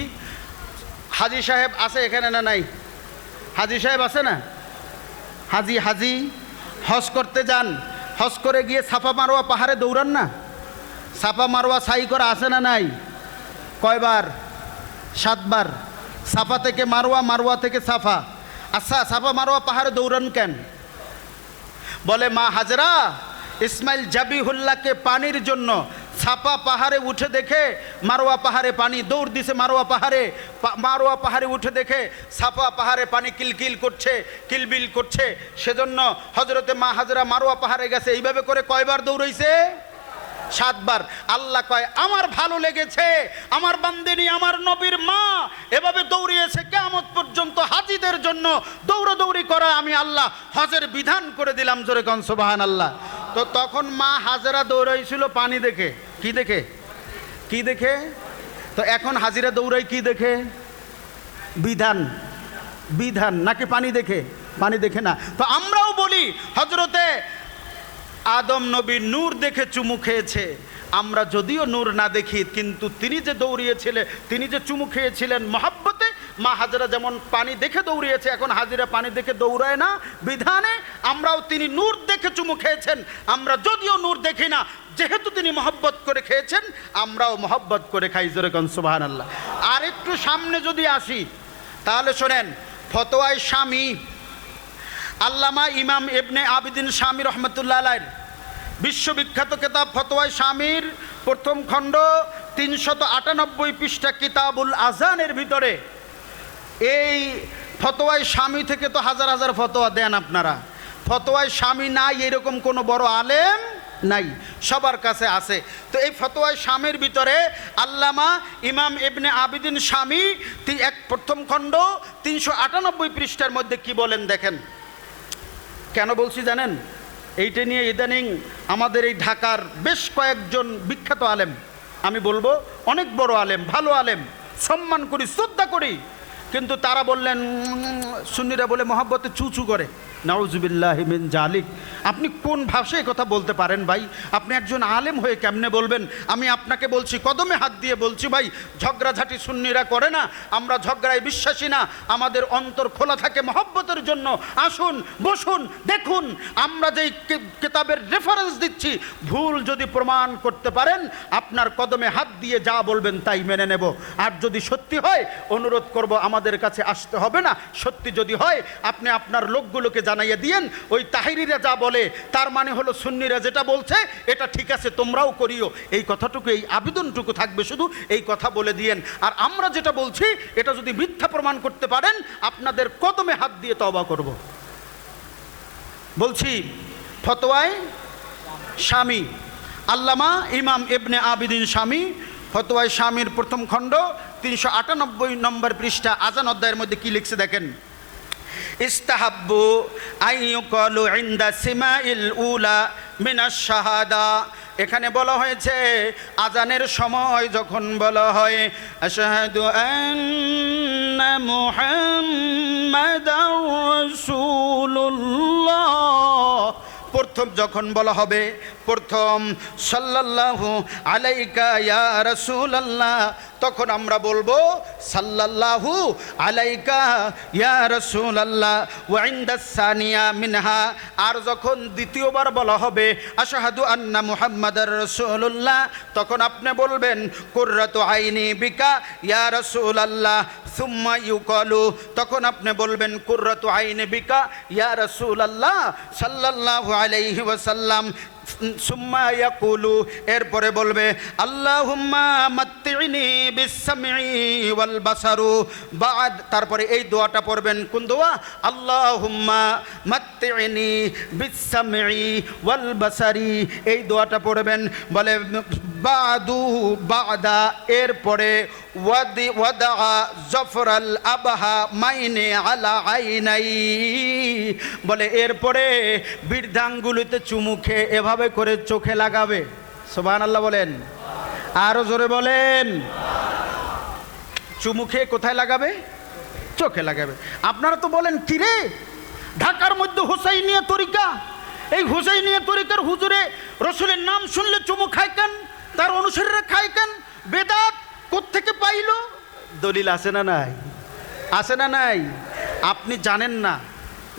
হাজি সাহেব আছে এখানে না নাই? হাজি সাহেব আছে না? হাজি হজ করতে যান, হজ করে গিয়ে সাফা মারোয়া পাহাড়ে দৌড়ান না? সাফা মারোয়া সাই করা আছে না নাই? কয়বার? 7 বার। সাফা থেকে মারোয়া, মারোয়া থেকে সাফা। আচ্ছা, সাফা মারোয়া পাহাড়ে দৌড়ান কেন? বলে মা হাজরা ইসমাইল জাবিহুল্লাহকে পানির জন্য সাফা পাহাড়ে উঠে দেখে মারোয়া পাহাড়ে পানি, দৌড় দিছে মারোয়া পাহাড়ে। মারোয়া পাহাড়ে উঠে দেখে সাফা পাহাড়ে পানি কিলকিল করছে, কিলবিল করছে, সেজন্য হজরতে মা হাজরা মারোয়া পাহাড়ে গেছে। এইভাবে করে কয়বার দৌড়াইছে? 7 বার। আল্লাহ কয় আমার ভালো লেগেছে, আমার বান্দিনী, আমার নবীর মা এভাবে দৌড়িয়েছে, কিয়ামত পর্যন্ত হাজিদের জন্য দৌড়াদৌড়ি করা আমি আল্লাহ হজের বিধান করে দিলাম। জোরে কোন সুবহানাল্লাহ। তো তখন মা হাজরা দৌড়াইছিল পানি দেখে। কি দেখে? কি দেখে? তো এখন হাজিরা দৌড়াই কি দেখে? বিধান। বিধান নাকি পানি দেখে? পানি দেখে না। তো আমরাও বলি হজরতে আদম নবী নূর দেখে চুমু খেয়েছে। আমরা যদিও নূর না দেখি, কিন্তু তিনি যে দৌড়িয়েছিলেন, তিনি যে চুমু খেয়েছিলেন মহব্বতে, মা হাজেরা যেমন পানি দেখে দৌড়িয়েছে, এখন হাজিরা পানি দেখে দৌড়ায় না বিধানে আমরাও তিনি নূর দেখে চুমু খেয়েছেন। আমরা যদিও নূর দেখি না, যেহেতু তিনি মহব্বত করে খেয়েছেন আমরাও মহব্বত করে খাই। জোরে কোন সুবহানাল্লাহ। আর একটু সামনে যদি আসি তাহলে শোনেন, ফতোয়ায়ে শামী, আল্লামা ইমাম ইবনে আবিদিন শামী রহমতুল্লাহ আলাইহির বিশ্ববিখ্যাত কিতাব ফতোয়ায়ে শামীর প্রথম খণ্ড 398 পৃষ্ঠা কিতাবুল আযানের ভিতরে, এই ফতোয়ায়ে শামী থেকে তো হাজার হাজার ফতোয়া দেন আপনারা। ফতোয়ায়ে শামী নাই এরকম কোনো বড় আলেম নাই, সবার কাছে আছে। তো এই ফতোয়ায়ে শামীর ভিতরে আল্লামা ইমাম ইবনে আবিদিন শামী প্রথম খণ্ড 398 পৃষ্ঠার মধ্যে কি বলেন দেখেন। কেন বলছি জানেন? এইটা নিয়ে ইদানিং আমাদের এই ঢাকার বেশ কয়েকজন বিখ্যাত আলেম, আমি বলবো অনেক বড় আলেম, ভালো আলেম, সম্মান করি, শ্রদ্ধা করি, কিন্তু তারা বললেন সুন্নিরা বলে মহব্বতে চুচু করে। নাউজুবিল্লাহি মিন জালিক। আপনি কোন ভাষায় কথা বলতে পারেন ভাই? আপনি একজন আলেম হয়ে কেমনে বলবেন? আমি আপনাকে বলছি, কদমে হাত দিয়ে বলছি ভাই, ঝগড়াঝাটি সুন্নিরা করে না, আমরা ঝগড়ায় বিশ্বাসী না, আমাদের অন্তর খোলা থাকে মহব্বতের জন্য। আসুন, বসুন, দেখুন আমরা যেই কিতাবের রেফারেন্স দিচ্ছি, ভুল যদি প্রমাণ করতে পারেন আপনার কদমে হাত দিয়ে যা বলবেন তাই মেনে নেব। আর যদি সত্যি হয় অনুরোধ করব আমাদের কাছে আসতে হবে না। সত্যি যদি হয় আপনি আপনার লোকগুলোকে জানাইয়ে দিয়েন, ওই তাহিরিরা যা বলে তার মানে হলো সুন্নিরা যেটা বলছে এটা ঠিক আছে, তোমরাও করিও। এই কথাটুকু, এই আবেদনটুকু থাকবে, শুধু এই কথা বলে দিয়েন। আর আমরা যেটা বলছি এটা যদি মিথ্যা প্রমাণ করতে পারেন আপনাদের কদমে হাত দিয়ে তওবা করব। বলছি ফতোয়ায়ে শামী, আল্লামা ইমাম ইবনে আবিদিন শামী, ফতোয়ায়ে শামীর প্রথম খণ্ড 398 নম্বর পৃষ্ঠা আযান অধ্যায়ের মধ্যে কি লিখছে দেখেন। ইস্তাহাব্বু আইয়ুকালু ইনদা সিমাইল উলা মিনাশ শাহাদা। এখানে বলা হয়েছে আজানের সময় যখন বলা হয় আশহাদু আন্না মুহাম্মাদার রাসূলুল্লাহ, প্রথম যখন বলা হবে প্রথম সাল্লাল্লাহু আলাইকা ইয়া রাসূলুল্লাহ, তখন আমরা বলবো সাল্লাল্লাহু আলাইকা ইয়া রাসূলুল্লাহ ওয়া ইনদাস সানিয়া মিনহা। আর যখন দ্বিতীয়বার বলা হবে আশহাদু আন্না মুহাম্মাদার রাসূলুল্লাহ, তখন আপনি বলবেন কুররাতু আইনি বিকা ইয়া রাসূলুল্লাহ সুম্মা ইউকালু, তখন আপনি বলবেন কুররাতু আইনি বিকা ইয়া রাসূলুল্লাহ সাল্লাল্লাহু আলাইহি ওয়াসাল্লাম সুম্মা ইয়াকুলু, এরপরে বলবে আল্লাহুম্মা মাত্তিনি বিসসামঈ ওয়াল বাসারু বাদ। তারপরে এই দোয়াটা পড়বেন, কোন দোয়া? আল্লাহুম্মা মাত্তিনি বিসসামঈ ওয়াল বাসারি, এই দোয়াটা পড়বেন। বলে বাদু বাদা, এরপরে ওয়াদা জফরাল আবহা মাইনে আলা আইনাই, বলে এরপরে বৃদ্ধাঙ্গুলিতে চুমু খেয়ে এভাবে করে চোখে লাগাবে। সুবহানাল্লাহ বলেন, আরো জোরে বলেন। চুমু খেয়ে কোথায় লাগাবে? চোখে লাগাবে। আপনারা তো বলেন কি রে, ঢাকার মধ্যে হুসাইনিয়া তরিকা, এই হুসাইনিয়া তরিকার হুজুরে রসুলের নাম শুনলে চুমু খায় কেন? তার অনুসারীরা খায় কেন? বেদাত কোত্থেকে পাইল? দলিল আছে না নাই? আছে না নাই? আপনি জানেন না,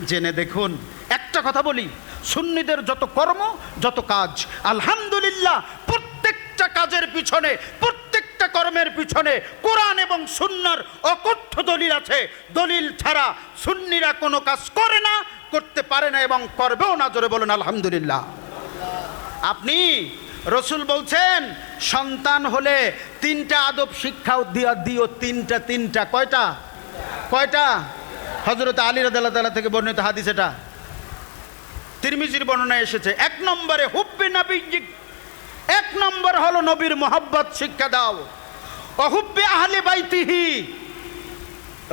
জেনে দেখুন। একটা কথা বলি, সুন্নিদের যত কর্ম, যত কাজ, আলহামদুলিল্লাহ প্রত্যেকটা কাজের পিছনে, প্রত্যেকটা কর্মের পিছনে কোরআন এবং সুন্নাহর অকথ্য দলিল আছে। দলিল ছাড়া সুন্নিরা কোনো কাজ করে না, করতে পারে না এবং করবেও না। জোরে বলুন আলহামদুলিল্লাহ। আপনি রসুল বলছেন সন্তান হলে 3টা আদব শিক্ষাও দিও। তিনটা কয়টা? কয়টা? হযরত আলী রাদিয়াল্লাহু তাআলা থেকে বর্ণিত হাদিস, এটা তিরমিজির বর্ণনায় এসেছে। 1 নম্বরে হুব্বে নবীজিক, 1 নম্বর হলো নবীর মহব্বত শিক্ষা দাও। অহুব্বে আহলে বাইতিহি,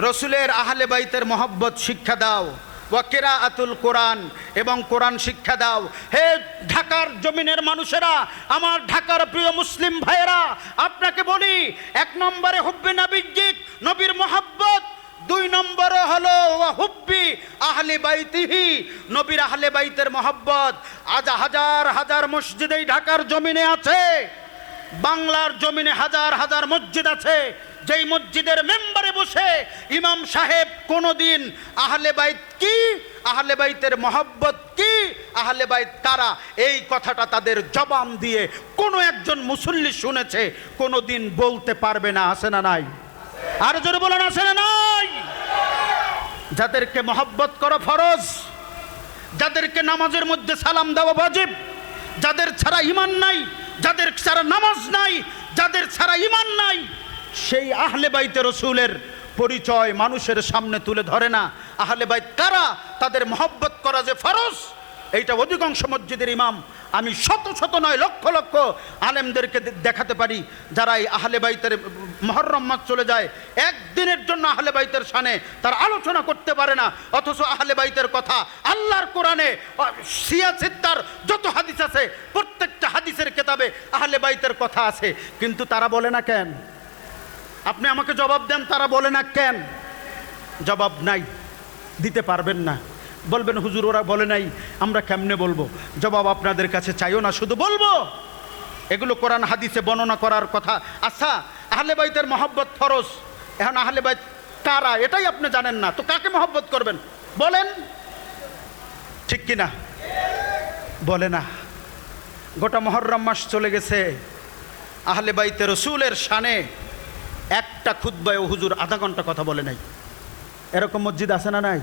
রসুলের আহলে বাইতের মহব্বত শিক্ষা দাও। ওয়া কিরাআতুল কোরআন, এবং কোরআন শিক্ষা দাও। হে ঢাকার জমিনের মানুষেরা, আমার ঢাকার প্রিয় মুসলিম ভাইয়েরা, আপনাকে বলি 1 নম্বরে হুব্বে নবীজিক, নবীর মহব্বত। 2 নম্বরে হলো হুব্বি আহলে বাইতিহি, নবীর আহলে বাইতের মহব্বত। আজ হাজার হাজার মসজিদ এই ঢাকার জমিনে আছে, বাংলার জমিনে হাজার হাজার মসজিদ আছে, যেই মসজিদের মেম্বারে বসে ইমাম সাহেব কোনোদিন আহলে বাইত কি, আহলে বাইতের মহব্বত কি, আহলে বাইত কারা, এই কথাটা তাদের জবান দিয়ে কোনো একজন মুসল্লি শুনেছে, কোনোদিন বলতে পারবে না। আছে না নাই? আর জোরে বলেন আছে না নাই? যাদেরকে মহব্বত করা ফরজ, যাদেরকে নামাজের মধ্যে সালাম দেওয়া ওয়াজিব, যাদের ছাড়া ঈমান নাই, যাদের ছাড়া নামাজ নাই, যাদের ছাড়া ঈমান নাই, সেই আহলে বাইতে রাসূলের পরিচয় মানুষের সামনে তুলে ধরে না। আহলে বাইত কারা, তাদের মহব্বত করা যে ফরজ, এইটা অধিকাংশ মসজিদের ইমাম, আমি শত শত নয় লক্ষ লক্ষ আলেমদেরকে দেখাতে পারি যারা এই আহলে বাইতের মুহররম মাস চলে যায়, একদিনের জন্য আহলে বাইতের শানে তার আলোচনা করতে পারে না, অথচ আহলে বাইতের কথা আল্লাহর কোরআনে শিয়া সিত্তার যত হাদিস আছে প্রত্যেকটা হাদিসের কিতাবে আহলে বাইতের কথা আছে, কিন্তু তারা বলে না কেন? আপনি আমাকে জবাব দেন, তারা বলে না কেন? জবাব নাই, দিতে পারবেন না। বলবেন হুজুর ওরা বলে নাই, আমরা কেমনে বলবো? জবাব আপনাদের কাছে চাইও না, শুধু বলবো এগুলো কোরআন হাদিসে বর্ণনা করার কথা। আচ্ছা, আহলে বাইতের মহব্বত ফরজ, এখন আহলে বাইত কারা এটাই আপনি জানেন না, তো কাকে মহব্বত করবেন বলেন? ঠিক কিনা? বলে না। গোটা মুহররম মাস চলে গেছে, আহলে বাইতে রাসূলের শানে একটা খুতবায় হুজুর আধা ঘন্টা কথা বলে নাই। এরকম মসজিদ আছে না নাই?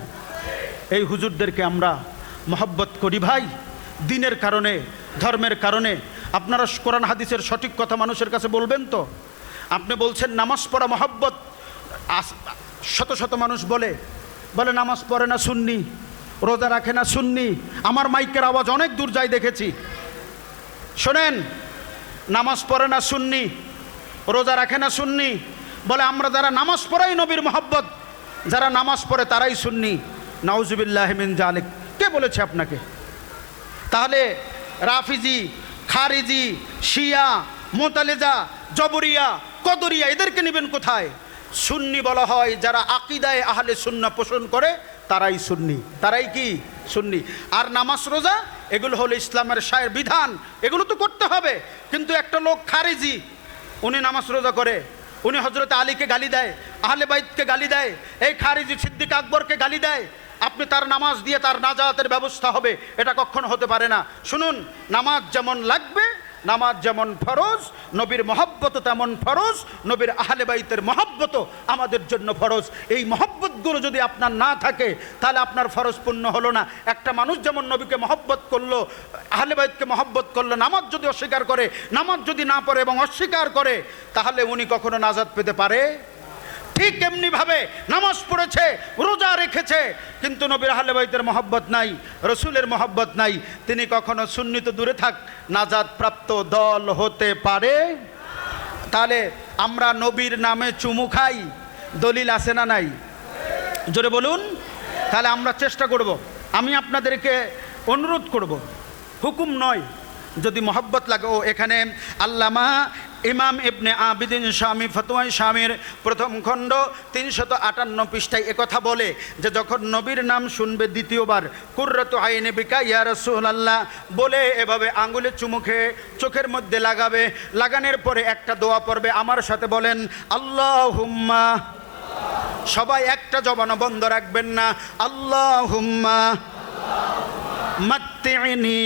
এই হুজুরদেরকে আমরা মহব্বত করি ভাই, দিনের কারণে, ধর্মের কারণে। আপনারা কোরআন হাদিসের সঠিক কথা মানুষের কাছে বলবেন তো? আপনি বলছেন নামাজ পড়া মহব্বত, শত শত মানুষ বলে নামাজ পড়ে না সুন্নি, রোজা রাখে না সুন্নি। আমার মাইকের আওয়াজ অনেক দূর যায় দেখেছি। শোনেন, নামাজ পড়ে না সুন্নি, রোজা রাখে না সুন্নি, বলে আমরা যারা নামাজ পড়াই নবীর মহব্বত, যারা নামাজ পড়ে তারাই সুন্নি। নাউজুবিল্লাহি মিন জালিক। কে বলেছে আপনাকে? তাহলে রাফিজি, খারিজি, শিয়া, মুতালিজা, জবরিয়া, কদরিয়া এদেরকে নেবেন কোথায়? সুন্নি বলা হয় যারা আকীদায়ে আহলে সুন্নাহ পোষণ করে তারাই সুন্নি, তারাই কি সুন্নি। আর নামাজ রোজা এগুলো হলো ইসলামের শায়ের বিধান, এগুলো তো করতে হবে। কিন্তু একটা লোক খারিজি, উনি নামাজ রোজা করে, উনি হযরত আলীকে গালি দেয়, আহলে বাইতকে গালি দেয়, এই খারিজি সিদ্দিক আকবরকে গালি দেয়, আপনি তার নামাজ দিয়ে তার নাজাতের ব্যবস্থা হবে? এটা কখনো হতে পারে না। শুনুন, নামাজ যেমন লাগবে, নামাজ যেমন ফরজ, নবীর মহব্বত তেমন ফরজ, নবীর আহলে বাইতের মহব্বত আমাদের জন্য ফরজ। এই মহব্বতগুলো যদি আপনার না থাকে তাহলে আপনার ফরজ পূর্ণ হলো না। একটা মানুষ যেমন নবীকে মহব্বত করলো, আহলে বাইতকে মহব্বত করলো, নামাজ যদি অস্বীকার করে, নামাজ যদি না পড়ে এবং অস্বীকার করে, তাহলে উনি কখনো নাজাত পেতে পারে? ঠিক এমনিভাবে নামাজ পড়েছে, রোজা রেখেছে, কিন্তু নবীর আহলে বাইতের মহব্বত নাই, রসুলের মহব্বত নাই, তিনি কখনো সুন্নি তো দূরে থাক, নাজাত প্রাপ্ত দল হতে পারে? তাহলে আমরা নবীর নামে চুমু খাই, দলিল আছে না নাই? জোরে বলুন। তাহলে আমরা চেষ্টা করব, আমি আপনাদেরকে অনুরোধ করব, হুকুম নয়, যদি মহব্বত লাগে। ও এখানে আল্লামা ইমাম ইবনে আবিদিন শামী ফতোয়ায়ে শামীর প্রথম খণ্ড 358 পৃষ্ঠায় একথা বলে যে যখন নবীর নাম শুনবে দ্বিতীয়বার, কুররাতু আইনি বিকা ইয়া রাসূলুল্লাহ বলে এভাবে আঙ্গুলে চুমু খেয়ে চোখের মধ্যে লাগাবে, লাগানোর পরে একটা দোয়া পড়বে। আমার সাথে বলেন আল্লাহুম্মা, সবাই একটা জবানও বন্ধ রাখবেন না, আল্লাহুম্মা মাত্তিনি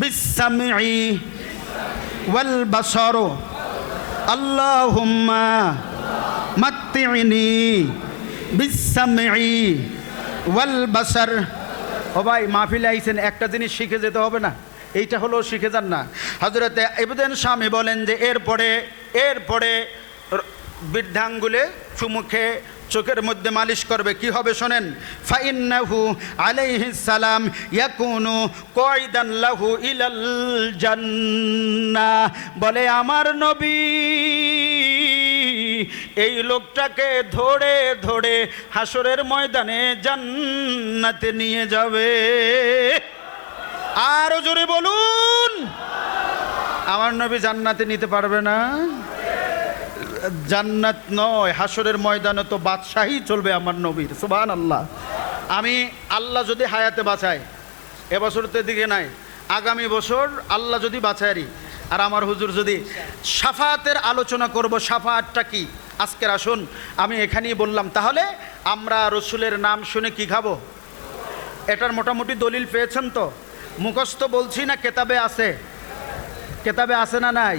বিসসামঈ ওয়াল বাসার, আল্লাহুম্মা মাত্তিনি বিসসামঈ ওয়াল বাসার। ও ভাই, মাহফিলে আইছেন, একটা জিনিস শিখে যেতে হবে না? এইটা হলো শিখে যান না। হযরত ইবনে শামী বলেন যে এরপরে বৃদ্ধাঙ্গুলে চুমুখে চোখের মধ্যে মালিশ করবে। কি হবে শোনেন, ফাইন্নাহু আলাইহিস সালাম ইয়াকুনু কায়দান লাহু ইলাল জান্নাহ, বলে আমার নবী এই লোকটাকে ধরে ধরে হাসরের ময়দানে জান্নাতে নিয়ে যাবে। আরো জোরে বলুন, আমার নবী জান্নাতে নিতে পারবে না? জান্নাত নয়, হাসরের ময়দানে তো বাদশাহী চলবে আমার নবীর। সুবহানাল্লাহ। আমি আল্লাহ যদি হায়াতে বাঁচায়, এবছর তো দিকে নাই, আগামী বছর আল্লাহ যদি বাঁচায়, আর আমার হুজুর যদি শাফাতের আলোচনা করব, শাফাতটা কি আজকের আসুন আমি এখানেই বললাম। তাহলে আমরা রসুলের নাম শুনে কি খাবো? এটার মোটামুটি দলিল পেয়েছেন তো? মুখস্থ বলছি না, কেতাবে আছে? কেতাবে আছে না নাই?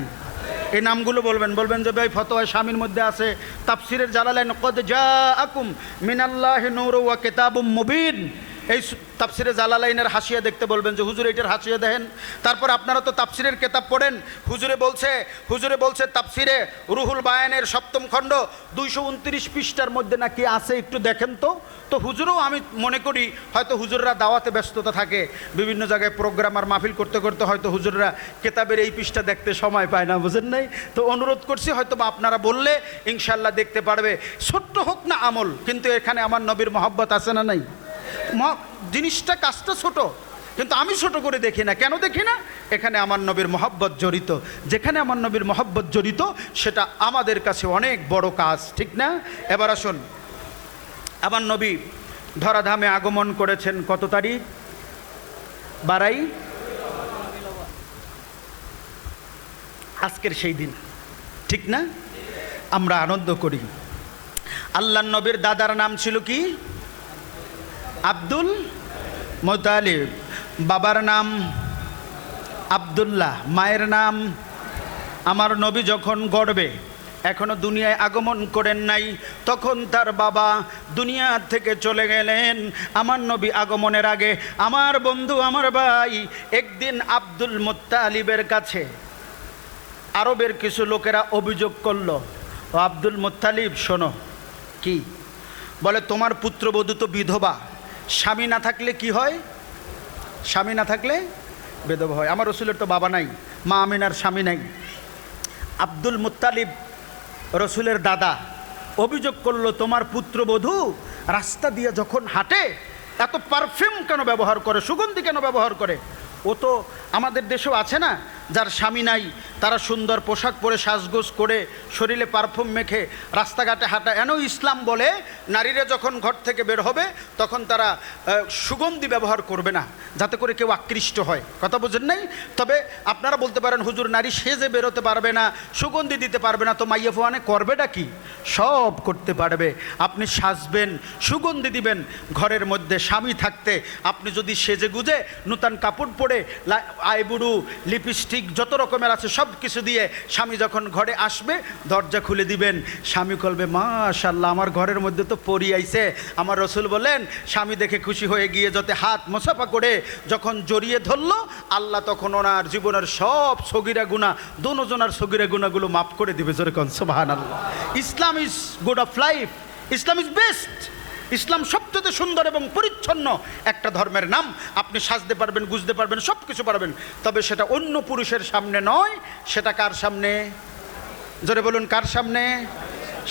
এই নামগুলো বলবেন যে ভাই ফতোয়া স্বামীর মধ্যে আছে, তাফসিরের জালালাইন কদ জাআকুম মিনাল্লাহি নূরু ওয়া কিতাবুম মুবিন, এই তাফসিরে জালালাইনের হাসিয়া দেখতে বলবেন যে হুজুর এটার হাসিয়া দেখেন। তারপর আপনারা তো তাফসিরের কেতাব পড়েন, হুজুরে বলছে তাফসিরে রুহুল বায়ানের 7ম খণ্ড 229 পৃষ্ঠার মধ্যে নাকি আছে, একটু দেখেন তো। তো হুজুরও আমি মনে করি হয়তো হুজুররা দাওয়াতে ব্যস্ততা থাকে, বিভিন্ন জায়গায় প্রোগ্রাম আর মাহফিল করতে করতে হয়তো হুজুররা কেতাবের এই পৃষ্ঠা দেখতে সময় পায় না, বুঝেন নাই? তো অনুরোধ করছি হয়তো বা আপনারা বললে ইনশাল্লাহ দেখতে পারবে। ছোট্ট হোক না আমল, কিন্তু এখানে আমার নবীর মহব্বত আছে না নাই? জিনিসটা কাজটা ছোট, কিন্তু আমি ছোট করে দেখি না। কেন দেখি না? এখানে আমার নবীর মহব্বত জড়িত। যেখানে আমার নবীর মহব্বত জড়িত সেটা আমাদের কাছে অনেক বড় কাজ, ঠিক না? এবার আসুন, আমার নবী ধরাধামে আগমন করেছেন কত তারিখ? 12 আজকের সেই দিন, ঠিক না? আমরা আনন্দ করি। আল্লাহর নবীর দাদার নাম ছিল কি? Abdul Muttalib. বাবার নাম আব্দুল্লাহ, মায়ের নাম। আমার নবী যখন গর্বে এখনো দুনিয়ায় আগমন করেন নাই, তখন তার বাবা দুনিয়া থেকে চলে গেলেন। আমার নবী আগমনের আগে আমার বন্ধু, আমার ভাই, একদিন আব্দুল মুত্তালিবের কাছে আরবের কিছু লোকেরা অভিযোগ করলো, ও আব্দুল মুত্তালিব শোনো। কি বলে? তোমার পুত্রবধূ তো বিধবা, স্বামী না থাকলে কি হয়? স্বামী না থাকলে বিধবা হয়। আমার রসুলের তো বাবা নাই, মা আমিনার স্বামী নাই। আব্দুল মুত্তালিব রসুলের দাদা অভিযোগ করলো, তোমার পুত্রবধূ রাস্তা দিয়ে যখন হাঁটে এত পারফিউম কেন ব্যবহার করে, সুগন্ধি কেন ব্যবহার করে? ও তো আমাদের দেশেও আছে না, যার স্বামী নাই, তারা সুন্দর পোশাক পরে সাজগোজ করে শরীরে পারফিউম মেখে রাস্তাঘাটে হাঁটা। এনেও ইসলাম বলে নারীরা যখন ঘর থেকে বের হবে তখন তারা সুগন্ধি ব্যবহার করবে না, যাতে করে কেউ আকৃষ্ট হয়। কথা বোঝেন নাই? তবে আপনারা বলতে পারেন হুজুর নারী সেজে বেরোতে পারবে না, সুগন্ধি দিতে পারবে না, তো মাইয়া ফোয়ানে করবেটা কি? সব করতে পারবে। আপনি সাজবেন, সুগন্ধি দিবেন ঘরের মধ্যে। স্বামী থাকতে আপনি যদি সেজে গুজে নূতন কাপড় পরে আইবুড়ু, লিপস্টিক যত রকমের আছে সব কিছু দিয়ে স্বামী যখন ঘরে আসবে দরজা খুলে দিবেন। স্বামী বলবে মাশাআল্লাহ, আমার ঘরের মধ্যে তো পরি আইছে। আমার রসুল বলেন স্বামী দেখে খুশি হয়ে গিয়ে যত হাত মোসাফা করে যখন জড়িয়ে ধরলো, আল্লাহ তখন ওনার জীবনের সব সগীরা গুনাহ, দুজনের সগীরা গুনাহগুলো মাফ করে দিবে। যেরকম সুবহানাল্লাহ। Islam is good of life, Islam is best. Islam সবচেয়ে সুন্দর এবং পরিচ্ছন্ন একটা ধর্মের নাম। আপনি সাজতে পারবেন, গুজতে পারবেন, সব কিছু পারবেন, তবে সেটা অন্য পুরুষের সামনে নয়। সেটা কার সামনে? জোরে বলুন, কার সামনে?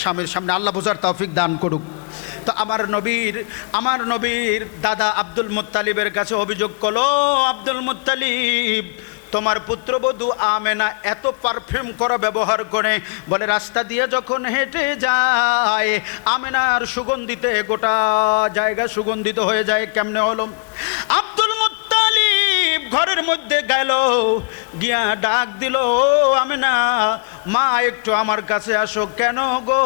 স্বামীর সামনে। আল্লাহ বোঝার তৌফিক দান করুক। তো আমার নবীর দাদা আব্দুল মুত্তালিবের কাছে অভিযোগ করলো, আব্দুল মুত্তালিব তোমার পুত্রবধূ আমেনা এত পারফিউম করা ব্যবহার করে, বলে রাস্তা দিয়ে যখন হেঁটে যায় আমেনার সুগন্ধিতে গোটা জায়গা সুগন্ধিত হয়ে যায়। কেমনে হলো? আব্দুল মুত্তালিব ঘরের মধ্যে গেল, গিয়া ডাক দিল, আমেনা মা একটু আমার কাছে আসো। কেন গো?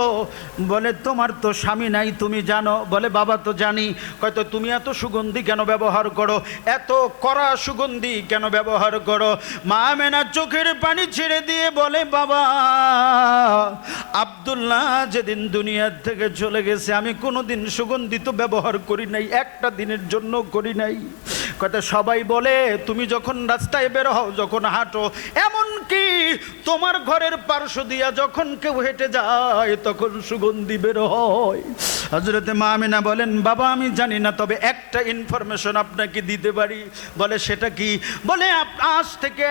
বলে তোমার তো স্বামী নাই, তুমি জানো? বলে বাবা তো জানি। হয়তো তুমি এত সুগন্ধি কেন ব্যবহার করো, এত কড়া সুগন্ধি কেন ব্যবহার করো? মা আমেনা চোখের পানি ছেড়ে দিয়ে বলে, বাবা আব্দুল্লাহ যেদিন দুনিয়ার থেকে চলে গেছে আমি কোনোদিন সুগন্ধিত ব্যবহার করি নাই, একটা দিনের জন্য করি নাই। কথা সবাই বলে তুমি যখন রাস্তায় বের হও, যখন হাঁটো, এমনকি তোমার ঘরের পার্শ্ব দিয়া যখন কেউ হেঁটে যায় তখন সুগন্ধি বের হয়। হযরতে মা আমিনা বলেন, বাবা আমি জানি না, তবে একটা ইনফরমেশন আপনাকে দিতে পারি। বলে সেটা কি? বলে আজ থেকে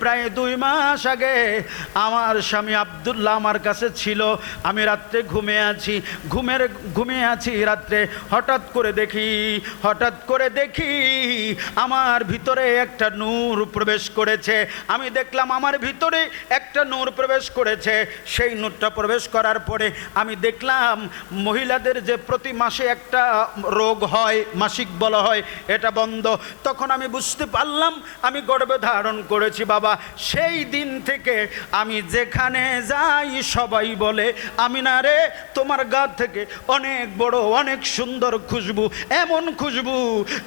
প্রায় 2 মাস আগে আমার স্বামী আব্দুল্লাহ আমার কাছে ছিল। আমি রাত্রে ঘুমিয়ে আছি রাত্রে হঠাৎ করে দেখি আমার ভিতরে একটা নূর প্রবেশ করেছে। আমি দেখলাম আমার ভিতরে একটা নূর প্রবেশ করেছে। সেই নূরটা প্রবেশ করার পরে আমি দেখলাম মহিলাদের যে প্রতি মাসে একটা রোগ হয়, মাসিক বলা হয়, এটা বন্ধ। তখন আমি বুঝতে পারলাম আমি গর্ভে ধারণ করেছি বাবা। সেই দিন থেকে আমি যেখানে যাই সবাই বলে, আমিনা রে তোমার গা থেকে অনেক বড় অনেক সুন্দর খুশবু, এমন খুশবু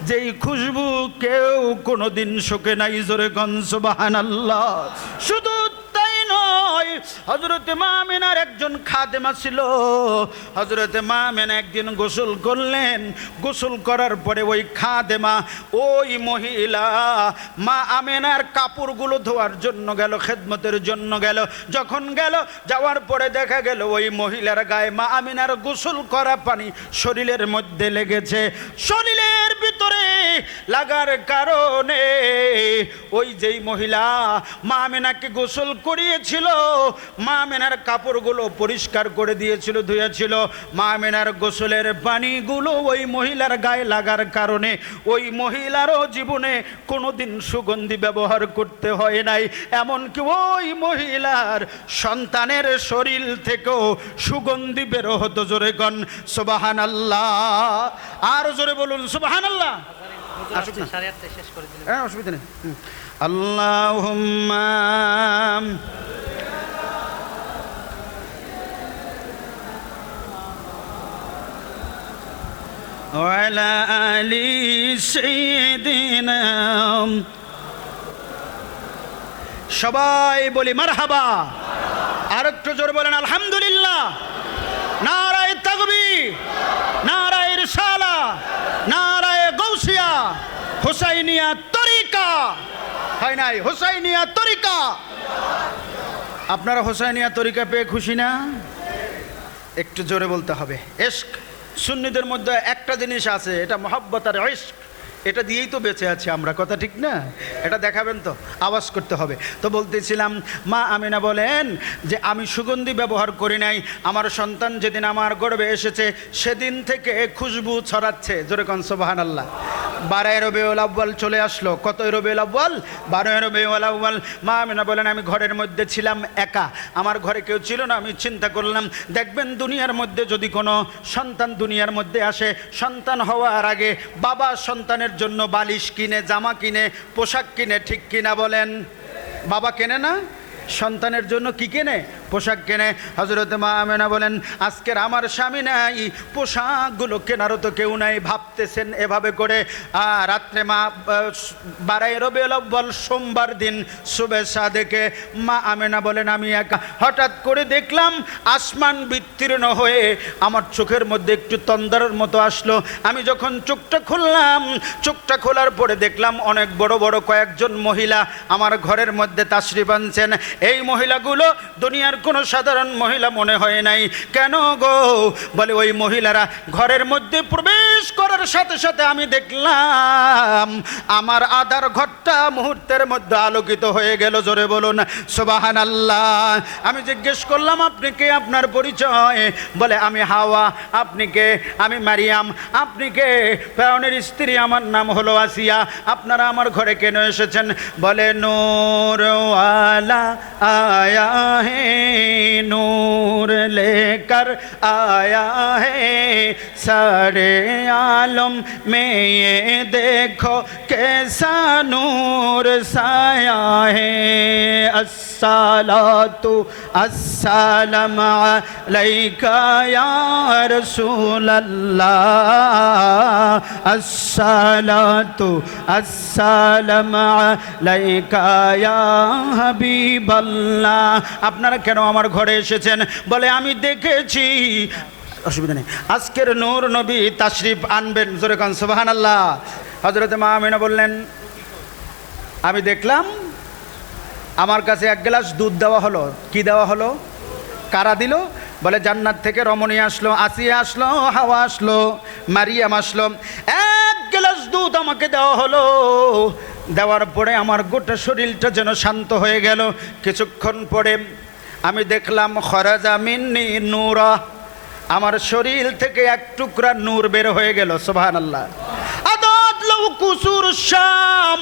যেই খুশবু কেউ কোনোদিন শোকে নাই। জোরে গন সুবহানাল্লাহ। শুধু তাই নয়, হযরতে মা আমিনার একজন খাদেমা ছিল। হযরতে মা আমিনা একদিন গোসল করলেন। গোসল করার পরে ওই খাদেমা, ওই মহিলা মা আমিনার কাপড়গুলো ধোয়ার জন্য গেল, খেদমতের জন্য গেল। যখন গেল, যাওয়ার পরে দেখা গেল ওই মহিলার গায়ে মা আমিনার গোসল করা পানি শরীরের মধ্যে লেগেছে। শরীরের ভিতরে লাগার কারণে ওই যেই মহিলা মা আমিনাকে গোসল করিয়েছিল, মা আমিনার কাপড়গুলো পরিষ্কার করে দিয়েছিল, ধুয়েছিল, মা আমিনার গোসলের পানিগুলো ওই মহিলার গায়ে লাগার কারণে ওই মহিলারও জীবনে কোনোদিন সুগন্ধি ব্যবহার করতে হয় নাই। এমনকি ওই মহিলার সন্তানের শরীর থেকেও সুগন্ধি বেরো হতো। জোরে গণ সুবহানাল্লাহ। আর জোরে বলুন সুবহানাল্লাহ। হ্যাঁ, অসুবিধা নেই। আল্লাহুম্মা ওয়ালা আলি সাইয়্যিদিনা। সবাই বলি মারহাবা। আর একটু জোরে বলেন আলহামদুলিল্লাহ। নারায়ে তাকবীর, নারায়ে রিসালাহ, নারায়ে গাউসিয়া, হুসাইনিয়া তরিকা। হয় নাই? হুসাইনিয়া তরিকা। আপনারা হুসাইনিয়া তরিকা পেয়ে খুশি না? একটু জোরে বলতে হবে। ইশক সুন্নিদের মধ্যে একটা জিনিস আছে, এটা মহব্বত আর ইশক। এটা দিয়েই তো বেঁচে আছি আমরা, কথা ঠিক না? এটা দেখাবেন তো, আওয়াজ করতে হবে। তো বলতেছিলাম, মা আমিনা বলেন যে আমি সুগন্ধি ব্যবহার করি নাই। আমার সন্তান যেদিন আমার গর্ভে এসেছে সেদিন থেকে খুশবু ছড়াচ্ছে। জোরে কোন সুবহানাল্লাহ। 12 রবিউল আউয়াল চলে আসলো। কত রবিউল আউয়াল? 12 রবিউল আউয়াল। মা আমিনা বলেন আমি ঘরের মধ্যে ছিলাম একা, আমার ঘরে কেউ ছিল না। আমি চিন্তা করলাম, দেখবেন দুনিয়ার মধ্যে যদি কোনো সন্তান দুনিয়ার মধ্যে আসে, সন্তান হওয়ার আগে বাবা সন্তানের জন্য বালিশ কিনে, জামা কিনে, পোশাক কিনে, ঠিক কিনা বলেন? বাবা কেনে না? সন্তানের জন্য কি কেনে? পোশাক কেনে। হযরত মা আমিনা বলেন আজকের আমার স্বামী নাই, পোশাকগুলো কেনারও তো কেউ নাই। ভাবতেছেন এভাবে করে। রাত্রে মা 12 রবিউল আউয়াল সোমবার দিন সুবে সাদেকে মা আমিনা বলেন আমি একা। হঠাৎ করে দেখলাম আসমান বিস্তীর্ণ হয়ে আমার চোখের মধ্যে একটু তন্দ্রার মতো আসলো। আমি যখন চোখটা খুললাম, চোখটা খোলার পরে দেখলাম অনেক বড় বড় কয়েকজন মহিলা আমার ঘরের মধ্যে তাশরিফ আনছেন। এই মহিলাগুলো দুনিয়ার কোনো সাধারণ মহিলা মনে হয় নাই। কেন গো? বলে ওই মহিলারা ঘরের মধ্যে প্রবেশ করার সাথে সাথে আমি দেখলাম আমার আধার ঘরটা মুহূর্তের মধ্যে আলোকিত হয়ে গেল। জোরে বলুন সুবহানাল্লাহ। আমি জিজ্ঞেস করলাম আপনি কে, আপনার পরিচয়? বলে আমি হাওয়া। আপনি কে? আমি মারিয়াম। আপনি কে? ফেরাউনের স্ত্রী, আমার নাম হলো আসিয়া। আপনারা আমার ঘরে কেন এসেছেন? বলে নূর ওয়ালা आया है, नूर लेकर आया है सारे आलम में, ये देखो कैसा नूर साया है। अस्सलातु अस्सलाम अलैका या रसूल अल्लाह, अस्सलातु अस्सलाम अलैका या হাবিব আল্লাহ। আপনারা কেন আমার ঘরে এসেছেন? বলে আমি দেখেছি। অসুবিধা নেই, আজকের নূর নবী তাশরিফ আনবেন। জোরে কান সুবহানাল্লাহ। হযরত মা আমিনা বললেন আমি দেখলাম আমার কাছে এক গ্লাস দুধ দেওয়া হলো। কি দেওয়া হলো? কারা দিল? বলে জান্নাত থেকে রমণী আসলো, আসিয়া আসলো, হাওয়া আসলো, মারিয়াম আসলো। এক গ্লাস দুধ আমাকে দেওয়া হলো। দেওয়ার পরে আমার গোটা শরীরটা যেন শান্ত হয়ে গেল। কিছুক্ষণ পরে আমি দেখলাম খরাজা মিন্নি নূরা, আমার শরীর থেকে এক টুকরা নূর বের হয়ে গেল। সুবহানাল্লাহ। আদাত লাউ কুসুর শাম।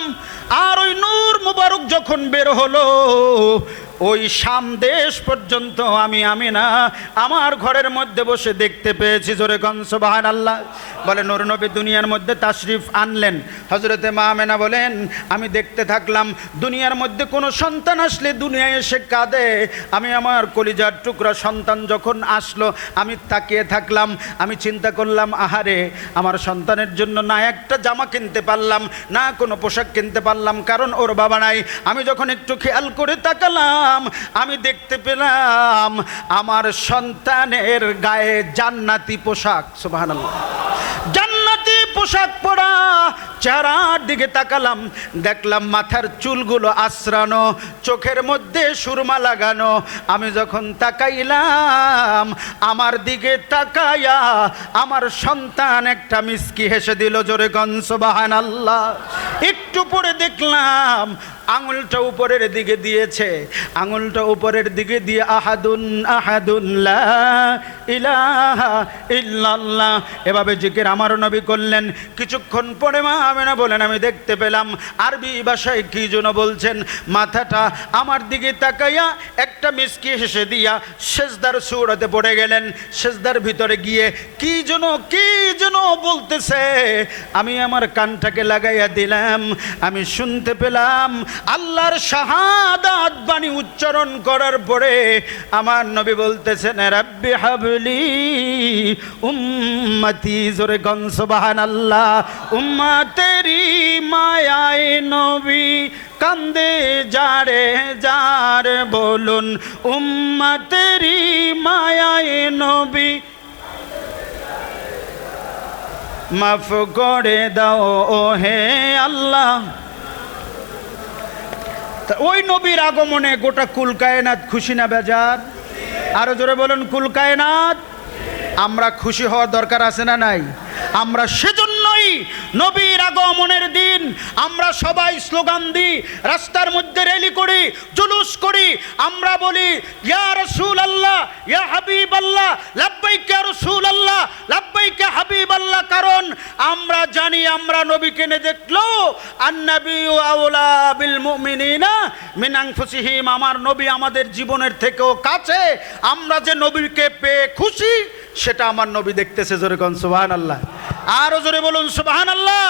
আর ওই নূর মুবারক যখন বের হলো, ওই শাম দেশ পর্যন্ত আমি আমিনা আমার ঘরের মধ্যে বসে দেখতে পেয়েছি। জোরে কোন সুবহানাল্লাহ। বলে নূর নবী দুনিয়ার মধ্যে তাশরিফ আনলেন। হযরতে মা আমেনা বলেন আমি দেখতে থাকলাম দুনিয়ার মধ্যে কোনো সন্তান আসলে দুনিয়ায় এসে কাঁদে। আমি আমার কলিজার টুকরা সন্তান যখন আসলো আমি তাকিয়ে থাকলাম। আমি চিন্তা করলাম আহারে আমার সন্তানের জন্য না একটা জামা কিনতে পারলাম, না কোনো পোশাক কিনতে পারলাম, কারণ ওর বাবা নাই। আমি যখন একটু খেয়াল করে তাকালাম আমি দেখতে পেলাম আমার সন্তানের গায়ে জান্নাতি পোশাক। সুবহানাল্লাহ। জান্নাতি পোশাক পরা। চেহারার দিকে তাকালাম, দেখলাম মাথার চুলগুলো আশ্রানো, চোখের মধ্যে সুরমা লাগানো। আমি যখন তাকাইলাম আমার দিকে তাকায়া আমার সন্তান একটা মিষ্টি হেসে দিল। জোরে কোন সুবহানাল্লাহ। একটু পরে দেখলাম আঙুলটা উপরের দিকে দিয়েছে, আঙুলটা উপরের দিকে দিয়ে আহাদুন আহাদুন লা ইলাহা ইল্লাল্লাহ এভাবে জিকির আমার নবী করলেন। কিছুক্ষণ পরে মা আমেনা বলেন আমি দেখতে পেলাম আরবি ভাষায় কি যেন বলছেন। মাথাটা আমার দিকে তাকাইয়া একটা মিষ্টি হেসে দিয়া সেজদার সূরাতে পড়ে গেলেন। সেজদার ভিতরে গিয়ে কি যেন বলতেছে। আমি আমার কানটাকে লাগাইয়া দিলাম, আমি শুনতে পেলাম আল্লাহর শাহাদাত বাণী উচ্চারণ করার পরে আমার নবী বলতেছেন রাব্বি হাবলি উম্মতি। জোরে কোন সুবহানাল্লাহ। উম্মতেরি মায়ায় নবী কান্দে যারে যার বলুন উম্মতেরি মায়ায় নবী মাফ করে দাও ও হে আল্লাহ। ওই নবীর আগমনে গোটা কুল কায়নাত খুশি না বেজার? আরো জোরে বলুন কুল কায়নাত। আমরা খুশি হওয়ার দরকার আছে না নাই? আমরা সেজন্যই নবীর আগমনের দিন আমরা সবাই স্লোগান দিই, রাস্তার মধ্যে র্যালি করি, জুলুস করি। আমরা বলি ইয়া রাসূলুল্লাহ ইয়া হাবিবাল্লাহ লাব্বাইক ইয়া রাসূলুল্লাহ লাব্বাইক ইয়া হাবিবাল্লাহ। কারণ আমরা জানি আমরা নবীকে না দেখলো আন্নাবিয়্যু আওলা বিল মুমিনিনা মিন আনফুসিহিম। আমার নবী আমাদের জীবনের থেকেও কাছে। আমরা যে নবীকে পেয়ে খুশি সেটা আমার নবী দেখতেছে। জোরে কোন সুবহানাল্লাহ। আরো জোরে বলুন সুবহানাল্লাহ।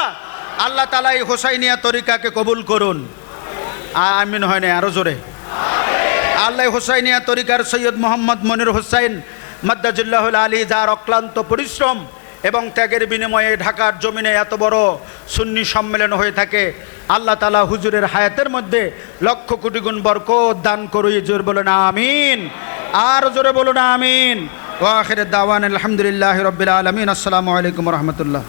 আল্লাহ তাআলা এই হোসাইনিয়া তরিকাকে কবুল করুন। আমিন হয় না? আরো জোরে আল্লাহ হোসাইনিয়া তরিকার সৈয়দ মোহাম্মদ মনির হোসাইন মাদ্দাজুল্লাহুল আলী যার অক্লান্ত পরিশ্রম এবং ত্যাগের বিনিময়ে ঢাকার জমিনে এত বড় সুন্নি সম্মেলন হয়ে থাকে, আল্লাহ তাআলা হুজুরের হায়াতের মধ্যে লক্ষ কোটি গুণ বরকত দান করুন। জোরে বলুন আমিন। আর জোরে বলুন আমিন। ওয়া আখিরু দাওয়ানা আলহামদুলিল্লাহি রাব্বিল আলামিন। আসসালামু আলাইকুম ওয়া রাহমাতুল্লাহ।